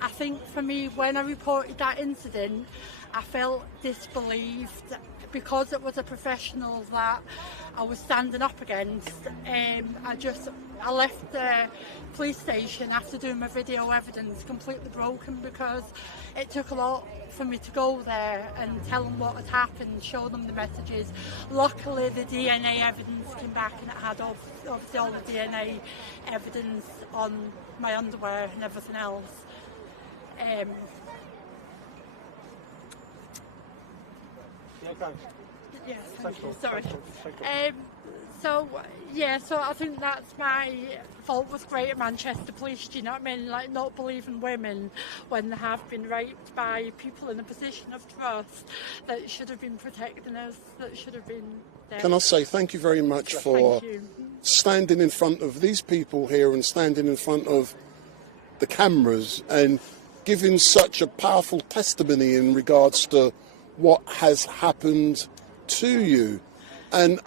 I think for me when I reported that incident I felt disbelieved because it was a professional that I was standing up against. I left the police station after doing my video evidence completely broken because it took a lot for me to go there and tell them what had happened, show them the messages. Luckily the DNA evidence came back and it had obviously all the DNA evidence on my underwear and everything else. Yes, thank you. Sorry. So I think that's my fault with Greater Manchester Police, do you know what I mean? Like not believing women when they have been raped by people in a position of trust that should have been protecting us, that should have been there. Can I say thank you very much for standing in front of these people here and standing in front of the cameras and giving such a powerful testimony in regards to what has happened to you. And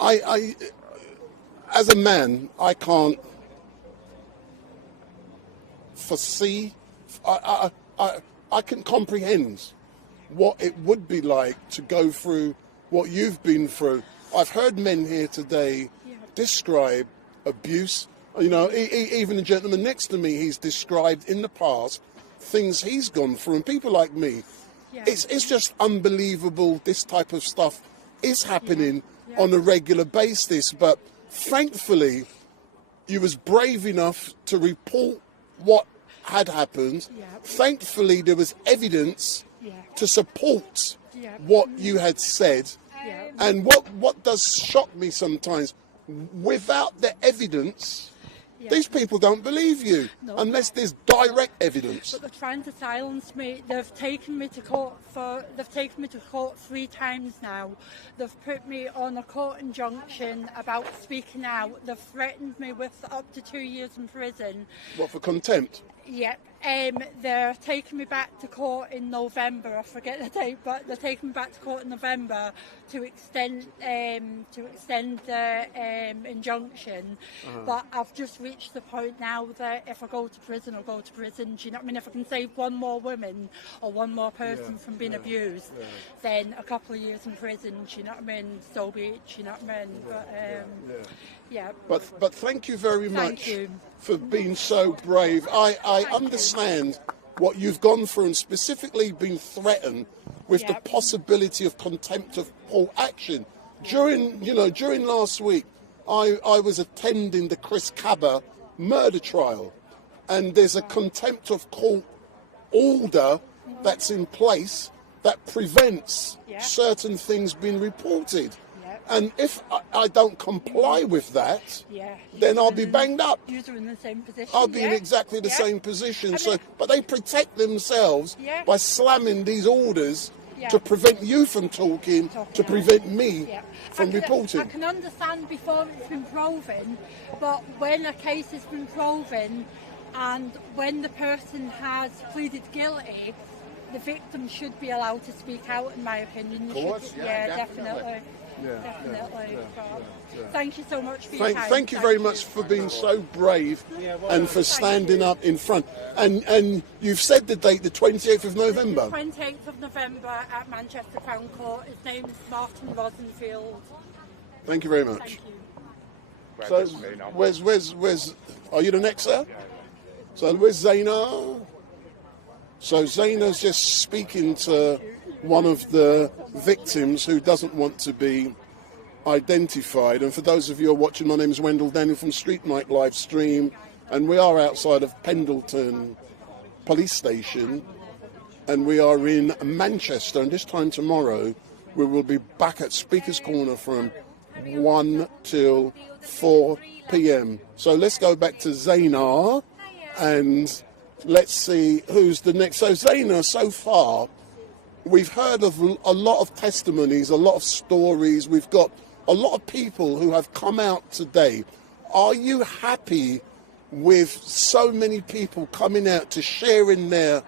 as a man, I can't foresee, I can comprehend what it would be like to go through what you've been through. I've heard men here today describe abuse. You know, even the gentleman next to me, he's described in the past things he's gone through. And people like me, it's just unbelievable this type of stuff is happening on a regular basis. But thankfully, you was brave enough to report what had happened. Thankfully, there was evidence to support what you had said. And what does shock me sometimes, without the evidence, these people don't believe you unless there's direct evidence. But they're trying to silence me. They've taken me to court 3 times now. They've put me on a court injunction about speaking out. They've threatened me with up to 2 years in prison. What, for contempt? Yep. They're taking me back to court in November. I forget the date, but they're taking me back to court in November to extend the injunction. But I've just reached the point now that if I go to prison, I'll go to prison. Do you know what I mean? If I can save one more woman or one more person from being abused, then a couple of years in prison. Do you know what I mean? So be it. Do you know what I mean? But But thank you very much for being so brave. I understand what you've gone through, and specifically been threatened with the possibility of contempt of court action. During last week, I was attending the Chris Cabba murder trial, and there's a contempt of court order that's in place that prevents certain things being reported. And if I don't comply with that, then I'll be banged up. You're in the same position. I'll be in exactly the same position. But they protect themselves by slamming these orders to prevent you from talking, to prevent me from reporting. I can understand before it's been proven, but when a case has been proven and when the person has pleaded guilty, the victim should be allowed to speak out, in my opinion. Of course, definitely. Thank you so much for your time. Thank you very much for being so brave and for standing up in front. And you've said the date, the 28th of November? The 28th of November at Manchester Crown Court. His name is Martin Rosenfield. Thank you very much. Thank you. So, where's, are you the next, sir? So, where's Zayna? So, Zayna's just speaking to one of the victims who doesn't want to be identified. And for those of you who are watching, my name is Wendell Daniel from Street Night live stream, and we are outside of Pendleton Police Station, and we are in Manchester. And this time tomorrow, we will be back at Speaker's Corner from 1 till 4 p.m. So let's go back to Zayna, and let's see who's the next. So Zayna, so far, we've heard of a lot of testimonies, a lot of stories. We've got a lot of people who have come out today. Are you happy with so many people coming out to share in their...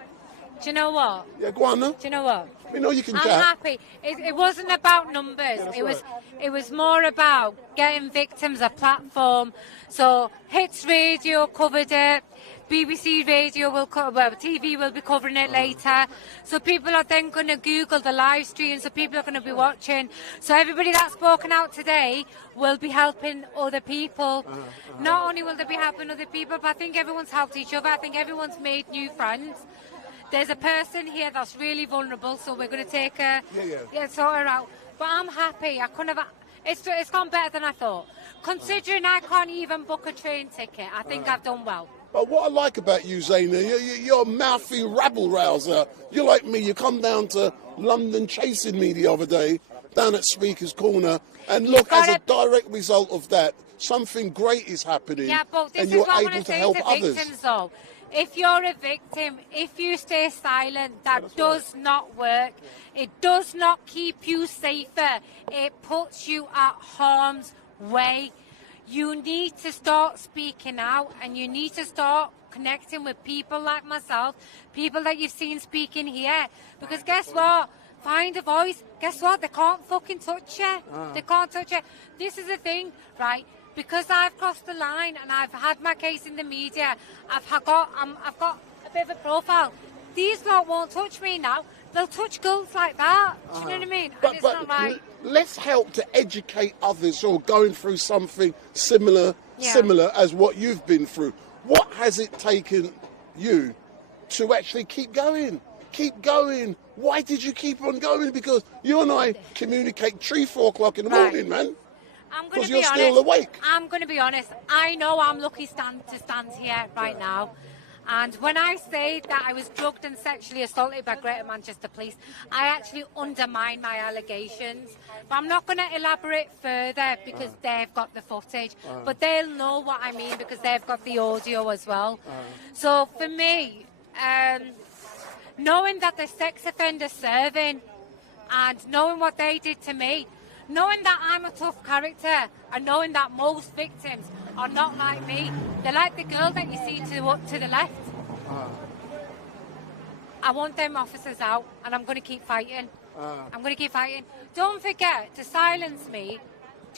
Do you know what? Yeah, go on, no? Do you know what? We know you can I'm chat. happy. It wasn't about numbers. It was more about getting victims a platform. So Hits Radio covered it. BBC Radio will cover, well, TV will be covering it later. So people are then going to Google the live stream, so people are going to be watching. So everybody that's spoken out today will be helping other people. Not only will they be helping other people, but I think everyone's helped each other. I think everyone's made new friends. There's a person here that's really vulnerable, so we're going to take her, sort her out. But I'm happy. I couldn't have. It's gone better than I thought. Considering I can't even book a train ticket, I think I've done well. But what I like about you, Zayna, you're a mouthy rabble-rouser. You're like me. You come down to London chasing me the other day, down at Speaker's Corner, and look, as a direct result of that, something great is happening, but this and is you're what I able want to to say help to others. victims, though. If you're a victim, if you stay silent, that does not work. It does not keep you safer. It puts you at harm's way. You need to start speaking out, and you need to start connecting with people like myself, people that you've seen speaking here. Because guess what? Find a voice. Guess what? They can't fucking touch you. They can't touch you. This is the thing, right? because I've crossed the line and I've had my case in the media, I've got a bit of a profile. These lot won't touch me now. They'll touch girls like that. Do you know what I mean? And it's not right. Let's help to educate others who are going through something similar as what you've been through. What has it taken you to actually keep going? Keep going. Why did you keep on going? Because you and I communicate 3-4 o'clock in the morning, man. Because you're still awake. I'm going to be honest. I know I'm lucky to stand here right now. And when I say that I was drugged and sexually assaulted by Greater Manchester Police, I actually undermine my allegations. But I'm not going to elaborate further because they've got the footage. But they'll know what I mean because they've got the audio as well. So for me, knowing that the sex offender serving and knowing what they did to me, knowing that I'm a tough character and knowing that most victims are not like me. They're like the girl that you see to the left. I want them officers out and I'm going to keep fighting. I'm going to keep fighting. Don't forget to silence me.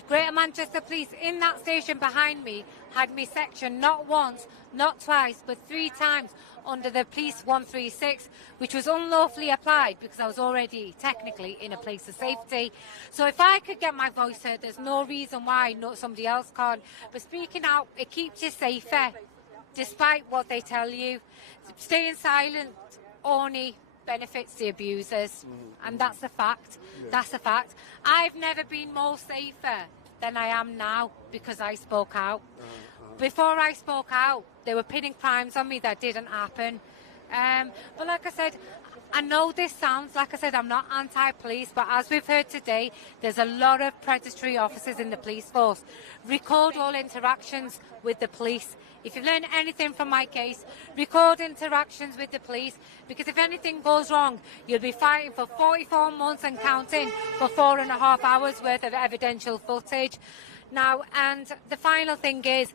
Greater Manchester Police in that station behind me had me sectioned not once, not twice, but 3 times under the Police 136, which was unlawfully applied because I was already technically in a place of safety. So if I could get my voice heard, there's no reason why somebody else can't. But speaking out, it keeps you safer, despite what they tell you. Staying silent only benefits the abusers, and that's a fact. That's a fact. I've never been more safer than I am now because I spoke out. Before I spoke out, they were pinning crimes on me that didn't happen. But like I said, I know this sounds, like I said, I'm not anti-police, but as we've heard today, there's a lot of predatory officers in the police force. Record all interactions with the police. If you've learned anything from my case, record interactions with the police, because if anything goes wrong, you'll be fighting for 44 months and counting for 4.5 hours worth of evidential footage. Now, and the final thing is,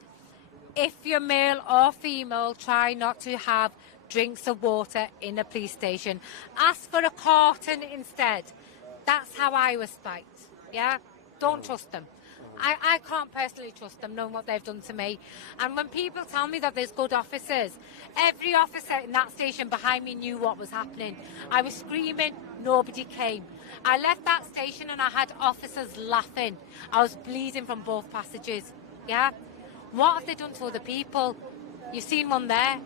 if you're male or female, try not to have drinks of water in a police station. Ask for a carton instead. That's how I was spiked. Yeah? Don't trust them. I can't personally trust them, knowing what they've done to me. And when people tell me that there's good officers, every officer in that station behind me knew what was happening. I was screaming, nobody came. I left that station and I had officers laughing. I was bleeding from both passages. Yeah? What have they done to other people? You've seen one there.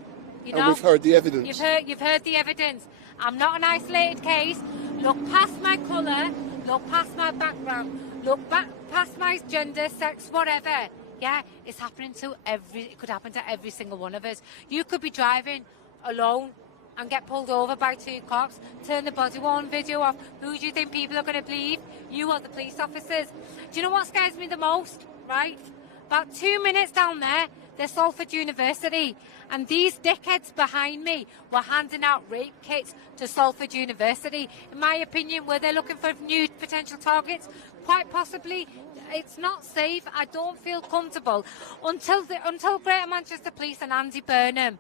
You know? And we've heard the evidence. You've heard the evidence. I'm not an isolated case. Look past my colour. Look past my background. Look past my gender, sex, whatever. Yeah, it's happening to it could happen to every single one of us. You could be driving alone and get pulled over by 2 cops, turn the body-worn video off. Who do you think people are going to believe? You or the police officers? Do you know what scares me the most? Right? About 2 minutes down there's Salford University, and these dickheads behind me were handing out rape kits to Salford University. In my opinion, were they looking for new potential targets? Quite possibly. It's not safe. I don't feel comfortable until Greater Manchester Police and Andy Burnham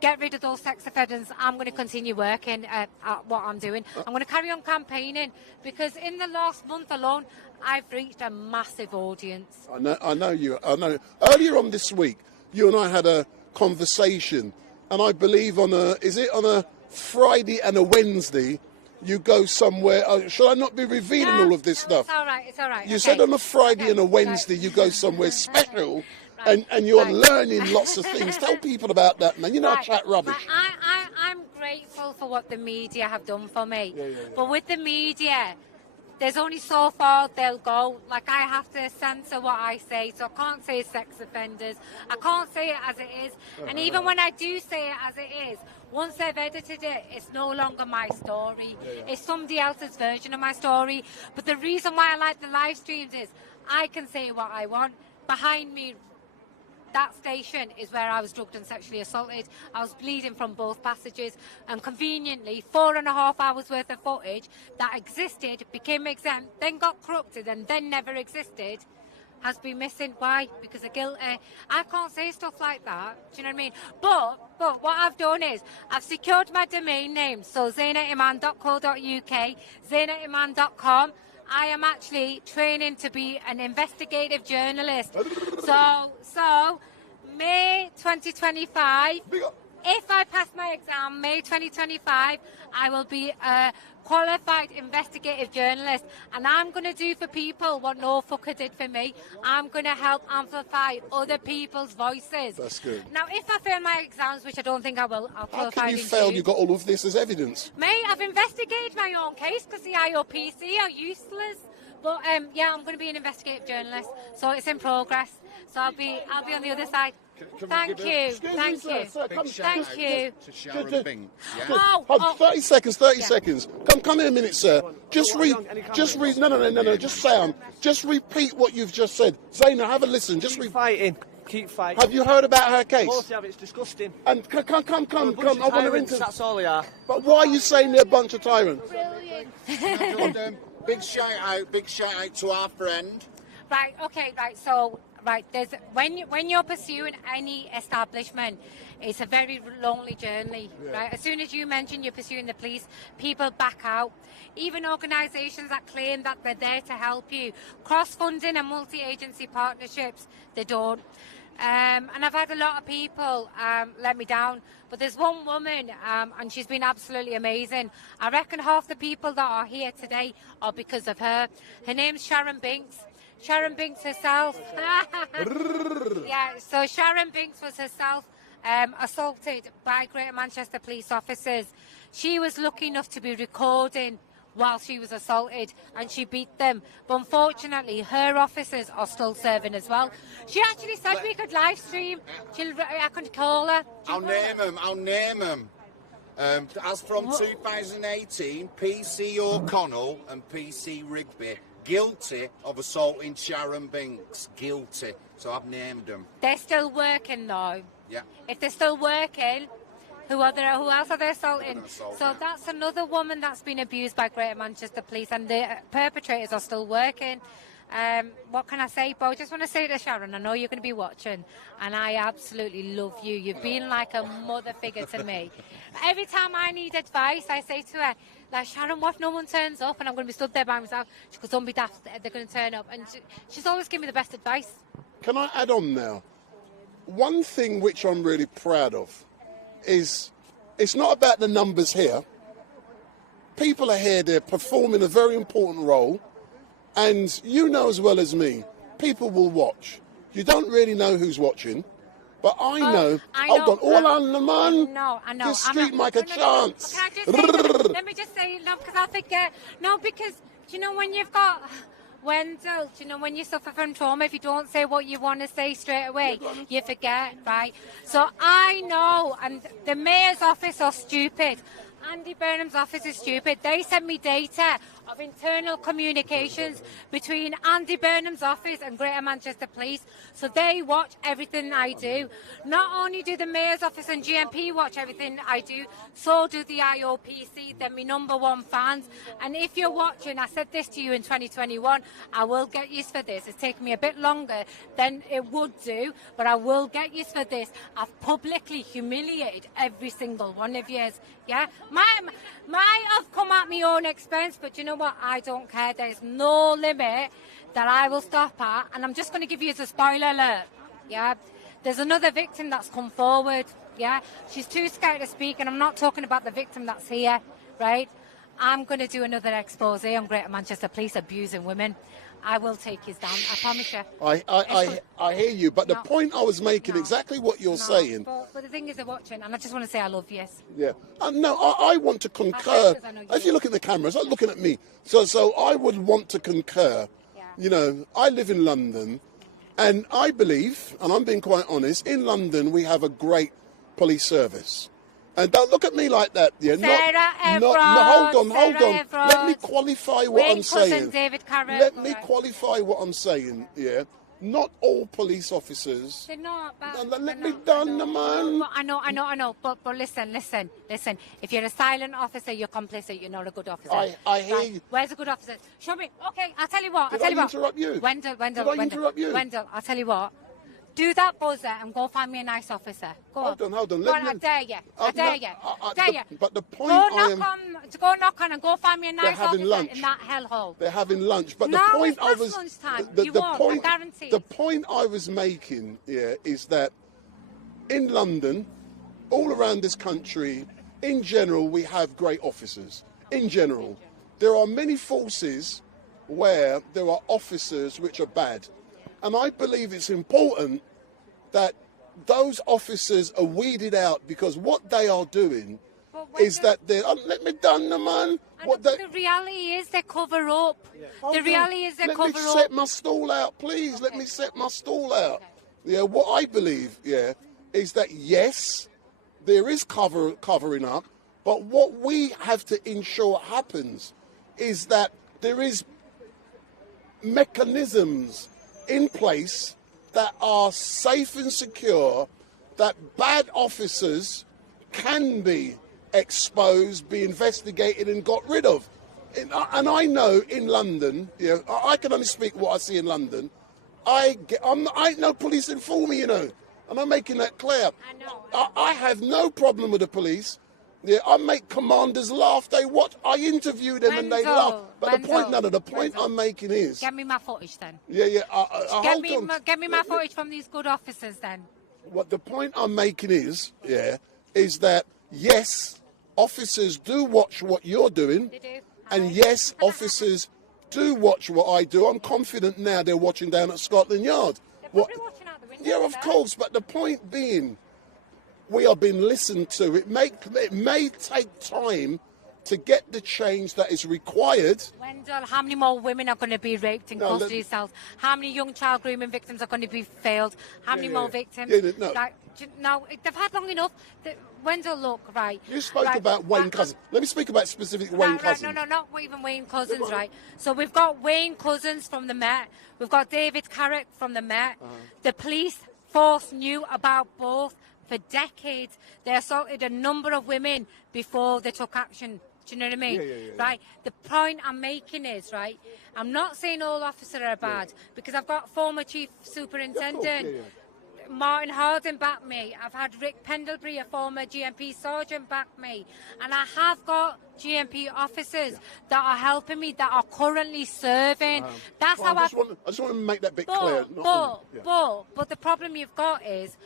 get rid of those sex offenders. I'm going to continue working at what I'm doing. I'm going to carry on campaigning because in the last month alone, I've reached a massive audience. I know you. Earlier on this week, you and I had a conversation, and I believe on a Friday and a Wednesday, you go somewhere. Shall I not be revealing all of this stuff? It's all right. You said on a Friday and a Wednesday, you go somewhere special. And you're learning lots of things. Tell people about that, man. You know, I chat rubbish. I'm grateful for what the media have done for me. But with the media, there's only so far they'll go. Like, I have to censor what I say, so I can't say sex offenders. I can't say it as it is. And even when I do say it as it is, once they've edited it, it's no longer my story. It's somebody else's version of my story. But the reason why I like the live streams is I can say what I want. Behind me, that station is where I was drugged and sexually assaulted. I was bleeding from both passages, and conveniently 4.5 hours worth of footage that existed, became exempt, then got corrupted and then never existed, has been missing. Why? Because of guilt. I can't say stuff like that. Do you know what I mean? But what I've done is I've secured my domain name, so ZaynaIman.co.uk, ZaynaIman.com. I am actually training to be an investigative journalist. So May 2025, if I pass my exam, May 2025, I will be a qualified investigative journalist, and I'm going to do for people what no fucker did for me. I'm going to help amplify other people's voices. That's good. Now, if I fail my exams, which I don't think I will, I'll qualify. How can you fail? You've got all of this as evidence. Mate, I've investigated my own case because the IOPC are useless. But yeah, I'm going to be an investigative journalist, so it's in progress. So I'll be on the other side. Thank you. Thank you. Thank you. To Sharon Binks. Yeah? Oh, 30 seconds, 30 seconds. Come here a minute, sir. Just read, no, just sound. Just repeat what you've just said. Zayna, have a listen. Just fighting. Keep fighting. Have you heard about her case? Of course I have, it's disgusting. And come. I want to interview. That's all they are. But why are you saying they're a bunch of tyrants? Brilliant. Big shout out to our friend. Right, okay, right, so, right, there's, when you're pursuing any establishment, it's a very lonely journey, right? As soon as you mention you're pursuing the police, people back out. Even organisations that claim that they're there to help you, cross-funding and multi-agency partnerships, they don't. And I've had a lot of people let me down, but there's one woman and she's been absolutely amazing. I reckon half the people that are here today are because of her. Her name's Sharon Binks. Sharon Binks herself. Yeah, so Sharon Binks was herself assaulted by Greater Manchester police officers. She was lucky enough to be recording while she was assaulted, and she beat them. But unfortunately, her officers are still serving as well. She actually said we could live stream. I could call her. I'll name them. As from 2018, PC O'Connell and PC Rigby guilty of assaulting Sharon Binks. Guilty. So I've named them. They're still working though. Yeah. If they're still working, who else are they assaulting? So that's another woman that's been abused by Greater Manchester Police, and the perpetrators are still working. What can I say, Bo? I just want to say to Sharon, I know you're going to be watching, and I absolutely love you. You've been like a mother figure to me. Every time I need advice, I say to her, like, Sharon, what if no one turns up and I'm going to be stood there by myself? She goes, don't be daft, they're going to turn up. And she's always given me the best advice. Can I add on now? One thing which I'm really proud of is it's not about the numbers here. People are here, they're performing a very important role, and you know as well as me, people will watch. You don't really know who's watching, but I know. Hold on, all on the man. No, I know. This street make a chance. Can I just say, let me just say, no, because I'll forget. No, because, you know, when you've got Wendell, you know, when you suffer from trauma, if you don't say what you want to say straight away, you forget, right? So I know, and the mayor's office are stupid. Andy Burnham's office is stupid. They sent me data of internal communications between Andy Burnham's office and Greater Manchester Police. So they watch everything I do. Not only do the Mayor's office and GMP watch everything I do, so do the IOPC. They're my #1 fans. And if you're watching, I said this to you in 2021, I will get you for this. It's taken me a bit longer than it would do, but I will get you for this. I've publicly humiliated every single one of you. Yeah, might have come at my own expense, but you know what? I don't care. There's no limit that I will stop at. And I'm just going to give you as a spoiler alert. Yeah, there's another victim that's come forward. Yeah, she's too scared to speak, and I'm not talking about the victim that's here, right? I'm going to do another expose on Greater Manchester Police abusing women. I will take his down, I promise you. I hear you, but the point I was making, exactly what you're saying. But the thing is, they're watching, and I just want to say I love you. Yeah. No, I want to concur. If you look at the camera, it's not looking at me. So I would want to concur. Yeah. You know, I live in London, and I believe, and I'm being quite honest, in London we have a great police service. And don't look at me like that. Yeah, hold on. Let me qualify what I'm saying. Let me qualify what I'm saying. Yeah, not all police officers. They're not. Let me done, man. I know. But listen. If you're a silent officer, you're complicit. You're not a good officer. I hear you. Where's a good officer? Show me. Okay, I'll tell you what. Did I interrupt you? Wendell. Did I interrupt you? Wendell, I'll tell you what. Do that buzzer and go find me a nice officer. Go Hold on. Go on, I dare you. I dare you. Dare you. But the point Go knock on and go find me a nice officer lunch. in that hellhole. They're having lunch. But No, the point it's I past was lunchtime. the You won't, I point guarantee the it. point I was making is that in London, all around this country, in general, we have great officers. In general, there are many forces where there are officers which are bad, and I believe it's important that those officers are weeded out, because what they are doing is that they're... let me done, man. The reality is they cover up. The reality is they cover up. Let me set my stall out, please. Let me set my stall out. Yeah, what I believe, is that, yes, there is covering up, but what we have to ensure happens is that there is mechanisms in place that are safe and secure, that bad officers can be exposed, be investigated and got rid of. And I know in London, I can only speak what I see in London. I ain't no police inform me, and I'm making that clear. I have no problem with the police. Yeah, I make commanders laugh. They watch. I interview them and they laugh. But the point I'm making is... Get me my footage then. Get me my footage from these good officers then. What the point I'm making is that, yes, officers do watch what you're doing. They do. And yes, officers do watch what I do. I'm confident now they're watching down at Scotland Yard. They're probably watching out the window. Yeah, of course. But the point being, we are being listened to. It may take time to get the change that is required. Wendell, how many more women are going to be raped in custody cells? How many young child grooming victims are going to be failed? How many more victims? No, they've had long enough. Wendell, look, right. You spoke about Wayne Couzens. Let me speak about specific Wayne Couzens. No, not even Wayne Couzens, right? So we've got Wayne Couzens from the Met. We've got David Carrick from the Met. The police force knew about both for decades. They assaulted a number of women before they took action. Do you know what I mean? Right? The point I'm making is, right, I'm not saying all officers are bad, because I've got former Chief Superintendent Martin Harden back me. I've had Rick Pendlebury, a former GMP Sergeant, back me. And I have got GMP officers that are helping me, that are currently serving. That's how I just want to make that bit clear. But the problem you've got is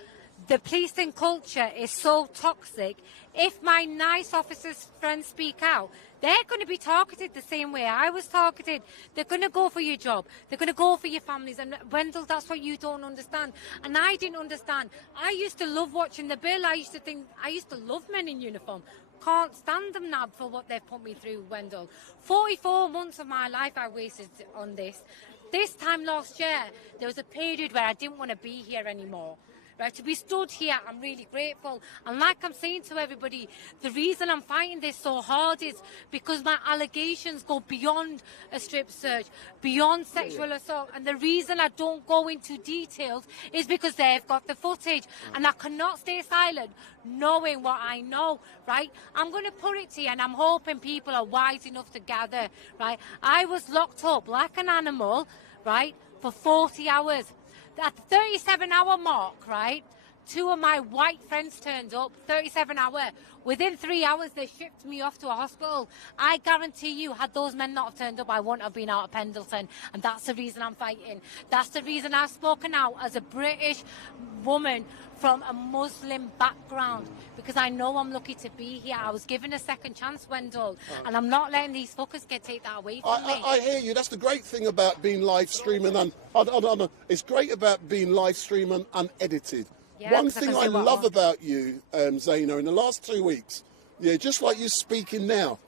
the policing culture is so toxic. If my nice officers' friends speak out, they're going to be targeted the same way I was targeted. They're going to go for your job. They're going to go for your families. And Wendell, that's what you don't understand. And I didn't understand. I used to love watching the bill. I used to love men in uniform. Can't stand them now for what they've put me through, Wendell. 44 months of my life I wasted on this. This time last year, there was a period where I didn't want to be here anymore. Right, to be stood here, I'm really grateful. And like I'm saying to everybody, the reason I'm fighting this so hard is because my allegations go beyond a strip search, beyond sexual assault. And the reason I don't go into details is because they've got the footage. And I cannot stay silent knowing what I know, right? I'm going to put it to you, and I'm hoping people are wise enough to gather, right? I was locked up like an animal, right, for 40 hours. At the 37-hour mark, right, 2 of my white friends turned up, 37-hour. Within 3 hours, they shipped me off to a hospital. I guarantee you, had those men not have turned up, I wouldn't have been out of Pendleton. And that's the reason I'm fighting. That's the reason I've spoken out as a British woman from a Muslim background, because I know I'm lucky to be here. I was given a second chance, Wendell, and I'm not letting these fuckers take that away from me. I hear you. That's the great thing about being live streaming. It's great about being live streaming unedited. Yeah, one thing I love about you, Zayna, in the last 2 weeks, just like you're speaking now,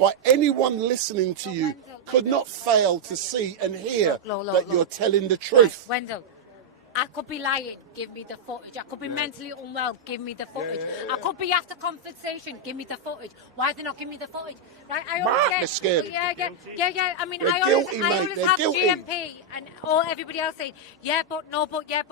by anyone listening to you could not fail to see and hear that you're telling the truth. Right, Wendell, I could be lying, give me the footage. I could be mentally unwell, give me the footage. I could be after compensation, give me the footage. Why they not give me the footage? Right? They're scared. Yeah. I mean, They're I always have GMP and everybody else saying, yeah, but no, but give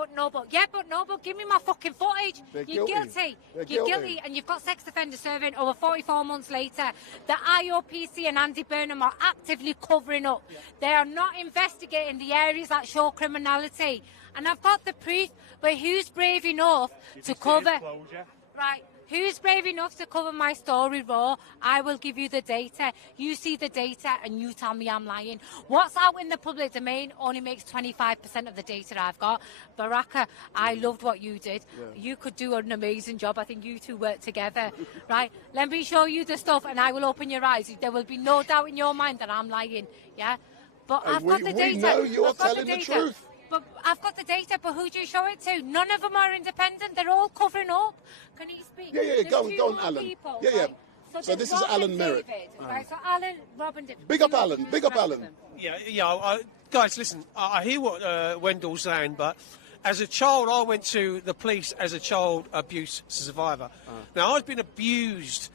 me my fucking footage. You're guilty. You're guilty, and you've got sex offender serving over 44 months later. The IOPC and Andy Burnham are actively covering up. They are not investigating the areas that show criminality. And I've got the proof, but who's brave enough to cover... Right. Who's brave enough to cover my story raw? I will give you the data. You see the data and you tell me I'm lying. What's out in the public domain only makes 25% of the data I've got. Baraka, I loved what you did. Yeah. You could do an amazing job. I think you two work together. Right? Let me show you the stuff and I will open your eyes. There will be no doubt in your mind that I'm lying. Yeah? But I've got the data. We know you're telling the truth. But I've got the data, but who do you show it to? None of them are independent. They're all covering up. Can he speak? Yeah, go on, Alan. People, yeah. Right? So this is Alan Merritt. Right, so Alan, Rob and David. Big up Alan. Yeah. Guys, listen, I hear what Wendell's saying, but as a child, I went to the police as a child abuse survivor. Now, I've been abused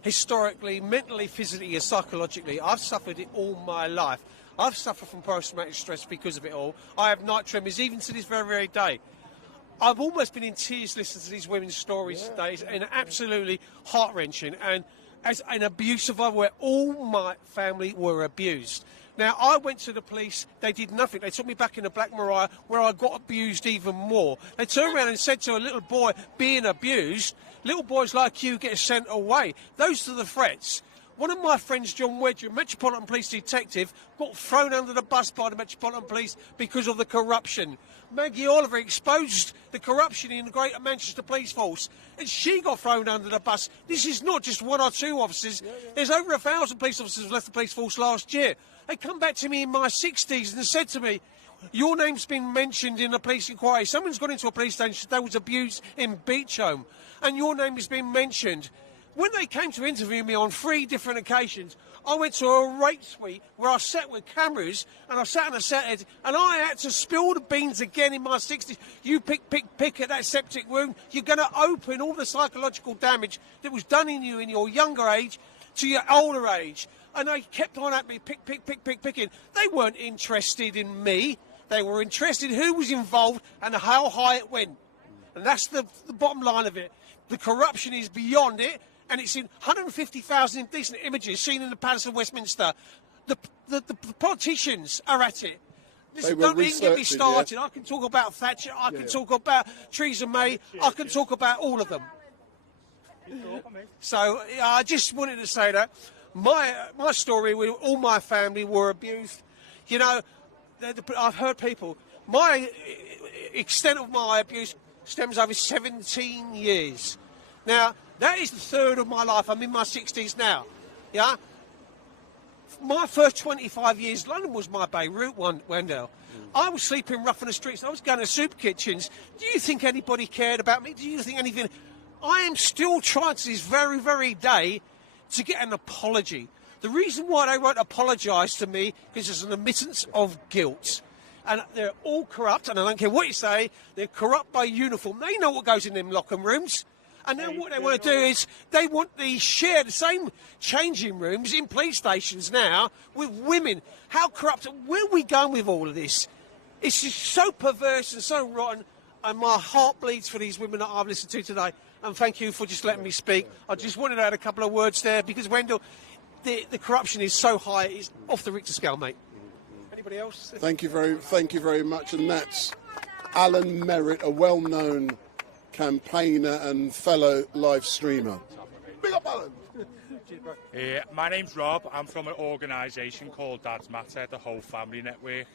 historically, mentally, physically and psychologically. I've suffered it all my life. I've suffered from post-traumatic stress because of it all. I have night tremors even to this very, very day. I've almost been in tears listening to these women's stories today, and absolutely heart-wrenching. And as an abuse survivor where all my family were abused. Now, I went to the police. They did nothing. They took me back in the Black Maria where I got abused even more. They turned around and said to a little boy being abused, little boys like you get sent away. Those are the threats. One of my friends, John Wedger, Metropolitan Police detective, got thrown under the bus by the Metropolitan Police because of the corruption. Maggie Oliver exposed the corruption in the Greater Manchester Police Force, and she got thrown under the bus. This is not just one or two officers. There's over 1,000 police officers left the police force last year. They come back to me in my 60s and said to me, your name's been mentioned in a police inquiry. Someone's gone into a police station that was abused in Beechholm, and your name has been mentioned. When they came to interview me on 3 different occasions, I went to a rape suite where I sat with cameras and I sat on a set head and I had to spill the beans again in my 60s. You pick at that septic wound, you're going to open all the psychological damage that was done in you in your younger age to your older age. And they kept on at me, picking. They weren't interested in me. They were interested in who was involved and how high it went. And that's the bottom line of it. The corruption is beyond it. And it's in 150,000 indecent images seen in the Palace of Westminster. The politicians are at it. Don't even get me started. Yeah. I can talk about Thatcher. I can talk about Theresa May. I can talk about all of them. So I just wanted to say that my story, all my family were abused. You know, I've heard people. My extent of my abuse stems over 17 years. Now, that is the third of my life. I'm in my 60s now. Yeah? My first 25 years, London was my Beirut, Wendell. I was sleeping rough in the streets. I was going to soup kitchens. Do you think anybody cared about me? Do you think anything? I am still trying to this very, very day to get an apology. The reason why they won't apologise to me is there's an admittance of guilt. And they're all corrupt, and I don't care what you say, they're corrupt by uniform. They know what goes in them locker rooms. And then what they want to do is they want to share the same changing rooms in police stations now with women. How corrupt? Where are we going with all of this? It's just so perverse and so rotten, and my heart bleeds for these women that I've listened to today. And thank you for just letting me speak. I just wanted to add a couple of words there because, Wendell, the corruption is so high, it's off the Richter scale, mate. Anybody else? Thank you very much. And that's Alan Merritt, a well-known campaigner and fellow live streamer. Big up, Alan. My name's Rob. I'm from an organisation called Dads Matter, the Whole Family Network.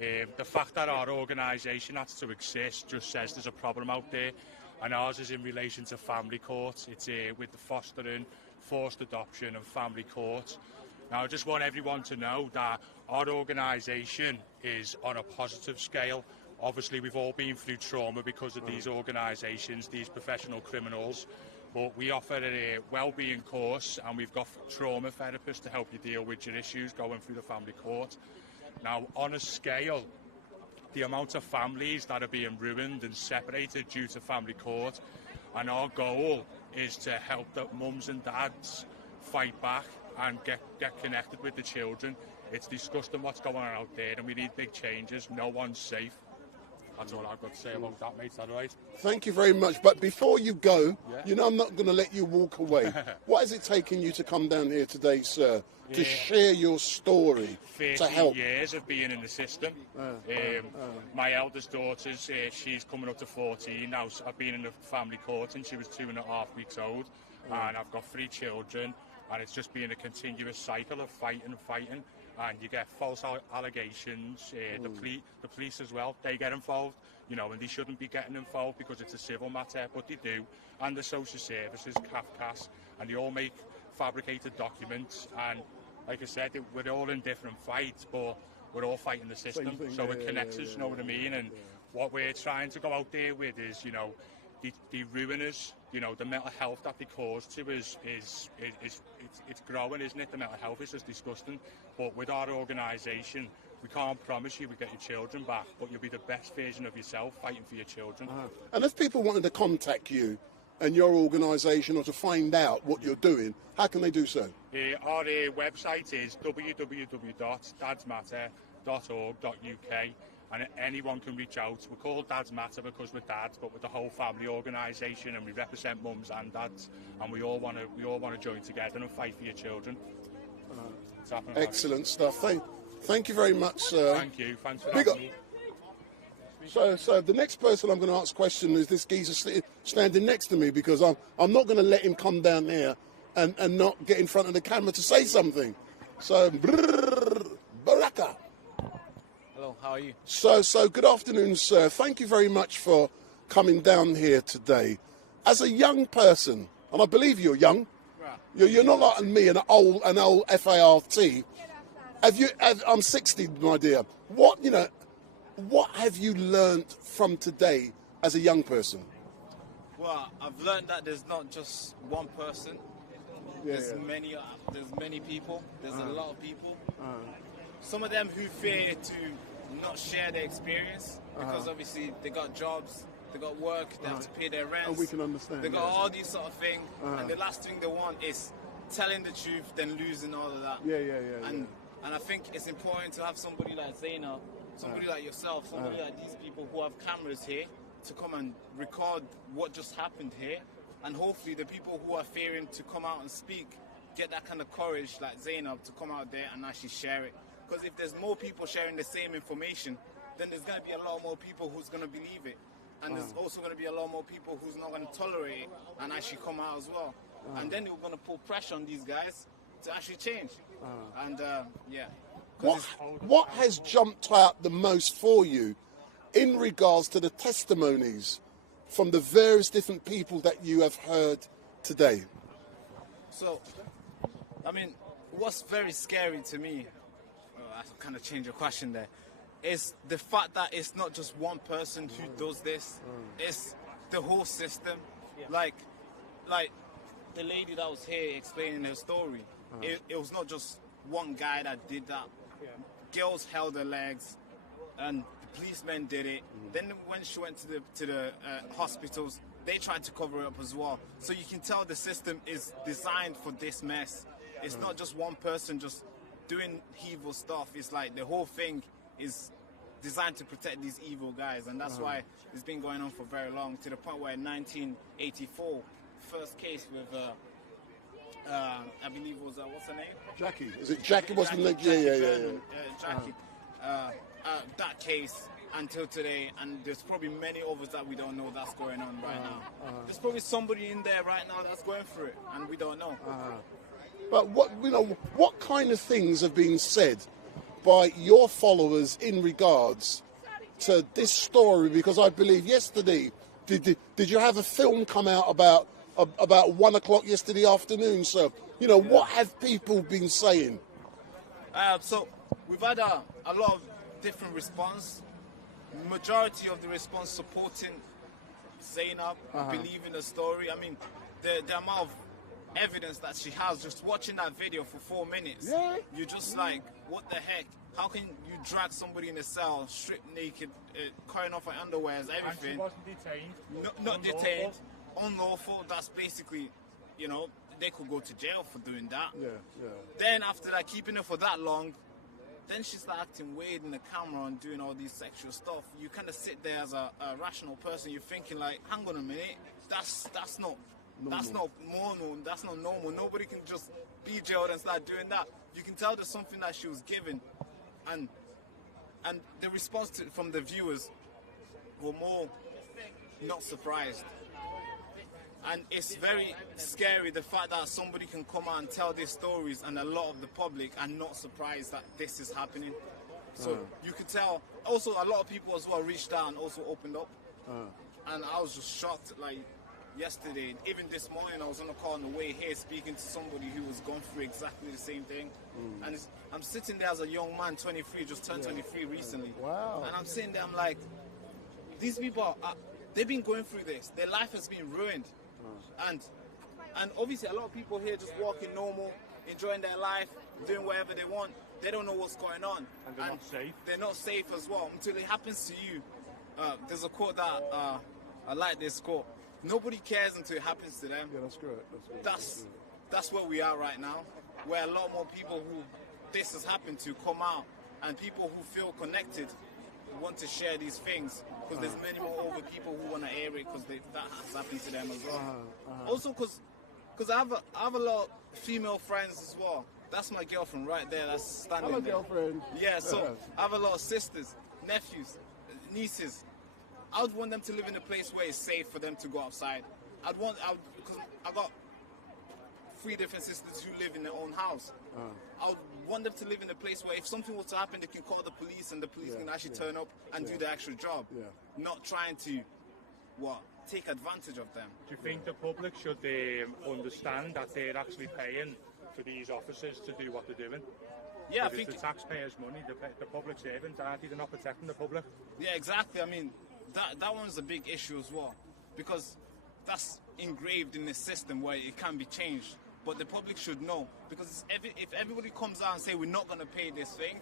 The fact that our organisation has to exist just says there's a problem out there, and ours is in relation to family court. It's with the fostering, forced adoption and family court. Now, I just want everyone to know that our organisation is on a positive scale. Obviously, we've all been through trauma because of these organisations, these professional criminals, but we offer a wellbeing course and we've got trauma therapists to help you deal with your issues going through the family court. Now, on a scale, the amount of families that are being ruined and separated due to family court, and our goal is to help the mums and dads fight back and get connected with the children. It's disgusting what's going on out there and we need big changes. No one's safe. That's all I've got to say about that, mate. Is that all right? Thank you very much. But before you go, Yeah. you know I'm not going to let you walk away. What has it taken you to come down here today, sir, to share your story, 30 to help? years of being in the system. My eldest daughter's, she's coming up to 14 now. So I've been in the family court since she was 2.5 weeks old, and I've got 3 children, and it's just been a continuous cycle of fighting, and you get false allegations. The police as well, they get involved, you know, and they shouldn't be getting involved because it's a civil matter, but they do. And the social services, CAFCAS, and they all make fabricated documents. And like I said, we're all in different fights, but we're all fighting the system, so it connects us, you know what I mean? And what we're trying to go out there with is, you know, they ruin us. You know, the mental health that they cause to us it's growing, isn't it? The mental health is just disgusting. But with our organisation, we can't promise you we get your children back, but you'll be the best version of yourself fighting for your children. And if people wanted to contact you and your organisation or to find out what you're doing, how can they do so? Our website is www.dadsmatter.org.uk, and anyone can reach out. We're called Dads Matter because we're dads, but we're the whole family organisation, and we represent mums and dads, and we all want to join together and fight for your children. It's happening. Excellent stuff. Thank you very much, sir. Thank you. Thanks for having me. So the next person I'm going to ask a question is this geezer standing next to me, because I'm not going to let him come down there and not get in front of the camera to say something. So, Baraka. Hello, how are you? So good afternoon, sir. Thank you very much for coming down here today. As a young person, and I believe you're young, you're not like me, an old FART. I'm 60, my dear. What have you learnt from today as a young person? Well, I've learned that there's not just one person. There's many people. There's a lot of people. Some of them who fear to not share their experience because obviously they got jobs, they got work, they have to pay their rent. And we can understand. They got all these sort of things, and the last thing they want is telling the truth, then losing all of that. And I think it's important to have somebody like Zena, somebody like yourself, somebody like these people who have cameras here to come and record what just happened here, and hopefully the people who are fearing to come out and speak get that kind of courage like Zena to come out there and actually share it. Because if there's more people sharing the same information, then there's going to be a lot more people who's going to believe it. And there's also going to be a lot more people who's not going to tolerate it and actually come out as well. And then we're going to put pressure on these guys to actually change. And What has jumped out the most for you in regards to the testimonies from the various different people that you have heard today? So, I mean, what's very scary to me, I kind of change your question there, is the fact that it's not just one person who does this, it's the whole system. Like the lady that was here explaining her story, it was not just one guy that did that. Girls held her legs, and the policemen did it. Then when she went to the hospitals, they tried to cover it up as well. So you can tell the system is designed for this mess. It's not just one person just doing evil stuff. It's like the whole thing is designed to protect these evil guys, and that's why it's been going on for very long, to the point where in 1984, first case with I believe it was what's her name? Jackie. Is it Jackie? What's the name? Jackie. That case until today, and there's probably many others that we don't know that's going on right now. There's probably somebody in there right now that's going through it, and we don't know. But what kind of things have been said by your followers in regards to this story? Because I believe yesterday, did you have a film come out about 1 o'clock yesterday afternoon? So, what have people been saying? So we've had a lot of different response. Majority of the response supporting Zena, believing the story. I mean, the amount of evidence that she has, just watching that video for 4 minutes, you're just like, what the heck? How can you drag somebody in a cell, stripped naked, carrying off her underwears, everything? And she wasn't detained. Not detained, unlawful. That's basically, they could go to jail for doing that. Then after that, keeping her for that long, then she started acting weird in the camera and doing all these sexual stuff. You kind of sit there as a rational person. You're thinking like, hang on a minute, that's not normal. That's not normal. Nobody can just be jailed and start doing that. You can tell there's something that she was given, and the response from the viewers were more not surprised. And it's very scary, the fact that somebody can come out and tell these stories and a lot of the public are not surprised that this is happening. So you could tell. Also, a lot of people as well reached out and also opened up. And I was just shocked, like yesterday, even this morning I was on a call on the way here speaking to somebody who was going through exactly the same thing. And I'm sitting there as a young man, 23, just turned 23 recently. Wow. And I'm sitting there, I'm like, these people, they've been going through this. Their life has been ruined. And obviously a lot of people here just walking normal, enjoying their life, doing whatever they want. They don't know what's going on. And they're not safe. They're not safe as well until it happens to you. There's a quote that I like this quote. Nobody cares until it happens to them. Yeah, that's great. That's where we are right now, where a lot more people who this has happened to come out, and people who feel connected want to share these things, because there's many more older people who want to air it because that has happened to them as well. Also because I have a lot of female friends as well. That's my girlfriend right there, that's standing Hello, there. girlfriend. Yeah, so I have a lot of sisters, nephews, nieces. I would want them to live in a place where it's safe for them to go outside. Because I got 3 different sisters who live in their own house. I would want them to live in a place where if something was to happen, they can call the police and the police can actually turn up and do the actual job. Not trying to, take advantage of them. Do you think the public should understand that they're actually paying for these officers to do what they're doing? Yeah, I think it's the taxpayers' money, the public servants, aren't they? They're not protecting the public. Yeah, exactly. I mean, that one's a big issue as well, because that's engraved in the system where it can be changed. But the public should know, because if everybody comes out and say we're not going to pay this thing,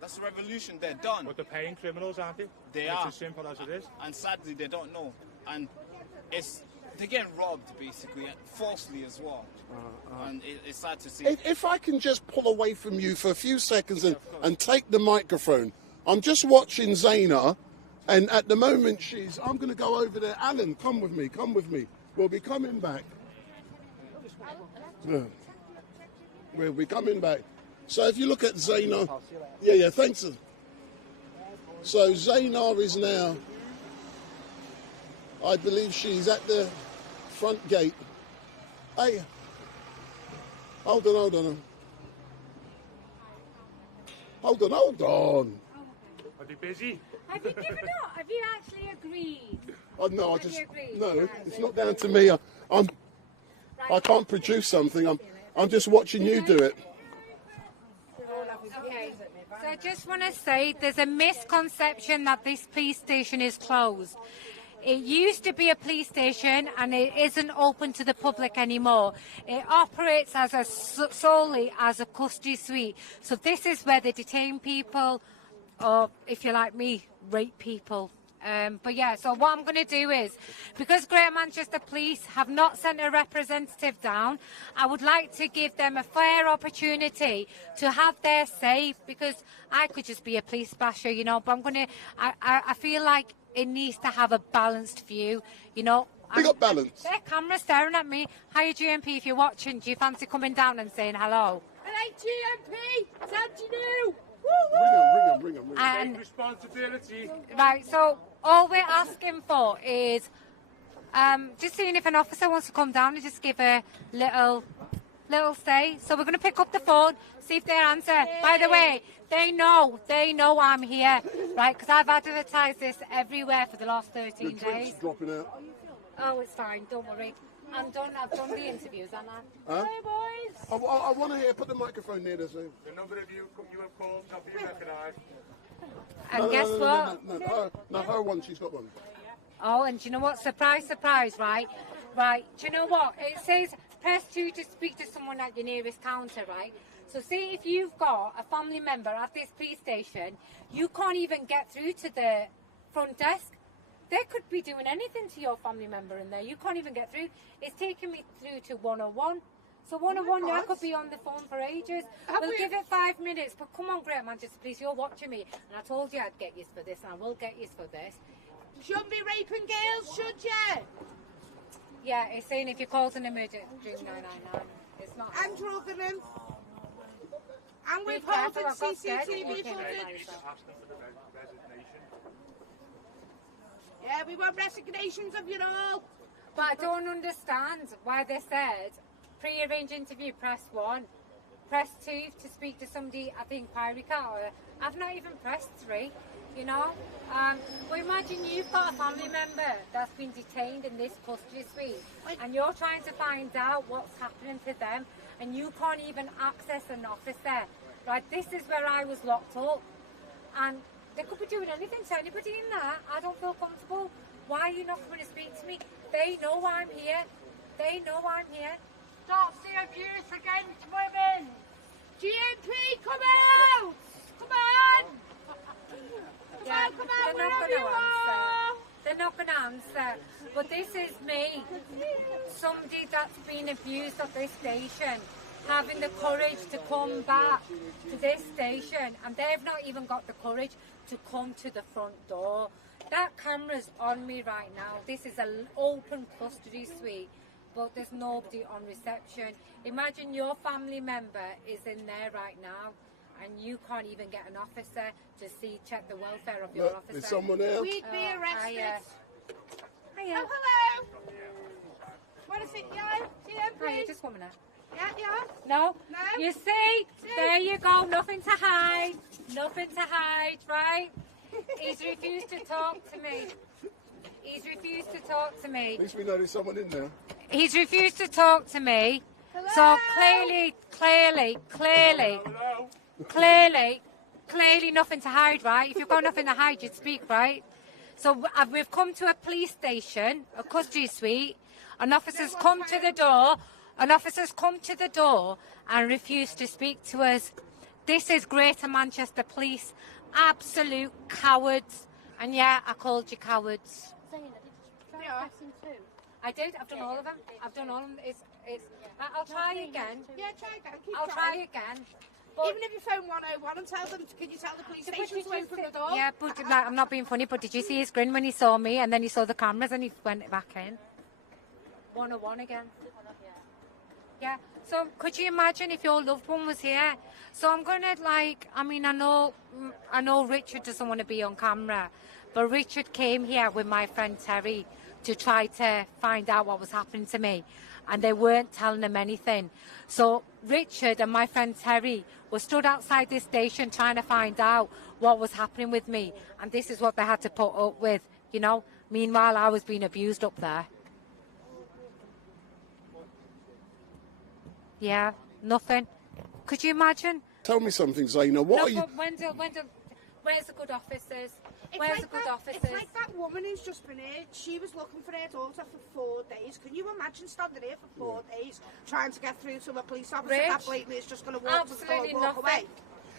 that's a revolution. They're done. But they're paying criminals, aren't they? They are. It's as simple as it is. And sadly, they don't know. And they're getting robbed, basically, falsely as well. And it's sad to see. If I can just pull away from you for a few seconds and take the microphone. I'm just watching Zena, and at the moment I'm going to go over there. Alan, come with me. We'll be coming back. Yeah. We'll be coming back. So if you look at Zena, yeah, thanks. So Zena is now, I believe she's at the front gate. Hey, hold on. Are they busy? Have you given up? Have you actually agreed? Oh, no, it's not down to me. I can't produce something. I'm just watching you do it. Okay. So I just want to say there's a misconception that this police station is closed. It used to be a police station and it isn't open to the public anymore. It operates solely as a custody suite. So this is where they detain people, or if you're like me, rape people. But yeah, so what I'm going to do is, because Greater Manchester Police have not sent a representative down, I would like to give them a fair opportunity to have their say, because I could just be a police basher, but I feel like it needs to have a balanced view, We got balance. Their camera's staring at me. Hiya GMP, if you're watching, do you fancy coming down and saying hello? Hey GMP, it's Angie. Bring him. And Take responsibility. right, so all we're asking for is just seeing if an officer wants to come down and just give a little say. So we're going to pick up the phone, see if they answer. By the way, they know I'm here, right? Because I've advertised this everywhere for the last 13 days. Dropping out. Oh, it's fine, don't worry. I've done the interviews, haven't I? Huh? Hey, boys. I want to hear. Put the microphone near this. The number of you have called, not being recognised. And guess what? No, her one. She's got one. Oh, and do you know what? Surprise, right? Right. Do you know what? It says press 2 to speak to someone at your nearest counter, right? So say if you've got a family member at this police station, you can't even get through to the front desk. They could be doing anything to your family member in there. You can't even get through. It's taking me through to 101. So one-on-one now could be on the phone for ages. We'll give it 5 minutes, but come on, Greater Manchester Police, you're watching me, and I told you I'd get you for this, and I will get you for this. Shouldn't be raping girls, should you? Yeah, it's saying if you call an emergency, ring 999. It's not. And drugging them. And we've halted CCTV footage. Yeah, we want resignations of you all. But I don't understand why they said pre-arranged interview, press 1, press 2 to speak to somebody at the inquiry counter. I've not even pressed 3, you know. Well, imagine you've got a family member that's been detained in this custody suite, and you're trying to find out what's happening to them, and you can't even access an officer. Right, this is where I was locked up, and they could be doing anything to anybody in there. I don't feel comfortable. Why are you not coming to speak to me? They know I'm here. They know I'm here. Stop the abuse against women. GMP, come out! Come on! Yeah, come on, they're not going to answer. They're not going to answer. But this is me, somebody that's been abused at this station, having the courage to come back to this station, and they've not even got the courage to come to the front door. That camera's on me right now. This is an open custody suite, but there's nobody on reception. Imagine your family member is in there right now, and you can't even get an officer to check the welfare of your officer. There's someone else. We'd be arrested. Hiya. Oh, hello. Want to sit down? Hiya, just 1 minute. Yeah. No? No? You see? There you go. Nothing to hide. Nothing to hide, right? He's refused to talk to me. He's refused to talk to me. At least we know there's someone in there. He's refused to talk to me. Hello? So clearly nothing to hide, right? If you've got nothing to hide, you'd speak, right? So we've come to a police station, a custody suite. An officer's come to the door. An officer's come to the door and refused to speak to us. This is Greater Manchester Police. Absolute cowards. And yeah, I called you cowards. Zayna, did you try pressing 2? I did. I've done all of them. I've done all of them. I'll try again. Yeah, try again. I'll try again. But even if you phone 101 and tell them, can you tell the police station to open the door? Yeah, but like, I'm not being funny, but did you see his grin when he saw me, and then he saw the cameras and he went back in? 101 again. Yeah, so could you imagine if your loved one was here? So I'm going to I know Richard doesn't want to be on camera, but Richard came here with my friend Terry to try to find out what was happening to me, and they weren't telling him anything. So Richard and my friend Terry were stood outside this station trying to find out what was happening with me, and this is what they had to put up with, you know. Meanwhile, I was being abused up there. Yeah, nothing. Could you imagine? Tell me something, Zayna. What are you... Where's the good officers? It's Where's like the good that, officers? It's like that woman who's just been here. She was looking for her daughter for 4 days. Can you imagine standing here for 4 days trying to get through to a police officer that blatantly is just going to walk to the door and walk away?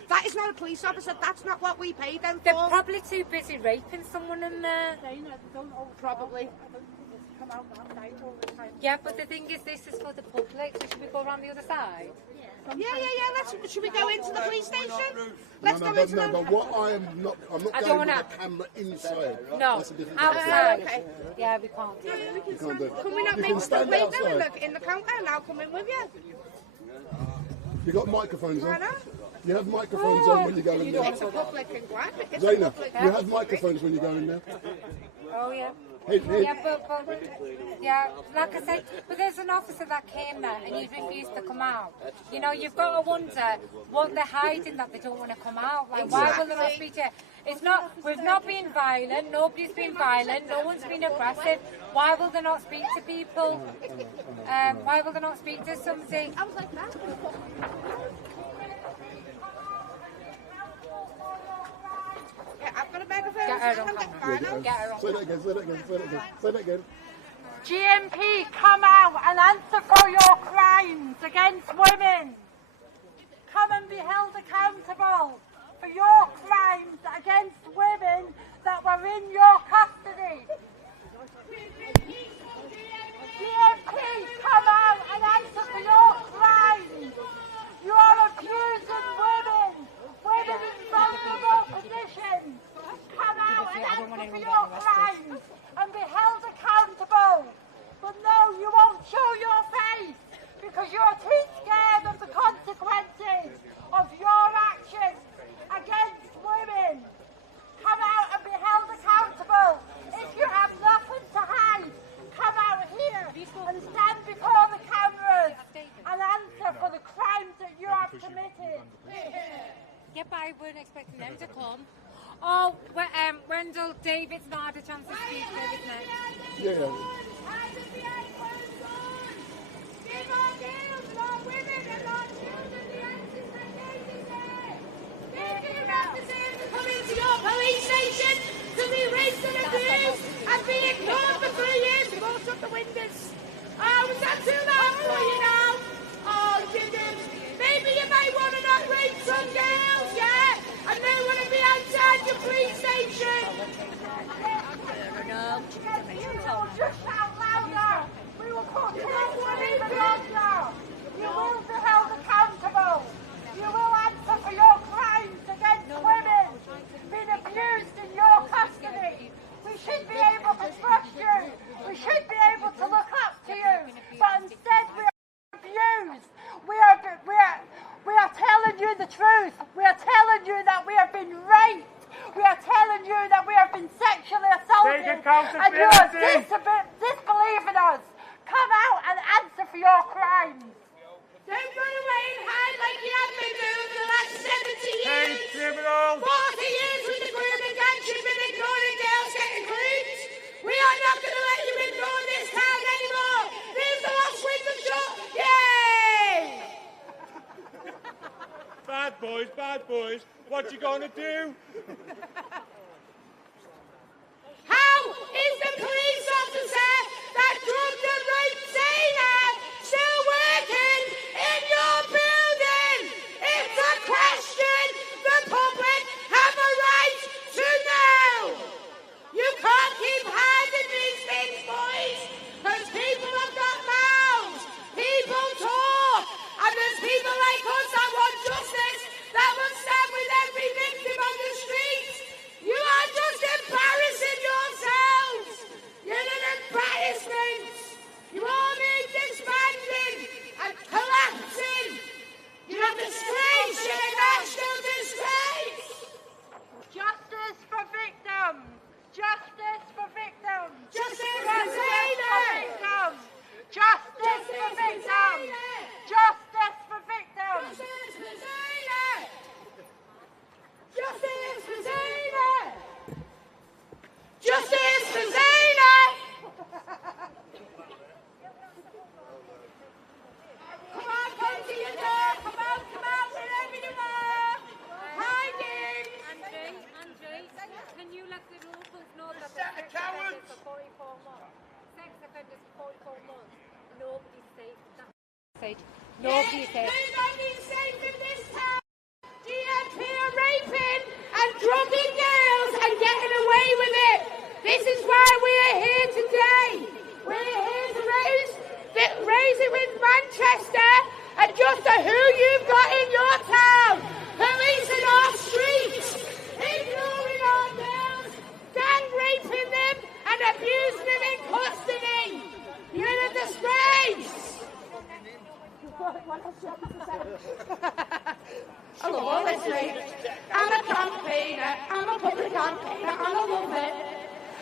That is not a police officer. That's not what we pay them for. They're probably too busy raping someone in there. Probably. Come out that night all the time. Yeah, but the thing is, this is for the public, so should we go around the other side? Yeah. Should we go into the police station? No, but what I'm not going with the camera inside. No, that's a different outside. Okay. Yeah, we can't do it. You can't do it. Can we not You make can the stand wait outside. in the counter and I'll come in with you? You got microphones on? Why not? You have microphones on when you go in there. It's a public inquiry. Zayna, you have microphones when you go in there. Oh, yeah. Hey. Yeah, but like I said, but there's an officer that came there and he refused to come out. You know, you've got to wonder what they're hiding that they don't want to come out. Like, why will they not speak to you? It's not, we've not been violent, nobody's been violent, no one's been aggressive. Why will they not speak to people? Why will they not speak to somebody? I was like that. Yeah, I've got a megaphone. Get her on camera. Get her on Say that again. GMP, come out and answer for your crimes against women. Come and be held accountable for your crimes against women that were in your custody. GMP, come out and answer for your crimes. Yeah, but I weren't expecting them to come. Oh, Wendell, David's not had a chance to speak. David's next. Yeah. Give our girls and our women and our children the answers that they deserve. If you have to say to come into your police station to be raped and abused and be ignored for 3 years, we've all shut the windows. Oh, was that too loud for you now? Oh, you didn't. Maybe you may want to not rape some girls, yeah? And they want to be outside your police station. You will just shout louder. We will put you now. You will be held accountable. You will answer for your crimes against women being abused in your custody. We should be able to trust you. We should be able to look up to you. But instead we are abused. We are telling you the truth. We are telling you that we have been raped. We are telling you that we have been sexually assaulted. And you are disbelieving us. Come out and answer for your crimes. Don't run away and hide like you have been doing for the last 70 years. 40 years with the grooming gangs, you've been ignoring girls getting groomed. We are not going to let you ignore this town anymore. Leave the last window shut. Yay! Bad boys, what you gonna do? How is the police officer that drugged and raped Zena still working in your building? It's a question the public have a right to know. You can't keep hiding these things, boys, because people have got mouths. People talk, and there's people like us that want justice, that will stand with every victim on the streets. You are just embarrassing yourselves. You're an embarrassment. You all need disbanding and collapsing. You're a disgrace. You're a national disgrace. Justice for victims. Justice for victims. Justice for Zena. Justice for victims. Justice for victims. Justice for Zena. Justice for Zena. Justice for Zena. Come on, come to your door. Come out, wherever you are. Hiding. Andre, can you let the locals know that the sex offenders for 44 months? Sex offenders for 44 months. Nobody's safe. Nobody's safe. Nobody's safe in this town. DMP are raping and drugging girls and getting away with it. This is why we are here today. We're here to raise it with Manchester and just who you've got in your town. Police in our streets, ignoring our girls, gang raping them and abusing them in custody. You're a disgrace. Hello, honestly, I'm a campaigner, I'm a public campaigner, and I love it.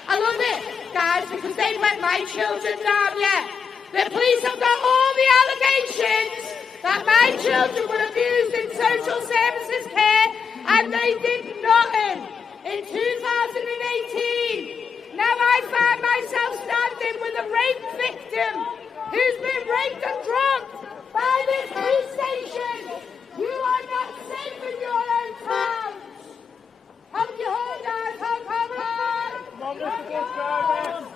I love it, guys, because they let my children down, yeah. The police have got all the allegations that my children were abused in social services care, and they did nothing. In 2018, now I find myself standing with a rape victim who's been raped and drugged by this police station. You are not safe in your own towns. Help your home, guys. Help. Come on, Mr. Bus Driver.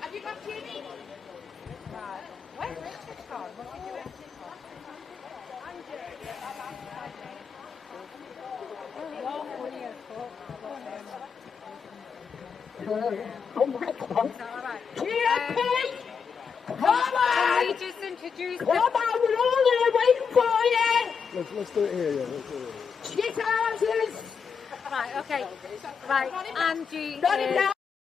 Have you got TV? Where's Richard's car? What's he doing? Oh my God. GMP! Come on! Can we just introduce Come on, we're all here waiting for you! Let's do it here, yeah. Let's do it. Shit houses! Right, okay. Right, Angie is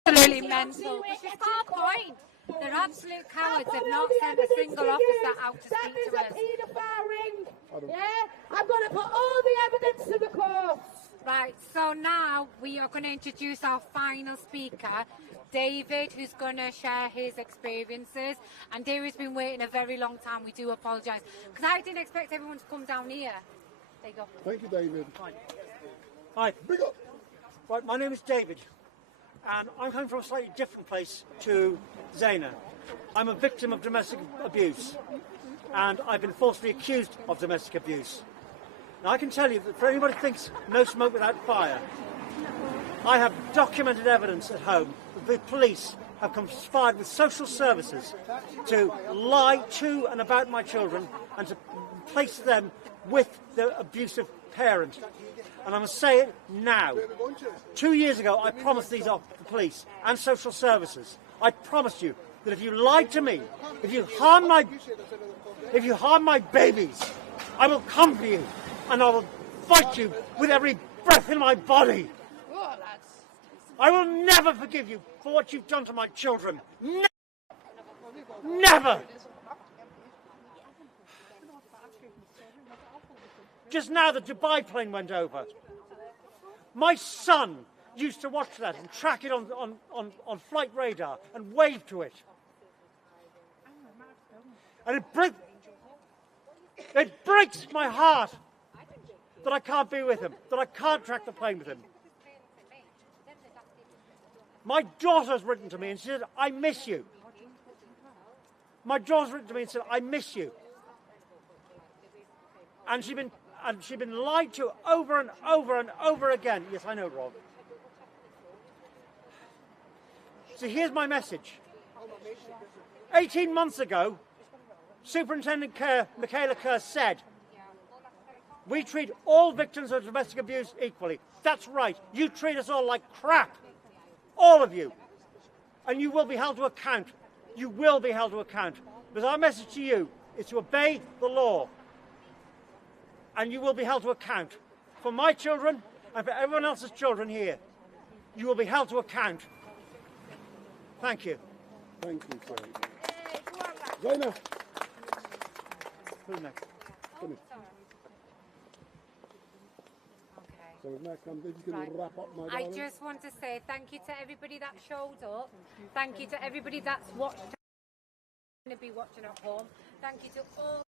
absolutely mental. This is our point. They're absolute cowards. They've not sent a single officer out to speak to us. Yeah, I'm going to put all the evidence to the court. Right, so now we are going to introduce our final speaker, David, who's going to share his experiences. And David's been waiting a very long time. We do apologise, because I didn't expect everyone to come down here. There you go. Thank you, David. Hi. Big up. Right, my name is David, and I'm coming from a slightly different place to Zena. I'm a victim of domestic abuse, and I've been falsely accused of domestic abuse. Now, I can tell you that for anybody who thinks no smoke without fire, I have documented evidence at home that the police have conspired with social services to lie to and about my children and to place them with the abusive parent. And I must say it now. 2 years ago, I promised these off the police and social services. I promised you that if you lied to me, if you harm my babies, I will come for you and I will fight you with every breath in my body. I will never forgive you for what you've done to my children. Never! Just now the Dubai plane went over. My son used to watch that and track it on flight radar and wave to it. And it breaks my heart that I can't be with him, that I can't track the plane with him. My daughter's written to me and said, I miss you. My daughter's written to me and said, I miss you. And she's been lied to over and over and over again. Yes, I know, Rob. So here's my message. 18 months ago, Superintendent Michaela Kerr said, we treat all victims of domestic abuse equally. That's right. You treat us all like crap. All of you. And you will be held to account. You will be held to account. Because our message to you is to obey the law. And you will be held to account. For my children and for everyone else's children here, you will be held to account. Thank you. Thank you, sir. Zayna. Who's next? Finish. So we've now come, this is going to wrap up, my I darling. just want to say thank you to everybody that showed up. Thank you to everybody that's watched, going to be watching at home. Thank you to all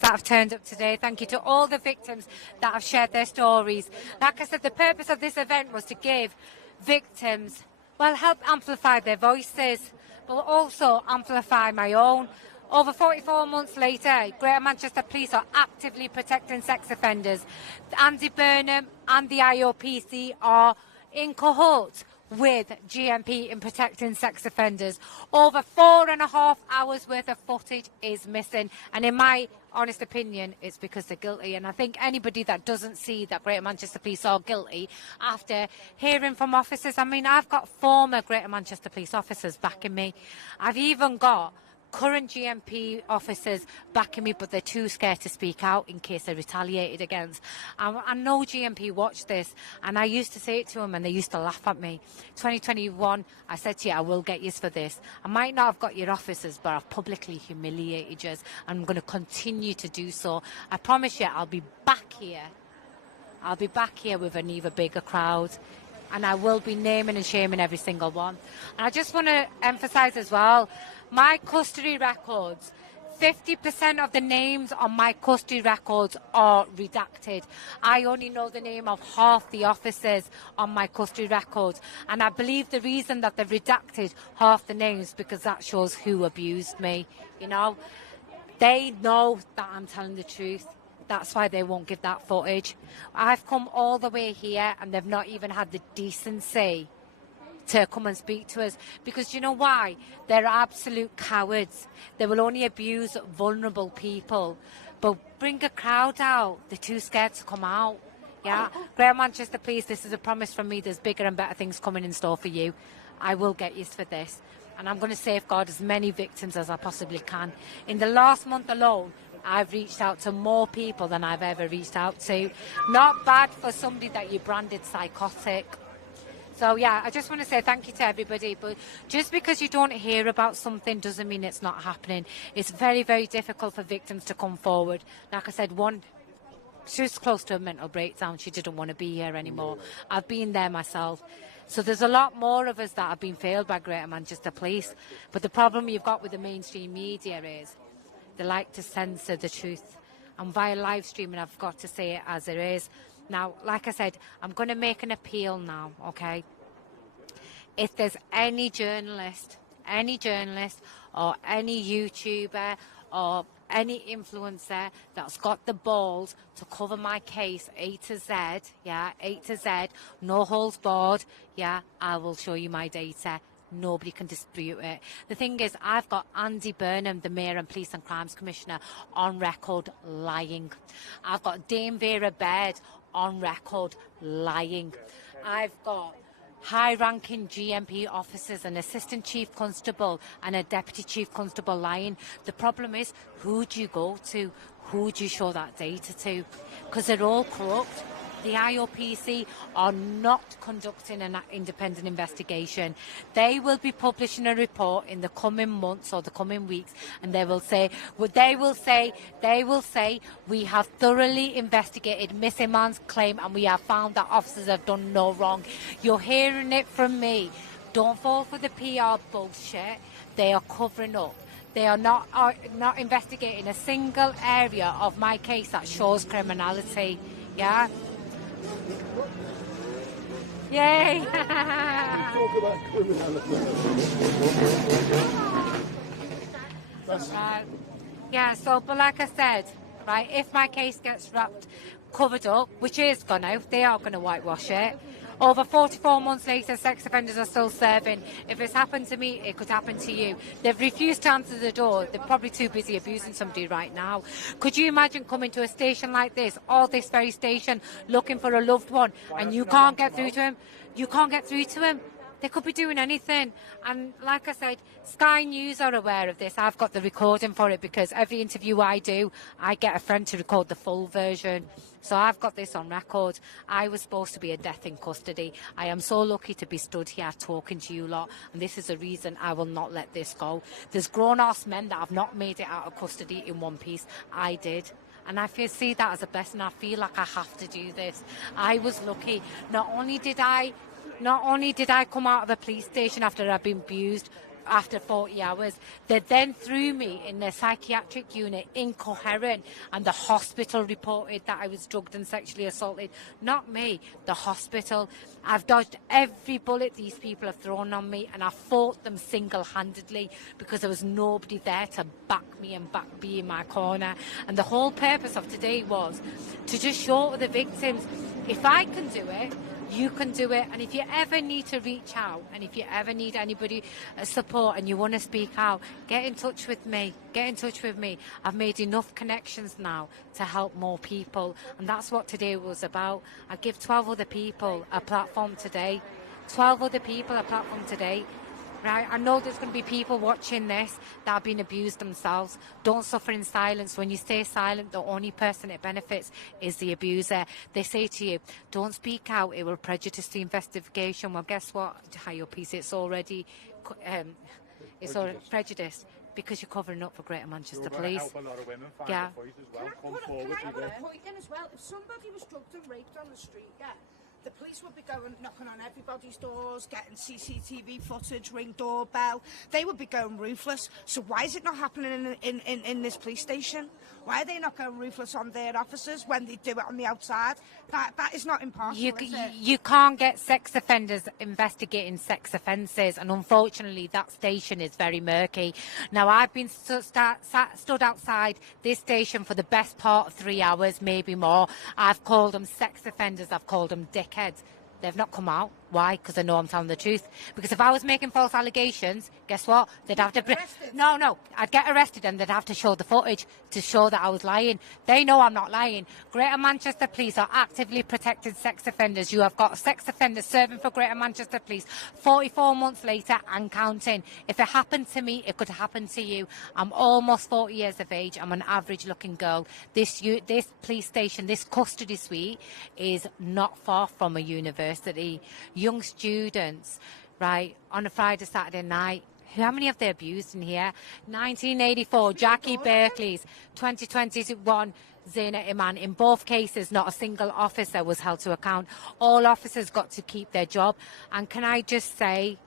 that have turned up today. Thank you to all the victims that have shared their stories. Like I said, the purpose of this event was to give victims, well, help amplify their voices, but also amplify my own. Over 44 months later, Greater Manchester Police are actively protecting sex offenders. Andy Burnham and the IOPC are in cahoots with GMP in protecting sex offenders. Over 4.5 hours worth of footage is missing, and in my honest opinion, it's because they're guilty. And I think anybody that doesn't see that Greater Manchester Police are guilty, after hearing from officers, I mean, I've got former Greater Manchester Police officers backing me. I've even got current GMP officers backing me, but they're too scared to speak out in case they're retaliated against. I know GMP watched this, and I used to say it to them, and they used to laugh at me. 2021, I said to you, I will get you for this. I might not have got your officers, but I've publicly humiliated you, and I'm going to continue to do so. I promise you, I'll be back here. I'll be back here with an even bigger crowd, and I will be naming and shaming every single one. And I just want to emphasise as well, my custody records, 50% of the names on my custody records are redacted. I only know the name of half the officers on my custody records. And I believe the reason that they've redacted half the names because that shows who abused me. You know, they know that I'm telling the truth. That's why they won't give that footage. I've come all the way here and they've not even had the decency to come and speak to us, because you know why? They're absolute cowards. They will only abuse vulnerable people. But bring a crowd out. They're too scared to come out. Yeah, Greater Manchester Police, this is a promise from me. There's bigger and better things coming in store for you. I will get you for this, and I'm going to safeguard as many victims as I possibly can. In the last month alone, I've reached out to more people than I've ever reached out to. Not bad for somebody that you branded psychotic. So yeah, I just want to say thank you to everybody, but just because you don't hear about something doesn't mean it's not happening. It's very, very difficult for victims to come forward. Like I said, she was close to a mental breakdown. She didn't want to be here anymore. I've been there myself. So there's a lot more of us that have been failed by Greater Manchester Police. But the problem you've got with the mainstream media is they like to censor the truth. And via live streaming, I've got to say it as it is. Now, like I said, I'm going to make an appeal now, okay? If there's any journalist or any YouTuber or any influencer that's got the balls to cover my case A to Z, no holds barred, I will show you my data. Nobody can dispute it. The thing is, I've got Andy Burnham, the Mayor and Police and Crimes Commissioner, on record lying. I've got Dame Vera Baird on record lying. I've got high-ranking GMP officers, an assistant chief constable and a deputy chief constable lying. The problem is, who do you go to? Who do you show that data to? Because they're all corrupt. The IOPC are not conducting an independent investigation. They will be publishing a report in the coming months or the coming weeks, and they will say, we have thoroughly investigated Miss Iman's claim and we have found that officers have done no wrong. You're hearing it from me. Don't fall for the PR bullshit. They are covering up. They are not investigating a single area of my case that shows criminality. Yeah? Yay! Talk about criminality. But like I said, right, if my case gets covered up, which is gonna, they are gonna whitewash it. Over 44 months later, sex offenders are still serving. If it's happened to me, it could happen to you. They've refused to answer the door. They're probably too busy abusing somebody right now. Could you imagine coming to a station like this, or this very station, looking for a loved one, and you can't get through to him? You can't get through to him. They could be doing anything. And like I said, Sky News are aware of this. I've got the recording for it because every interview I do, I get a friend to record the full version. So I've got this on record. I was supposed to be a death in custody. I am so lucky to be stood here talking to you lot, and this is the reason I will not let this go. There's grown-ass men that have not made it out of custody in one piece. I did. And I see that as a blessing. I feel like I have to do this. I was lucky. Not only did I come out of the police station after I'd been abused after 40 hours, they then threw me in the psychiatric unit incoherent, and the hospital reported that I was drugged and sexually assaulted. Not me, the hospital. I've dodged every bullet these people have thrown on me, and I fought them single-handedly because there was nobody there to back me and be in my corner. And the whole purpose of today was to just show the victims, if I can do it, you can do it. And if you ever need to reach out, and if you ever need anybody support and you want to speak out, get in touch with me. I've made enough connections now to help more people, and that's what today was about. I give 12 other people a platform today. Right, I know there's going to be people watching this that have been abused themselves. Don't suffer in silence. When you stay silent, the only person it benefits is the abuser. They say to you, don't speak out, it will prejudice the investigation. Well, guess what, IOPC, it's already prejudiced because you're covering up for Greater Manchester Police. Help a lot of women find a voice as well. Come forward. Can I put a point in as well? If somebody was drugged and raped on the street, the police would be going knocking on everybody's doors, getting CCTV footage, ring doorbell. They would be going ruthless. So why is it not happening in this police station? Why are they not going ruthless on their officers when they do it on the outside? That is not impartial, is it? You can't get sex offenders investigating sex offences, and unfortunately that station is very murky. Now, I've been stood outside this station for the best part of 3 hours, maybe more. I've called them sex offenders, I've called them dickheads. They've not come out. Why? Because they know I'm telling the truth. Because if I was making false allegations, guess what? They'd have to... No. I'd get arrested and they'd have to show the footage to show that I was lying. They know I'm not lying. Greater Manchester Police are actively protecting sex offenders. You have got sex offenders serving for Greater Manchester Police 44 months later and counting. If it happened to me, it could happen to you. I'm almost 40 years of age. I'm an average-looking girl. This police station, this custody suite, is not far from a university. young students, right, on a Friday, Saturday night. How many have they abused in here? 1984, Jackie Berkeley's. 2021, Zayna Iman. In both cases, not a single officer was held to account. All officers got to keep their job. And can I just say,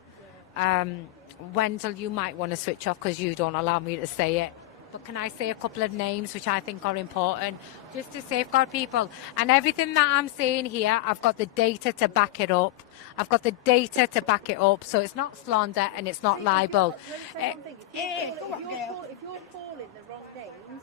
Wendell, you might want to switch off because you don't allow me to say it. But can I say a couple of names which I think are important, just to safeguard people? And everything that I'm saying here, I've got the data to back it up. I've got the data to back it up, so it's not slander and it's not libel. If you're calling the wrong names,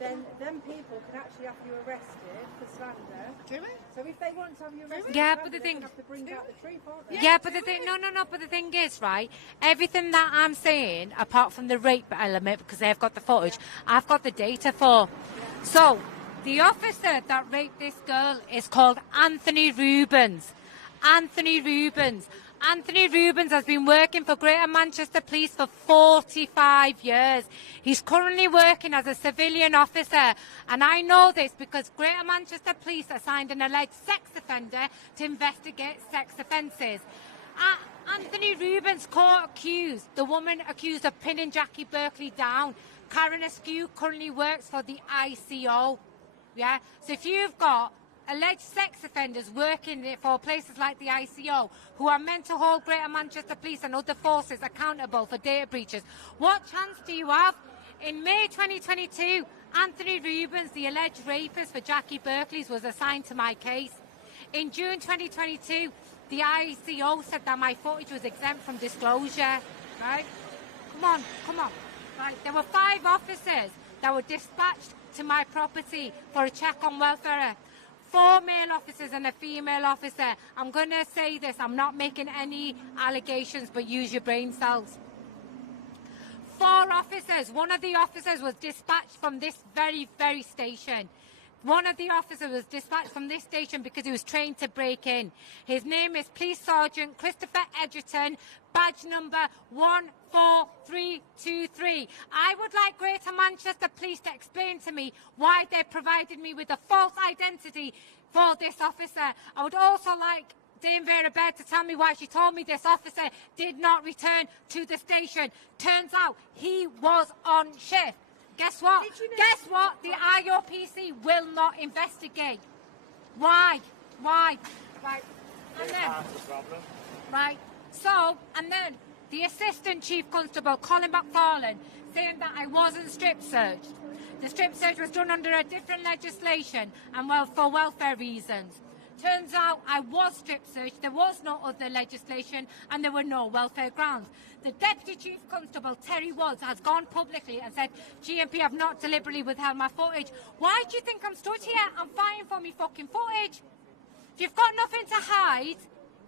then people can actually have you arrested for slander. Do it? So if they want to have you arrested, Yeah, but the thing, have to bring out the truth, aren't they? yeah, but the thing, no, but the thing is, right, everything that I'm saying, apart from the rape element, because they've got the footage, I've got the data for. So, the officer that raped this girl is called Anthony Rubens. Anthony Rubens. Anthony Rubens has been working for Greater Manchester Police for 45 years. He's currently working as a civilian officer. And I know this because Greater Manchester Police assigned an alleged sex offender to investigate sex offences. Anthony Rubens accused, the woman accused of pinning Jackie Berkeley down. Karen Askew currently works for the ICO. Yeah? So if you've got alleged sex offenders working for places like the ICO who are meant to hold Greater Manchester Police and other forces accountable for data breaches, what chance do you have? In May 2022, Anthony Rubens, the alleged rapist for Jackie Berkeley's, was assigned to my case. In June 2022, the ICO said that my footage was exempt from disclosure. Right? Come on. Right? There were 5 officers that were dispatched to my property for a check on welfare. 4 male officers and a female officer. I'm going to say this, I'm not making any allegations, but use your brain cells. 4 officers. One of the officers was dispatched from this very, very station. One of the officers was dispatched from this station because he was trained to break in. His name is Police Sergeant Christopher Edgerton, badge number 14323. I would like Greater Manchester Police to explain to me why they provided me with a false identity for this officer. I would also like Dame Vera Baird to tell me why she told me this officer did not return to the station. Turns out he was on shift. Guess what? Guess what? The IOPC will not investigate. Why? Right. And then, right. So, and then the Assistant Chief Constable, Colin McFarlane, saying that I wasn't strip searched. The strip search was done under a different legislation and for welfare reasons. Turns out I was strip searched, there was no other legislation and there were no welfare grounds. The Deputy Chief Constable, Terry Woods, has gone publicly and said GMP have not deliberately withheld my footage. Why do you think I'm stood here? I'm fighting for me fucking footage. If you've got nothing to hide,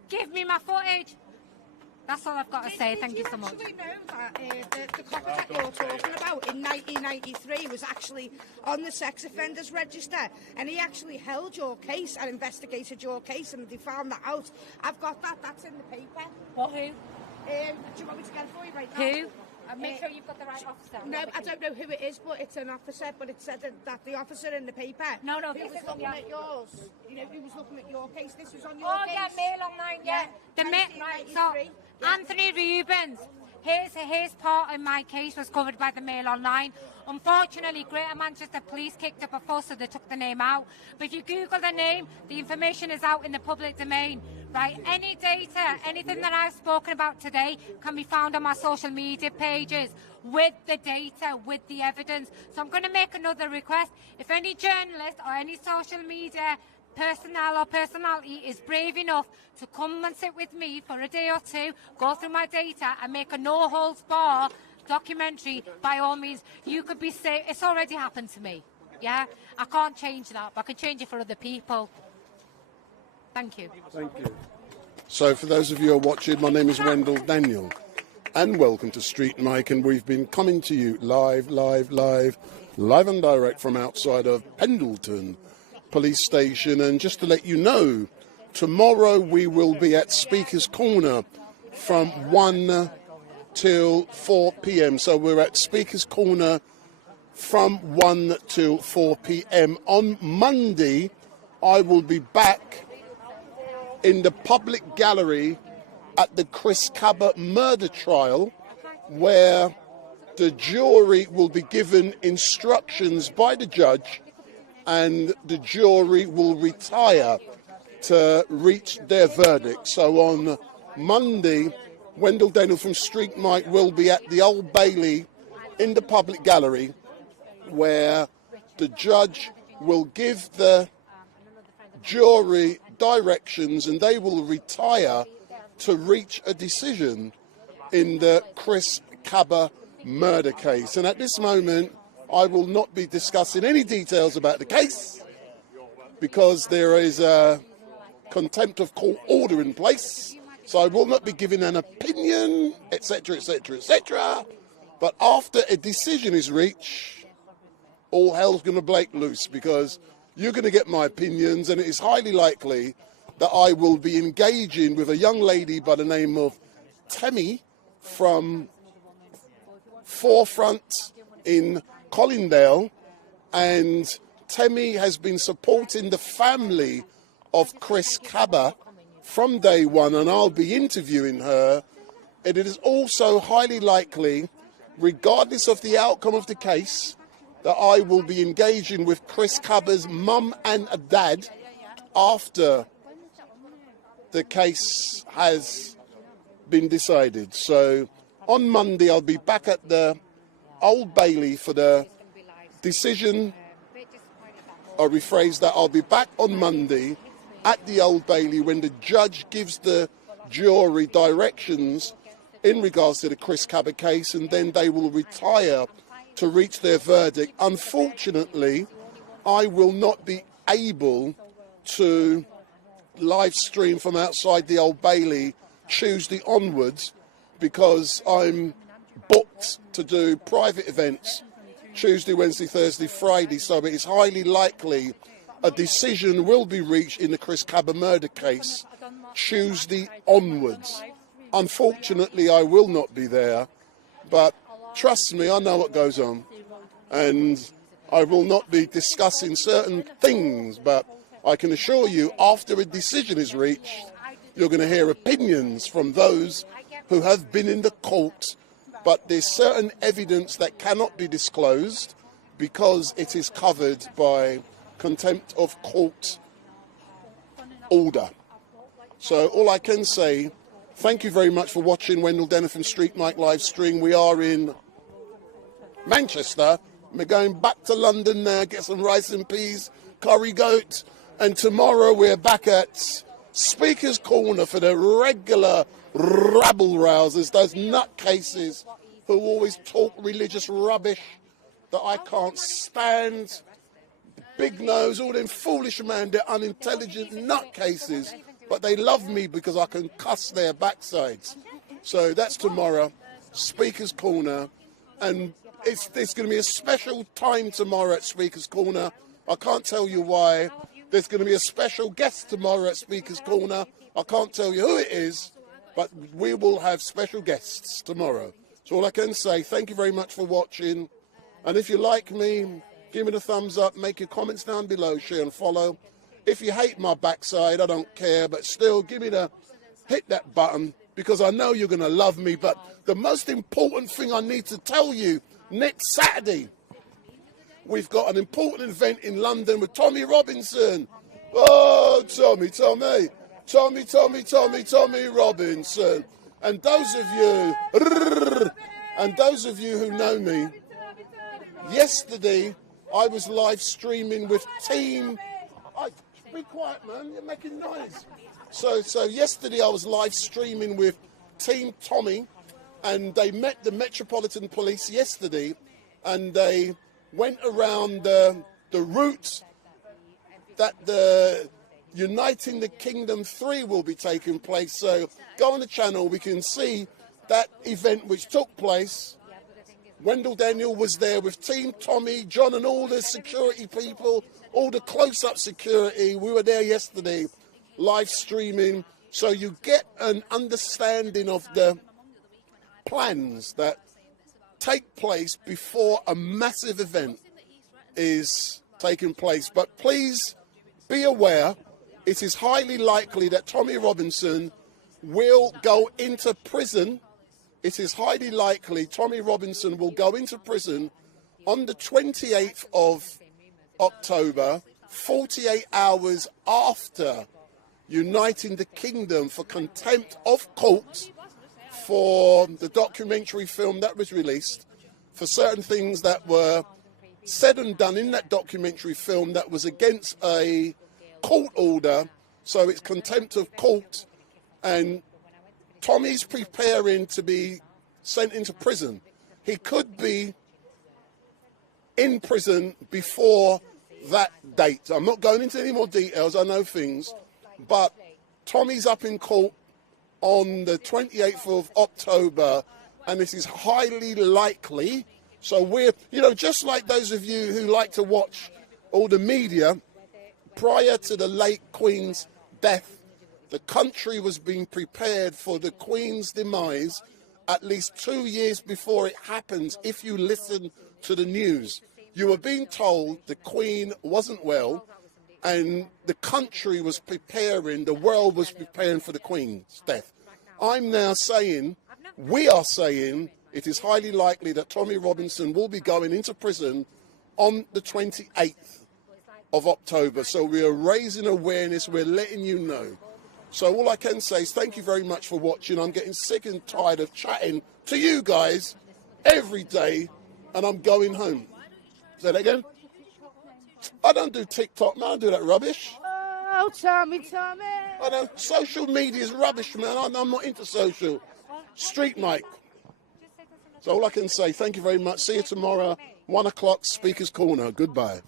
give me my footage. That's all I've got to say. Thank you so much. Did you know that the copper that you're talking about in 1993 was actually on the sex offenders register, and he actually held your case and investigated your case, and they found that out? I've got that. That's in the paper. What, who? Do you want me to get it for you right now? Who? Make sure you've got the right officer. No, I don't know who it is, but it's an officer. But it said that the officer in the paper. No, who was looking at yours. You know, who was looking at your case. This was on your case. Oh yeah, Mail Online. Yeah. Right. So Anthony Rubens. His part in my case was covered by the Mail Online. Unfortunately, Greater Manchester Police kicked up a fuss, so they took the name out. But if you Google the name, the information is out in the public domain. Right, any data, anything that I've spoken about today can be found on my social media pages with the data, with the evidence. So I'm going to make another request. If any journalist or any social media personnel or personality is brave enough to come and sit with me for a day or 2, go through my data and make a no-holds-barred documentary, by all means, you could be safe. It's already happened to me, yeah? I can't change that, but I can change it for other people. Thank you. Thank you. So for those of you who are watching, my name is Wendell Daniel and welcome to Street Mike, and we've been coming to you live and direct from outside of Pendleton Police Station. And just to let you know, tomorrow we will be at Speaker's Corner from 1 till 4 p.m. So we're at Speaker's Corner from 1 till 4 p.m. On Monday, I will be back in the public gallery at the Chris Cabot murder trial, where the jury will be given instructions by the judge and the jury will retire to reach their verdict. So on Monday, Wendell Daniel from Street Mike will be at the Old Bailey in the public gallery, where the judge will give the jury directions and they will retire to reach a decision in the Chris Cabot murder case. And at this moment, I will not be discussing any details about the case because there is a contempt of court order in place. So I will not be giving an opinion, etc., etc., etc. But after a decision is reached, all hell's going to break loose because you're going to get my opinions, and it is highly likely that I will be engaging with a young lady by the name of Temi from Forefront in Colindale, and Temi has been supporting the family of Chris Cabot from day one, and I'll be interviewing her. And it is also highly likely, regardless of the outcome of the case, that I will be engaging with Chris Cabot's mum and dad after the case has been decided. So on Monday, I'll be back at the Old Bailey for the decision. I'll rephrase that. I'll be back on Monday at the Old Bailey when the judge gives the jury directions in regards to the Chris Cabot case, and then they will retire to reach their verdict. Unfortunately, I will not be able to live stream from outside the Old Bailey Tuesday onwards because I'm booked to do private events Tuesday, Wednesday, Thursday, Friday. So it is highly likely a decision will be reached in the Chris Cabot murder case Tuesday onwards. Unfortunately, I will not be there, but trust me, I know what goes on, and I will not be discussing certain things, but I can assure you, after a decision is reached, you're going to hear opinions from those who have been in the court, but there's certain evidence that cannot be disclosed because it is covered by contempt of court order. So all I can say, thank you very much for watching Wendell Daniel from Street Mike live stream. We are in Manchester. We're going back to London now, get some rice and peas, curry goat, and tomorrow we're back at Speaker's Corner for the regular rabble-rousers, those nutcases who always talk religious rubbish that I can't stand. Big nose, all them foolish man, they're unintelligent nutcases, but they love me because I can cuss their backsides. So that's tomorrow, Speaker's Corner, and it's going to be a special time tomorrow at Speaker's Corner. I can't tell you why. There's going to be a special guest tomorrow at Speaker's Corner. I can't tell you who it is, but we will have special guests tomorrow. So all I can say, thank you very much for watching. And if you like me, give me the thumbs up, make your comments down below, share and follow. If you hate my backside, I don't care, but still give me hit that button because I know you're going to love me. But the most important thing I need to tell you, next Saturday, we've got an important event in London with Tommy Robinson. Oh, Tommy Robinson. And those of you who know me, yesterday I was live streaming with Team... Be quiet, man, you're making noise. So yesterday I was live streaming with Team Tommy, and they met the Metropolitan Police yesterday, and they went around the route that the Uniting the Kingdom 3 will be taking place. So go on the channel, we can see that event which took place. Wendell Daniel was there with Team Tommy, John and all the security people, all the close-up security. We were there yesterday, live streaming. So you get an understanding of the plans that take place before a massive event is taking place. But please be aware it is highly likely that Tommy Robinson will go into prison. It is highly likely Tommy Robinson will go into prison on the 28th of October, 48 hours after uniting the kingdom for contempt of court for the documentary film that was released, for certain things that were said and done in that documentary film that was against a court order. So it's contempt of court, and Tommy's preparing to be sent into prison. He could be in prison before that date. I'm not going into any more details, I know things, but Tommy's up in court on the 28th of October, and this is highly likely. So we're, you know, just like those of you who like to watch all the media, prior to the late Queen's death, the country was being prepared for the Queen's demise at least 2 years before it happens. If you listen to the news, you were being told the Queen wasn't well, and the country was preparing, the world was preparing for the Queen's death. I'm now saying, we are saying, it is highly likely that Tommy Robinson will be going into prison on the 28th of October. So we are raising awareness, we're letting you know. So all I can say is thank you very much for watching. I'm getting sick and tired of chatting to you guys every day, and I'm going home. Say that again? I don't do TikTok, man. I don't do that rubbish. Oh, Tommy. I don't. Social media is rubbish, man. I'm not into social. Street Mike. So all I can say, thank you very much. See you tomorrow, 1 o'clock, Speaker's Corner. Goodbye.